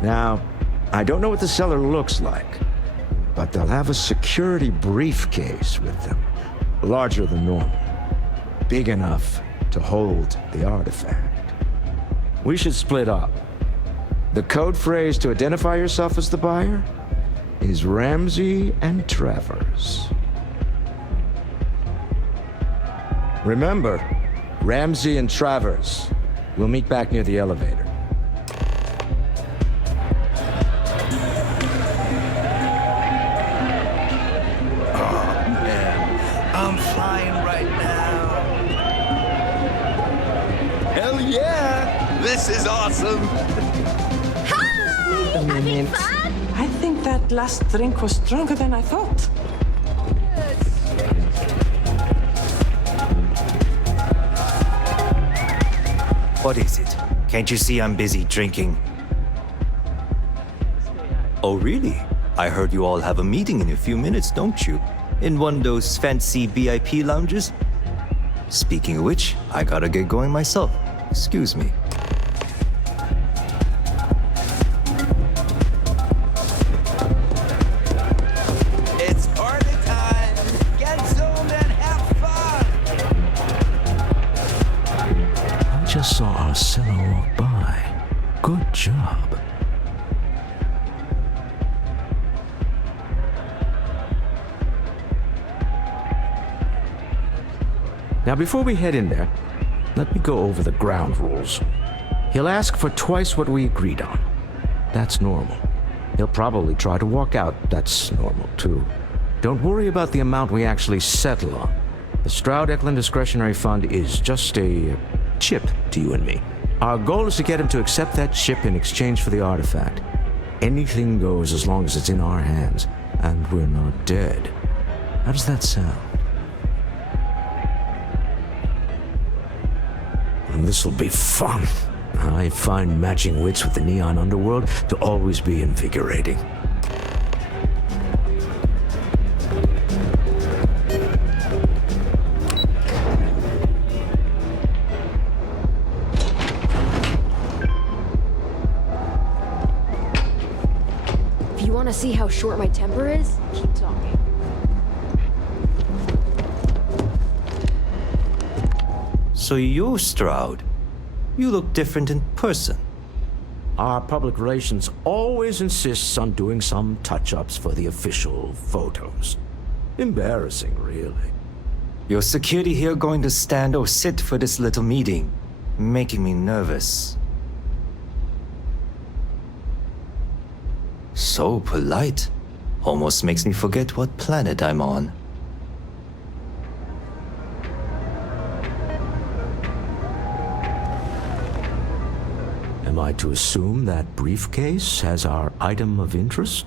Now, I don't know what the cellar looks like, but they'll have a security briefcase with them, larger than normal, big enough to hold the artifact. We should split up. The code phrase to identify yourself as the buyer is Ramsey and Travers. Remember, Ramsey and Travers. We'll meet back near the elevator. This is awesome! Wait a minute. I think that last drink was stronger than I thought. What is it? Can't you see I'm busy drinking? Oh, really? I heard you all have a meeting in a few minutes, don't you? In one of those fancy VIP lounges? Speaking of which, I gotta get going myself. Excuse me. Just saw our cellar walk by. Good job. Now, before we head in there, let me go over the ground rules. He'll ask for twice what we agreed on. That's normal. He'll probably try to walk out. That's normal, too. Don't worry about the amount we actually settle on. The Stroud-Eklund Discretionary Fund is just a chip to you and me. Our goal is to get him to accept that chip in exchange for the artifact. Anything goes as long as it's in our hands, and we're not dead. How does that sound? This'll be fun. I find matching wits with the neon underworld to always be invigorating. You want to see how short my temper is? Keep talking. So you're Stroud. You look different in person. Our public relations always insists on doing some touch-ups for the official photos. Embarrassing, really. Your security here going to stand or sit for this little meeting, making me nervous. So polite. Almost makes me forget what planet I'm on. Am I to assume that briefcase has our item of interest?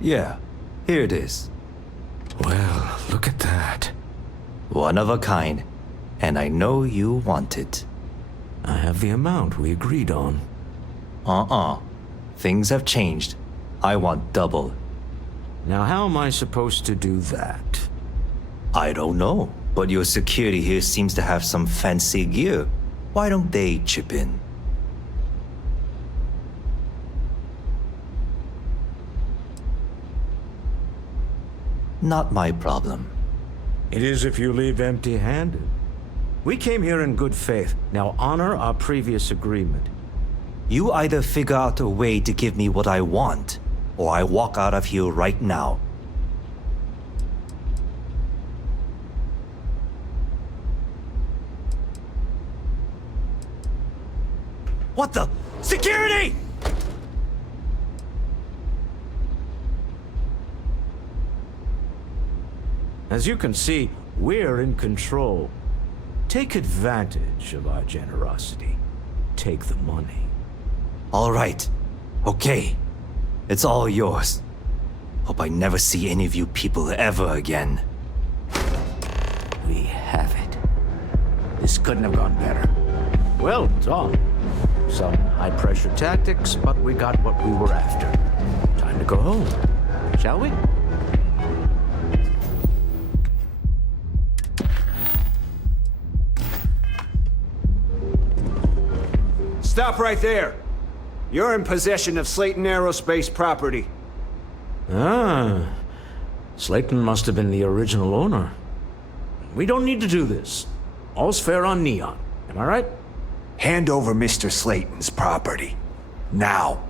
Yeah, here it is. Well, look at that. One of a kind. And I know you want it. I have the amount we agreed on. Things have changed. I want double. Now how am I supposed to do that? I don't know, but your security here seems to have some fancy gear. Why don't they chip in? Not my problem. It is if you leave empty-handed. We came here in good faith. Now honor our previous agreement. You either figure out a way to give me what I want, or I walk out of here right now. What the? Security! As you can see, we're in control. Take advantage of our generosity. Take the money. All right. Okay. It's all yours. Hope I never see any of you people ever again. We have it. This couldn't have gone better. Well done. Some high-pressure tactics, but we got what we were after. Time to go home, shall we? Stop right there. You're in possession of Slayton Aerospace property. Ah. Slayton must have been the original owner. We don't need to do this. All's fair on Neon. Am I right? Hand over Mr. Slayton's property. Now.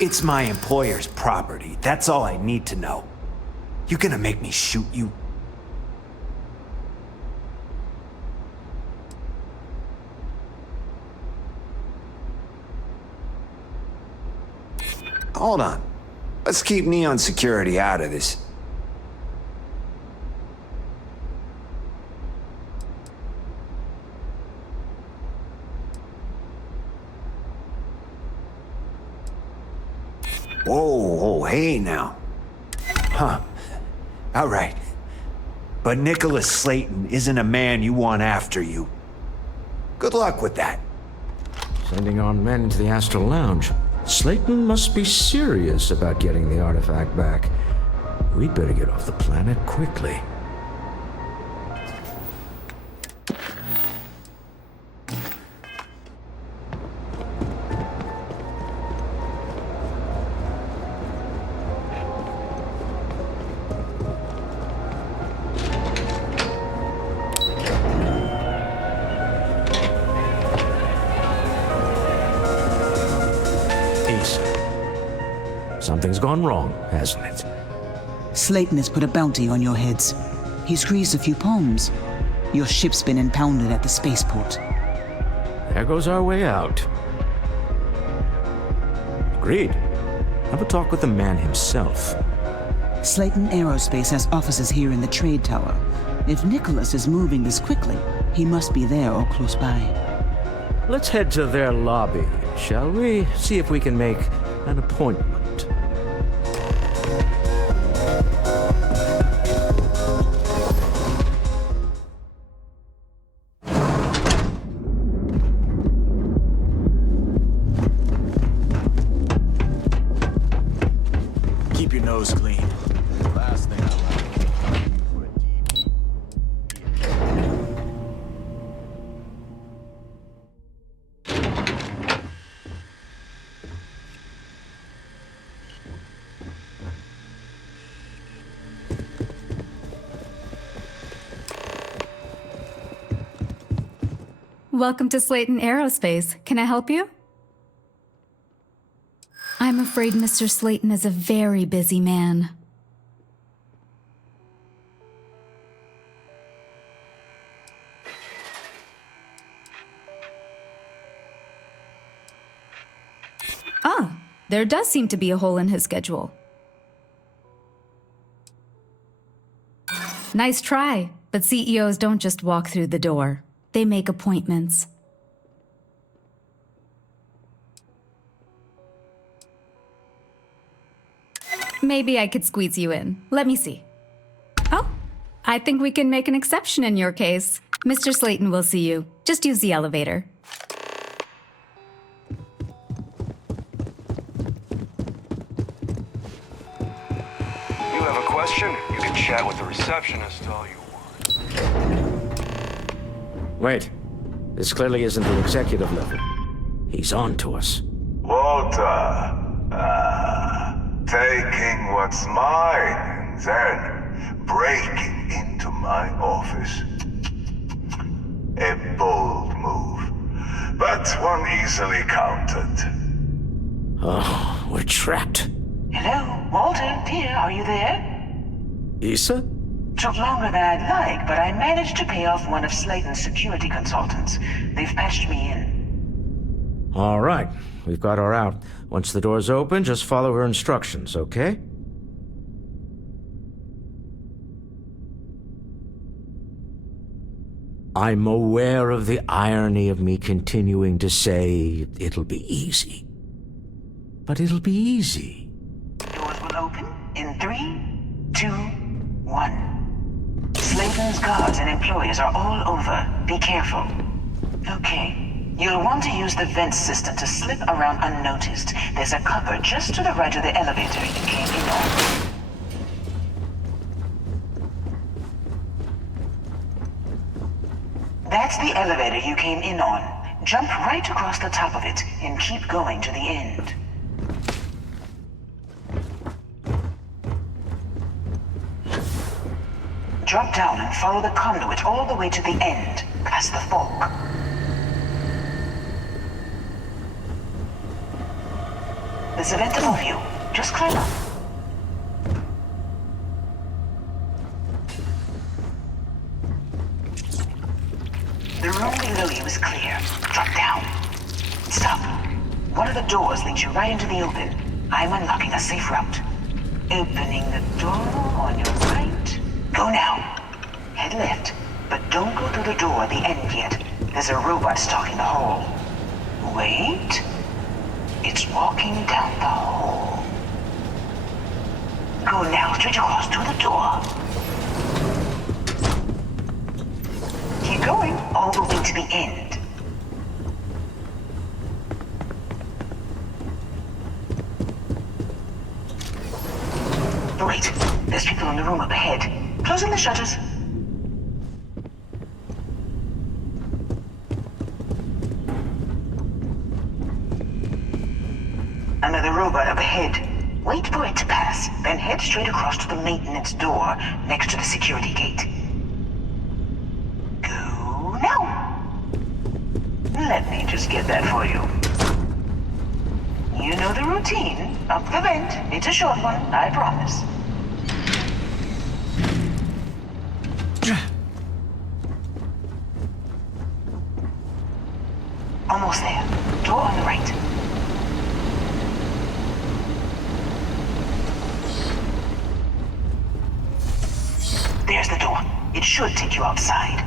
It's my employer's property. That's all I need to know. You gonna make me shoot you? Hold on. Let's keep Neon Security out of this. Whoa, hey now. Huh. All right. But Nicholas Slayton isn't a man you want after you. Good luck with that. Sending on men to the Astral Lounge. Slayton must be serious about getting the artifact back. We'd better get off the planet quickly. Something's gone wrong, hasn't it? Slayton has put a bounty on your heads. He's greased a few palms. Your ship's been impounded at the spaceport. There goes our way out. Agreed. Have a talk with the man himself. Slayton Aerospace has offices here in the trade tower. If Nicholas is moving this quickly, he must be there or close by. Let's head to their lobby, shall we? See if we can make an appointment. Keep your nose clean. Last thing I welcome to Slayton Aerospace. Can I help you? I'm afraid Mr. Slayton is a very busy man. Ah, there does seem to be a hole in his schedule. Nice try, but CEOs don't just walk through the door. They make appointments. Maybe I could squeeze you in. Let me see. Oh, I think we can make an exception in your case. Mr. Slayton will see you. Just use the elevator. You have a question? You can chat with the receptionist all you want. Wait. This clearly isn't the executive level. He's on to us. Walter. Taking what's mine and then breaking into my office. A bold move, but one easily countered. Oh, we're trapped. Hello, Walter, dear, are you there? Issa? Took longer than I'd like, but I managed to pay off one of Slayton's security consultants. They've patched me in. All right, we've got her out. Once the door's open, just follow her instructions, okay? I'm aware of the irony of me continuing to say it'll be easy. But it'll be easy. Doors will open in 3, 2, 1. Slayton's guards and employees are all over. Be careful. Okay. You'll want to use the vent system to slip around unnoticed. There's a cupboard just to the right of the elevator you came in on. That's the elevator you came in on. Jump right across the top of it and keep going to the end. Drop down and follow the conduit all the way to the end, past the fork. There's a vent above you. Just climb up. The room below you is clear. Drop down. Stop. One of the doors leads you right into the open. I'm unlocking a safe route. Opening the door on your right. Go now. Head left, but don't go through the door at the end yet. There's a robot stalking the hall. Wait. It's walking down the hall. Go now, straight across to the door. Keep going, all the way to the end. Wait, there's people in the room up ahead. Closing the shutters. Another robot up ahead. Wait for it to pass, then head straight across to the maintenance door next to the security gate. Go now. Let me just get that for you. You know the routine. Up the vent. It's a short one, I promise. Almost there. Door on the right. There's the door. It should take you outside.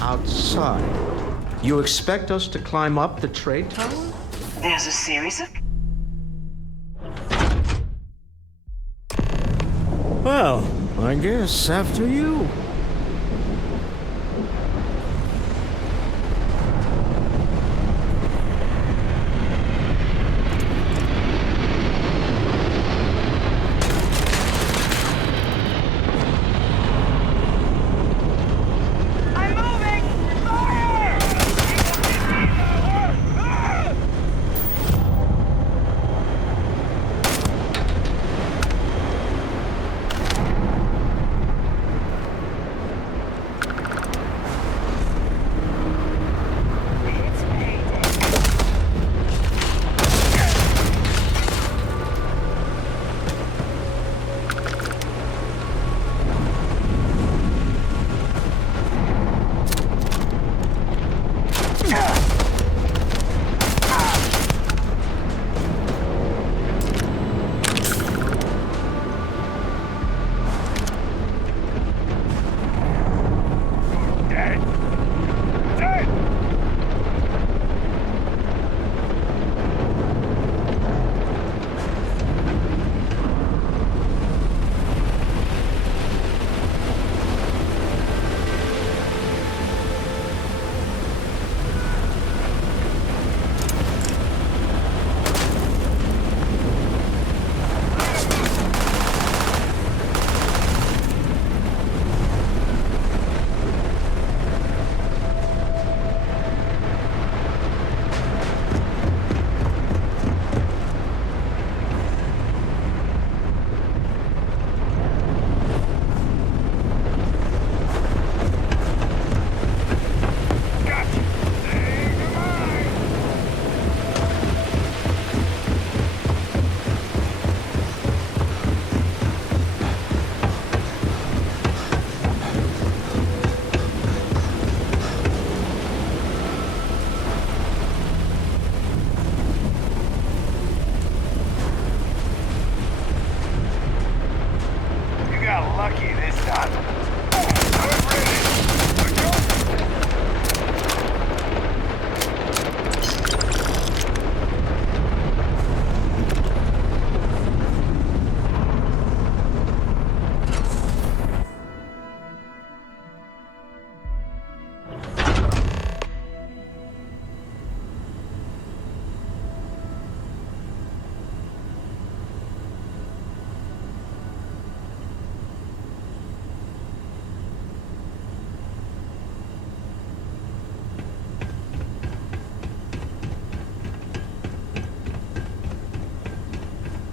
Outside? You expect us to climb up the trade tower? There's a series of... Well, I guess after you.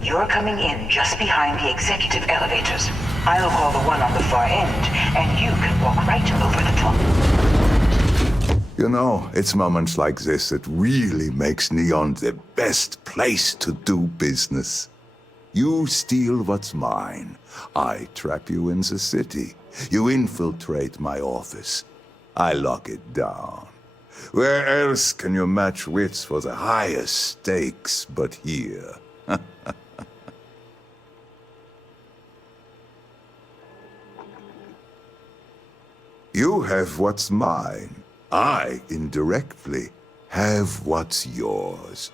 You're coming in just behind the executive elevators. I'll call the one on the far end, and you can walk right over the top. You know, it's moments like this that really makes Neon the best place to do business. You steal what's mine. I trap you in the city. You infiltrate my office. I lock it down. Where else can you match wits for the highest stakes but here? You have what's mine. I, indirectly, have what's yours.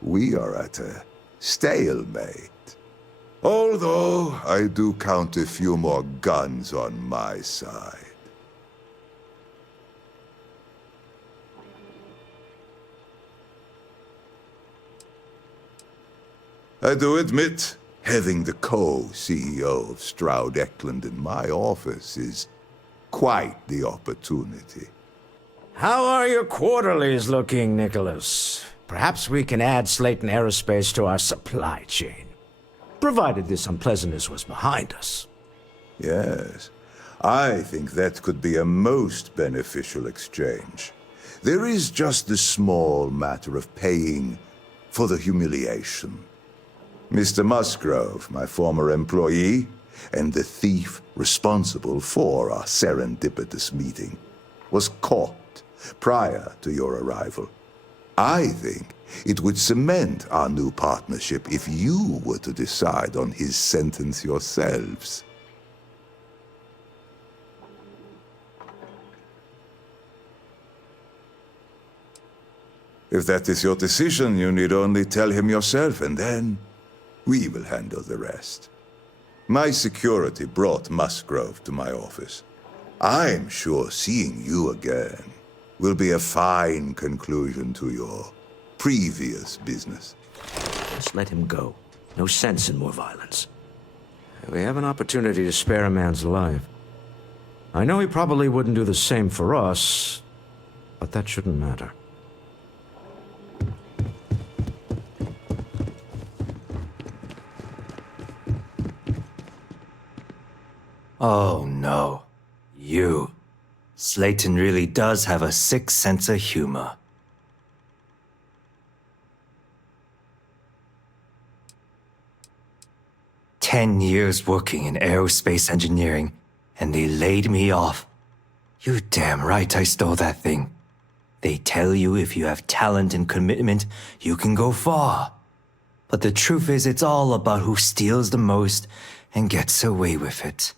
We are at a stalemate. Although, I do count a few more guns on my side. I do admit, having the co-CEO of Stroud Eklund in my office is quite the opportunity. How are your quarterlies looking, Nicholas? Perhaps we can add Slayton Aerospace to our supply chain, provided this unpleasantness was behind us. Yes, I think that could be a most beneficial exchange. There is just the small matter of paying for the humiliation. Mr. Musgrove, my former employee, and the thief responsible for our serendipitous meeting, was caught prior to your arrival. I think it would cement our new partnership if you were to decide on his sentence yourselves. If that is your decision, you need only tell him yourself, and then we will handle the rest. My security brought Musgrove to my office. I'm sure seeing you again will be a fine conclusion to your previous business. Just let him go. No sense in more violence. We have an opportunity to spare a man's life. I know he probably wouldn't do the same for us, but that shouldn't matter. Oh no. You. Slayton really does have a sick sense of humor. "10 years working in aerospace engineering, and they laid me off. You damn right I stole that thing. They tell you if you have talent and commitment, you can go far. But the truth is, it's all about who steals the most and gets away with it.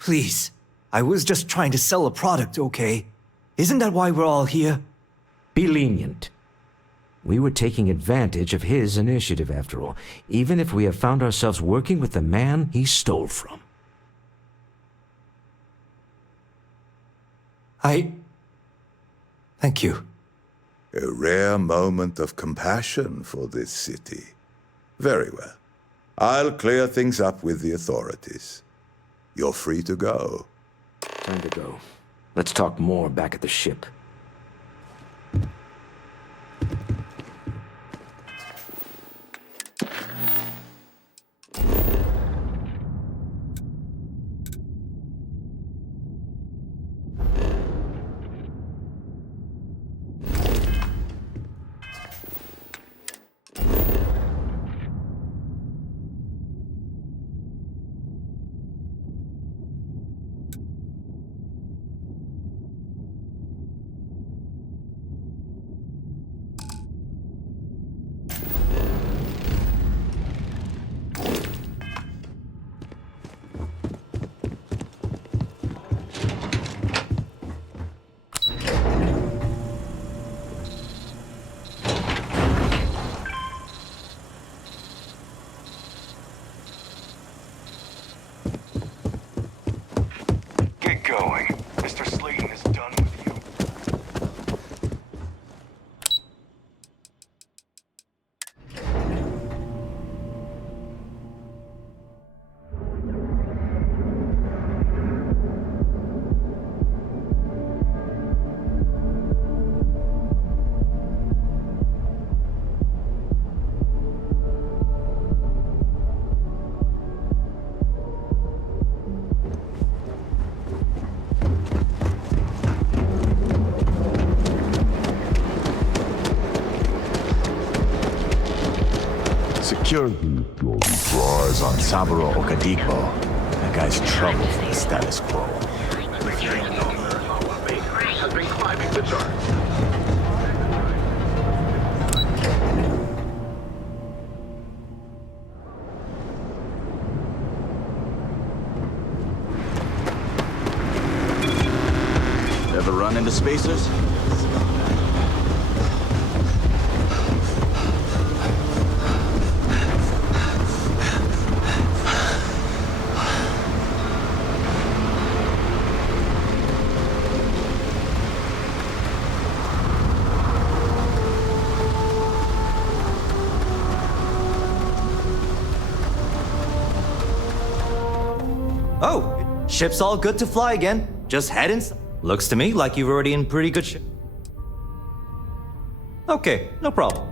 Please, I was just trying to sell a product, okay? Isn't that why we're all here?" Be lenient. We were taking advantage of his initiative, after all, even if we have found ourselves working with the man he stole from. Thank you. A rare moment of compassion for this city. Very well. I'll clear things up with the authorities. You're free to go. Time to go. Let's talk more back at the ship. Security. For eyes on Saburo Okadiko. That guy's trouble for the status quo. Has been climbing the chart. Ever run into spacers? Oh, ship's all good to fly again. Just head inside. Looks to me like you're already in pretty good shape. Okay, no problem.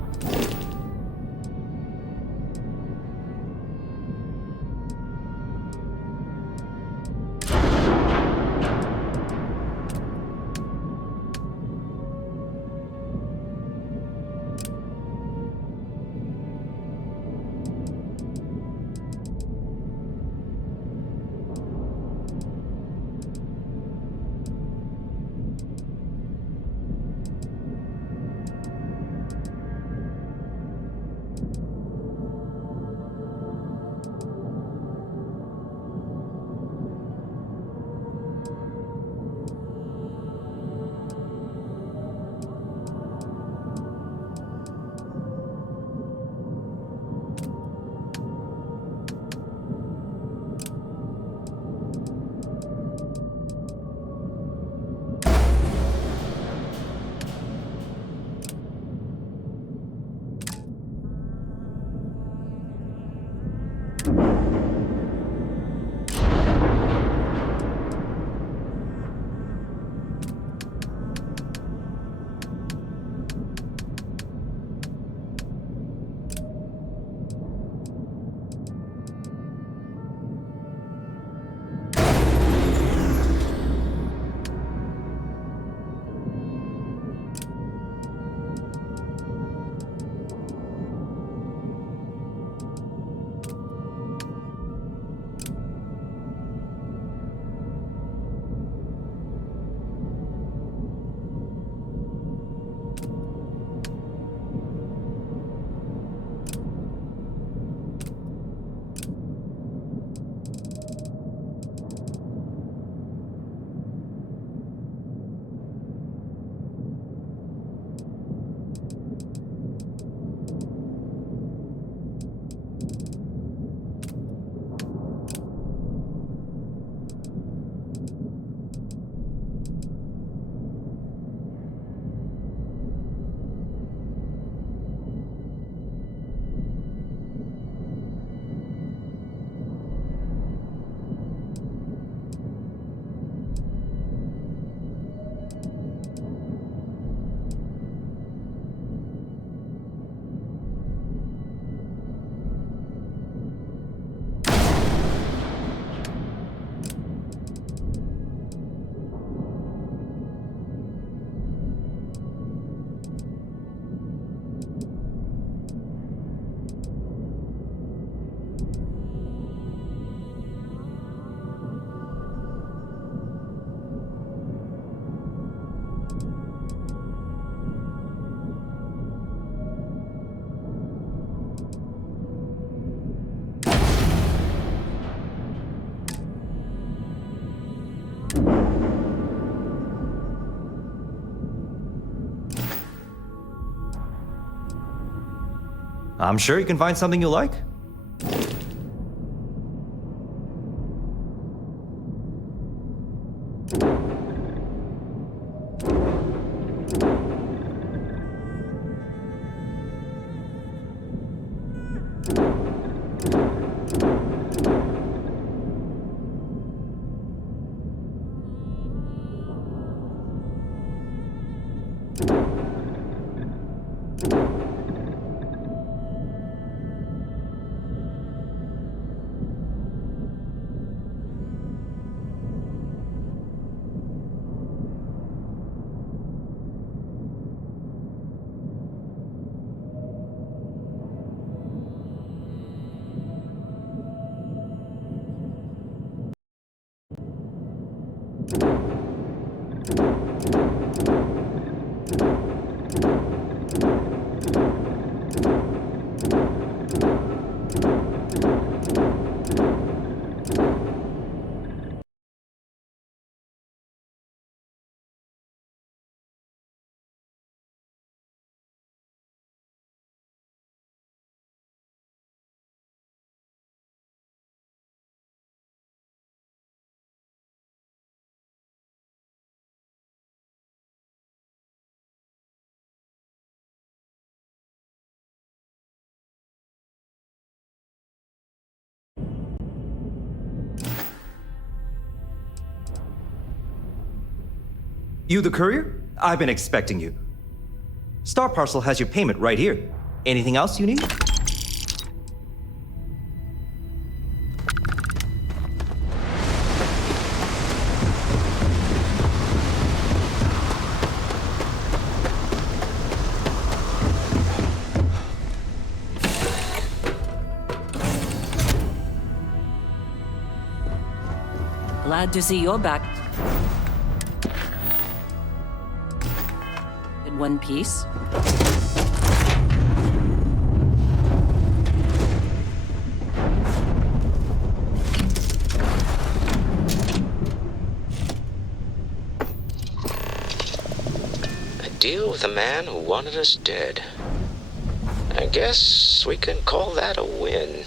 I'm sure you can find something you like. You the courier? I've been expecting you. Star Parcel has your payment right here. Anything else you need? Glad to see you're back. In one piece. A deal with a man who wanted us dead. I guess we can call that a win.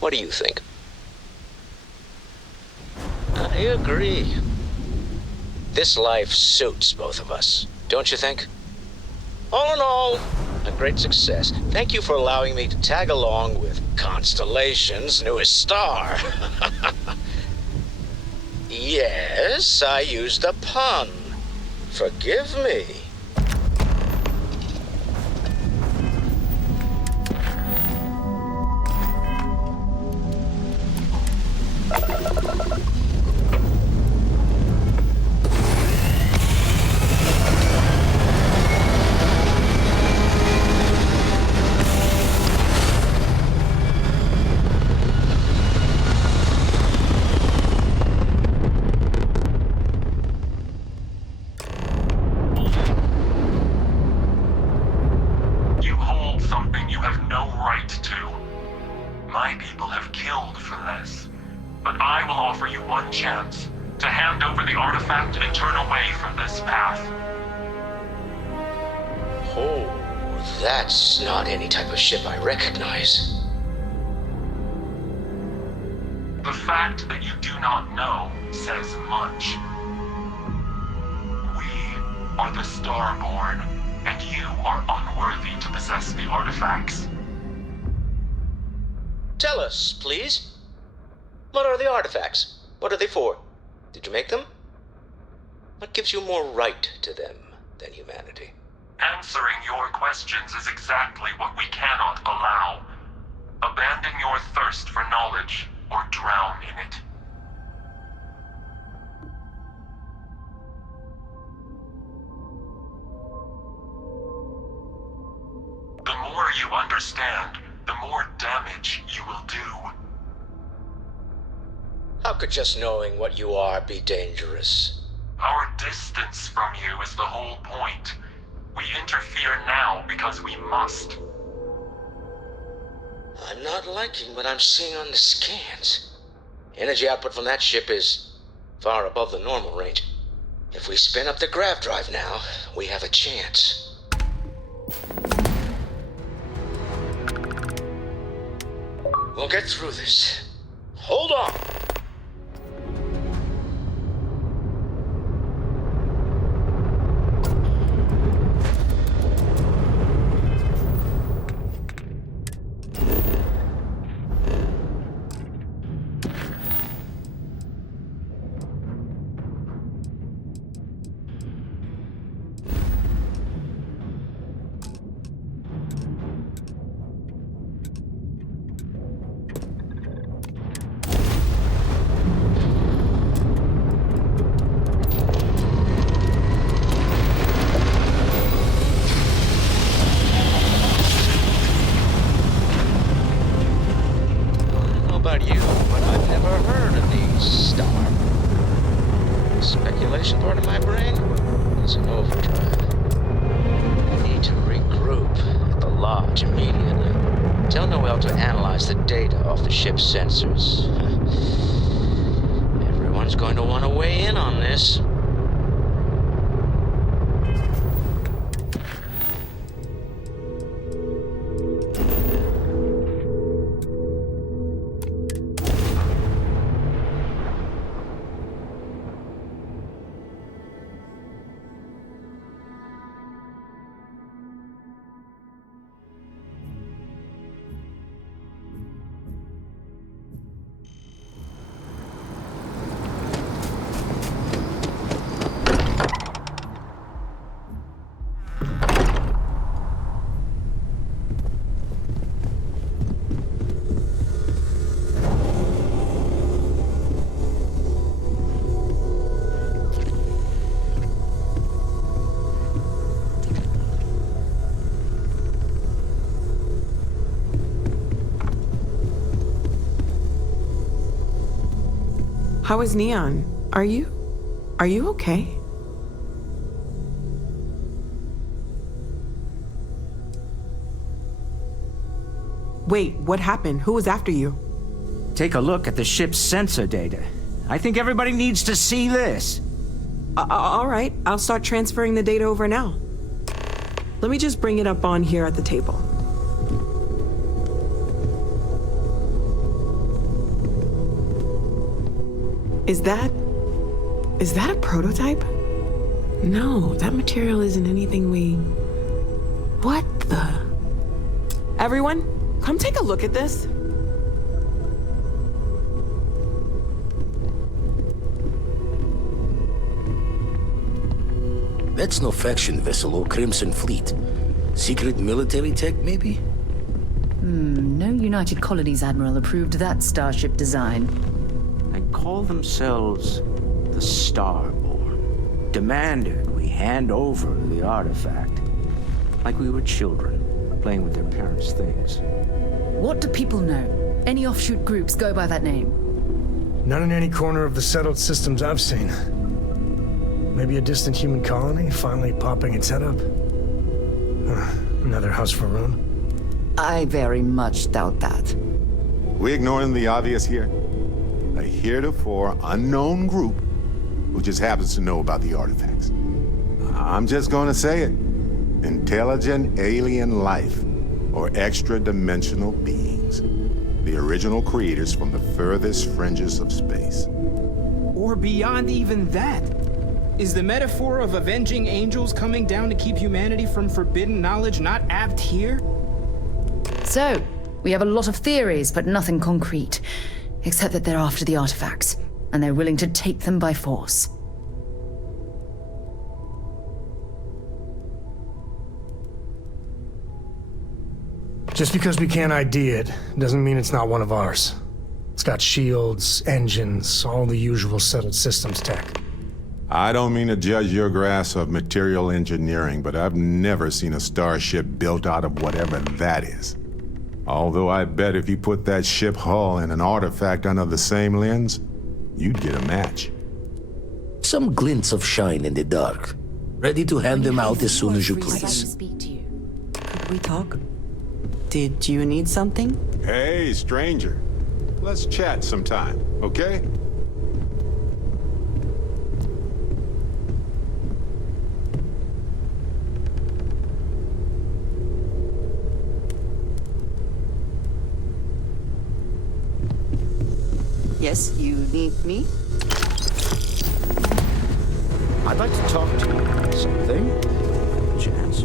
What do you think? I agree. This life suits both of us, don't you think? All in all, a great success. Thank you for allowing me to tag along with Constellation's newest star. Yes, I used a pun. Forgive me. You hold something you have no right to. My people have killed for this. But I will offer you one chance to hand over the artifact and turn away from this path. Oh, that's not any type of ship I recognize. The fact that you do not know says much. We are the Starborn, and you are unworthy to possess the artifacts. Tell us, please. What are the artifacts? What are they for? Did you make them? What gives you more right to them than humanity? Answering your questions is exactly what we cannot allow. Abandon your thirst for knowledge, or drown in it. The more you understand, the more damage you will do. How could just knowing what you are be dangerous? Our distance from you is the whole point. We interfere now because we must. I'm not liking what I'm seeing on the scans. Energy output from that ship is far above the normal range. If we spin up the grav drive now, we have a chance. We'll get through this. Hold on! Speculation part of my brain is in overdrive. I need to regroup at the lodge immediately. Tell Noel to analyze the data off the ship's sensors. Everyone's going to want to weigh in on this. How is Neon? Are you okay? Wait, what happened? Who was after you? Take a look at the ship's sensor data. I think everybody needs to see this. All right, I'll start transferring the data over now. Let me just bring it up on here at the table. Is that a prototype? No, that material isn't anything we... What the... Everyone, come take a look at this. That's no faction vessel or Crimson Fleet. Secret military tech, maybe? No United Colonies Admiral approved that starship design. They call themselves the Starborn. Demanded we hand over the artifact. Like we were children, playing with their parents' things. What do people know? Any offshoot groups go by that name? None in any corner of the settled systems I've seen. Maybe a distant human colony finally popping its head up? Another house for Rune? I very much doubt that. We ignoring the obvious here? A heretofore unknown group who just happens to know about the artifacts. I'm just gonna say it. Intelligent alien life, or extra-dimensional beings. The original creators from the furthest fringes of space. Or beyond even that. Is the metaphor of avenging angels coming down to keep humanity from forbidden knowledge not apt here? So, we have a lot of theories, but nothing concrete. Except that they're after the artifacts, and they're willing to take them by force. Just because we can't ID it, doesn't mean it's not one of ours. It's got shields, engines, all the usual settled systems tech. I don't mean to judge your grasp of material engineering, but I've never seen a starship built out of whatever that is. Although I bet if you put that ship hull and an artifact under the same lens, you'd get a match. Some glints of shine in the dark. Ready to hand them out as soon as you please. Could we talk? Did you need something? Hey, stranger. Let's chat sometime, okay? Yes, you need me? I'd like to talk to you about something. Chance.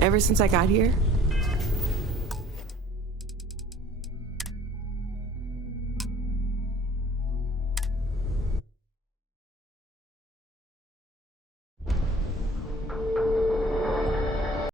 Ever since I got here,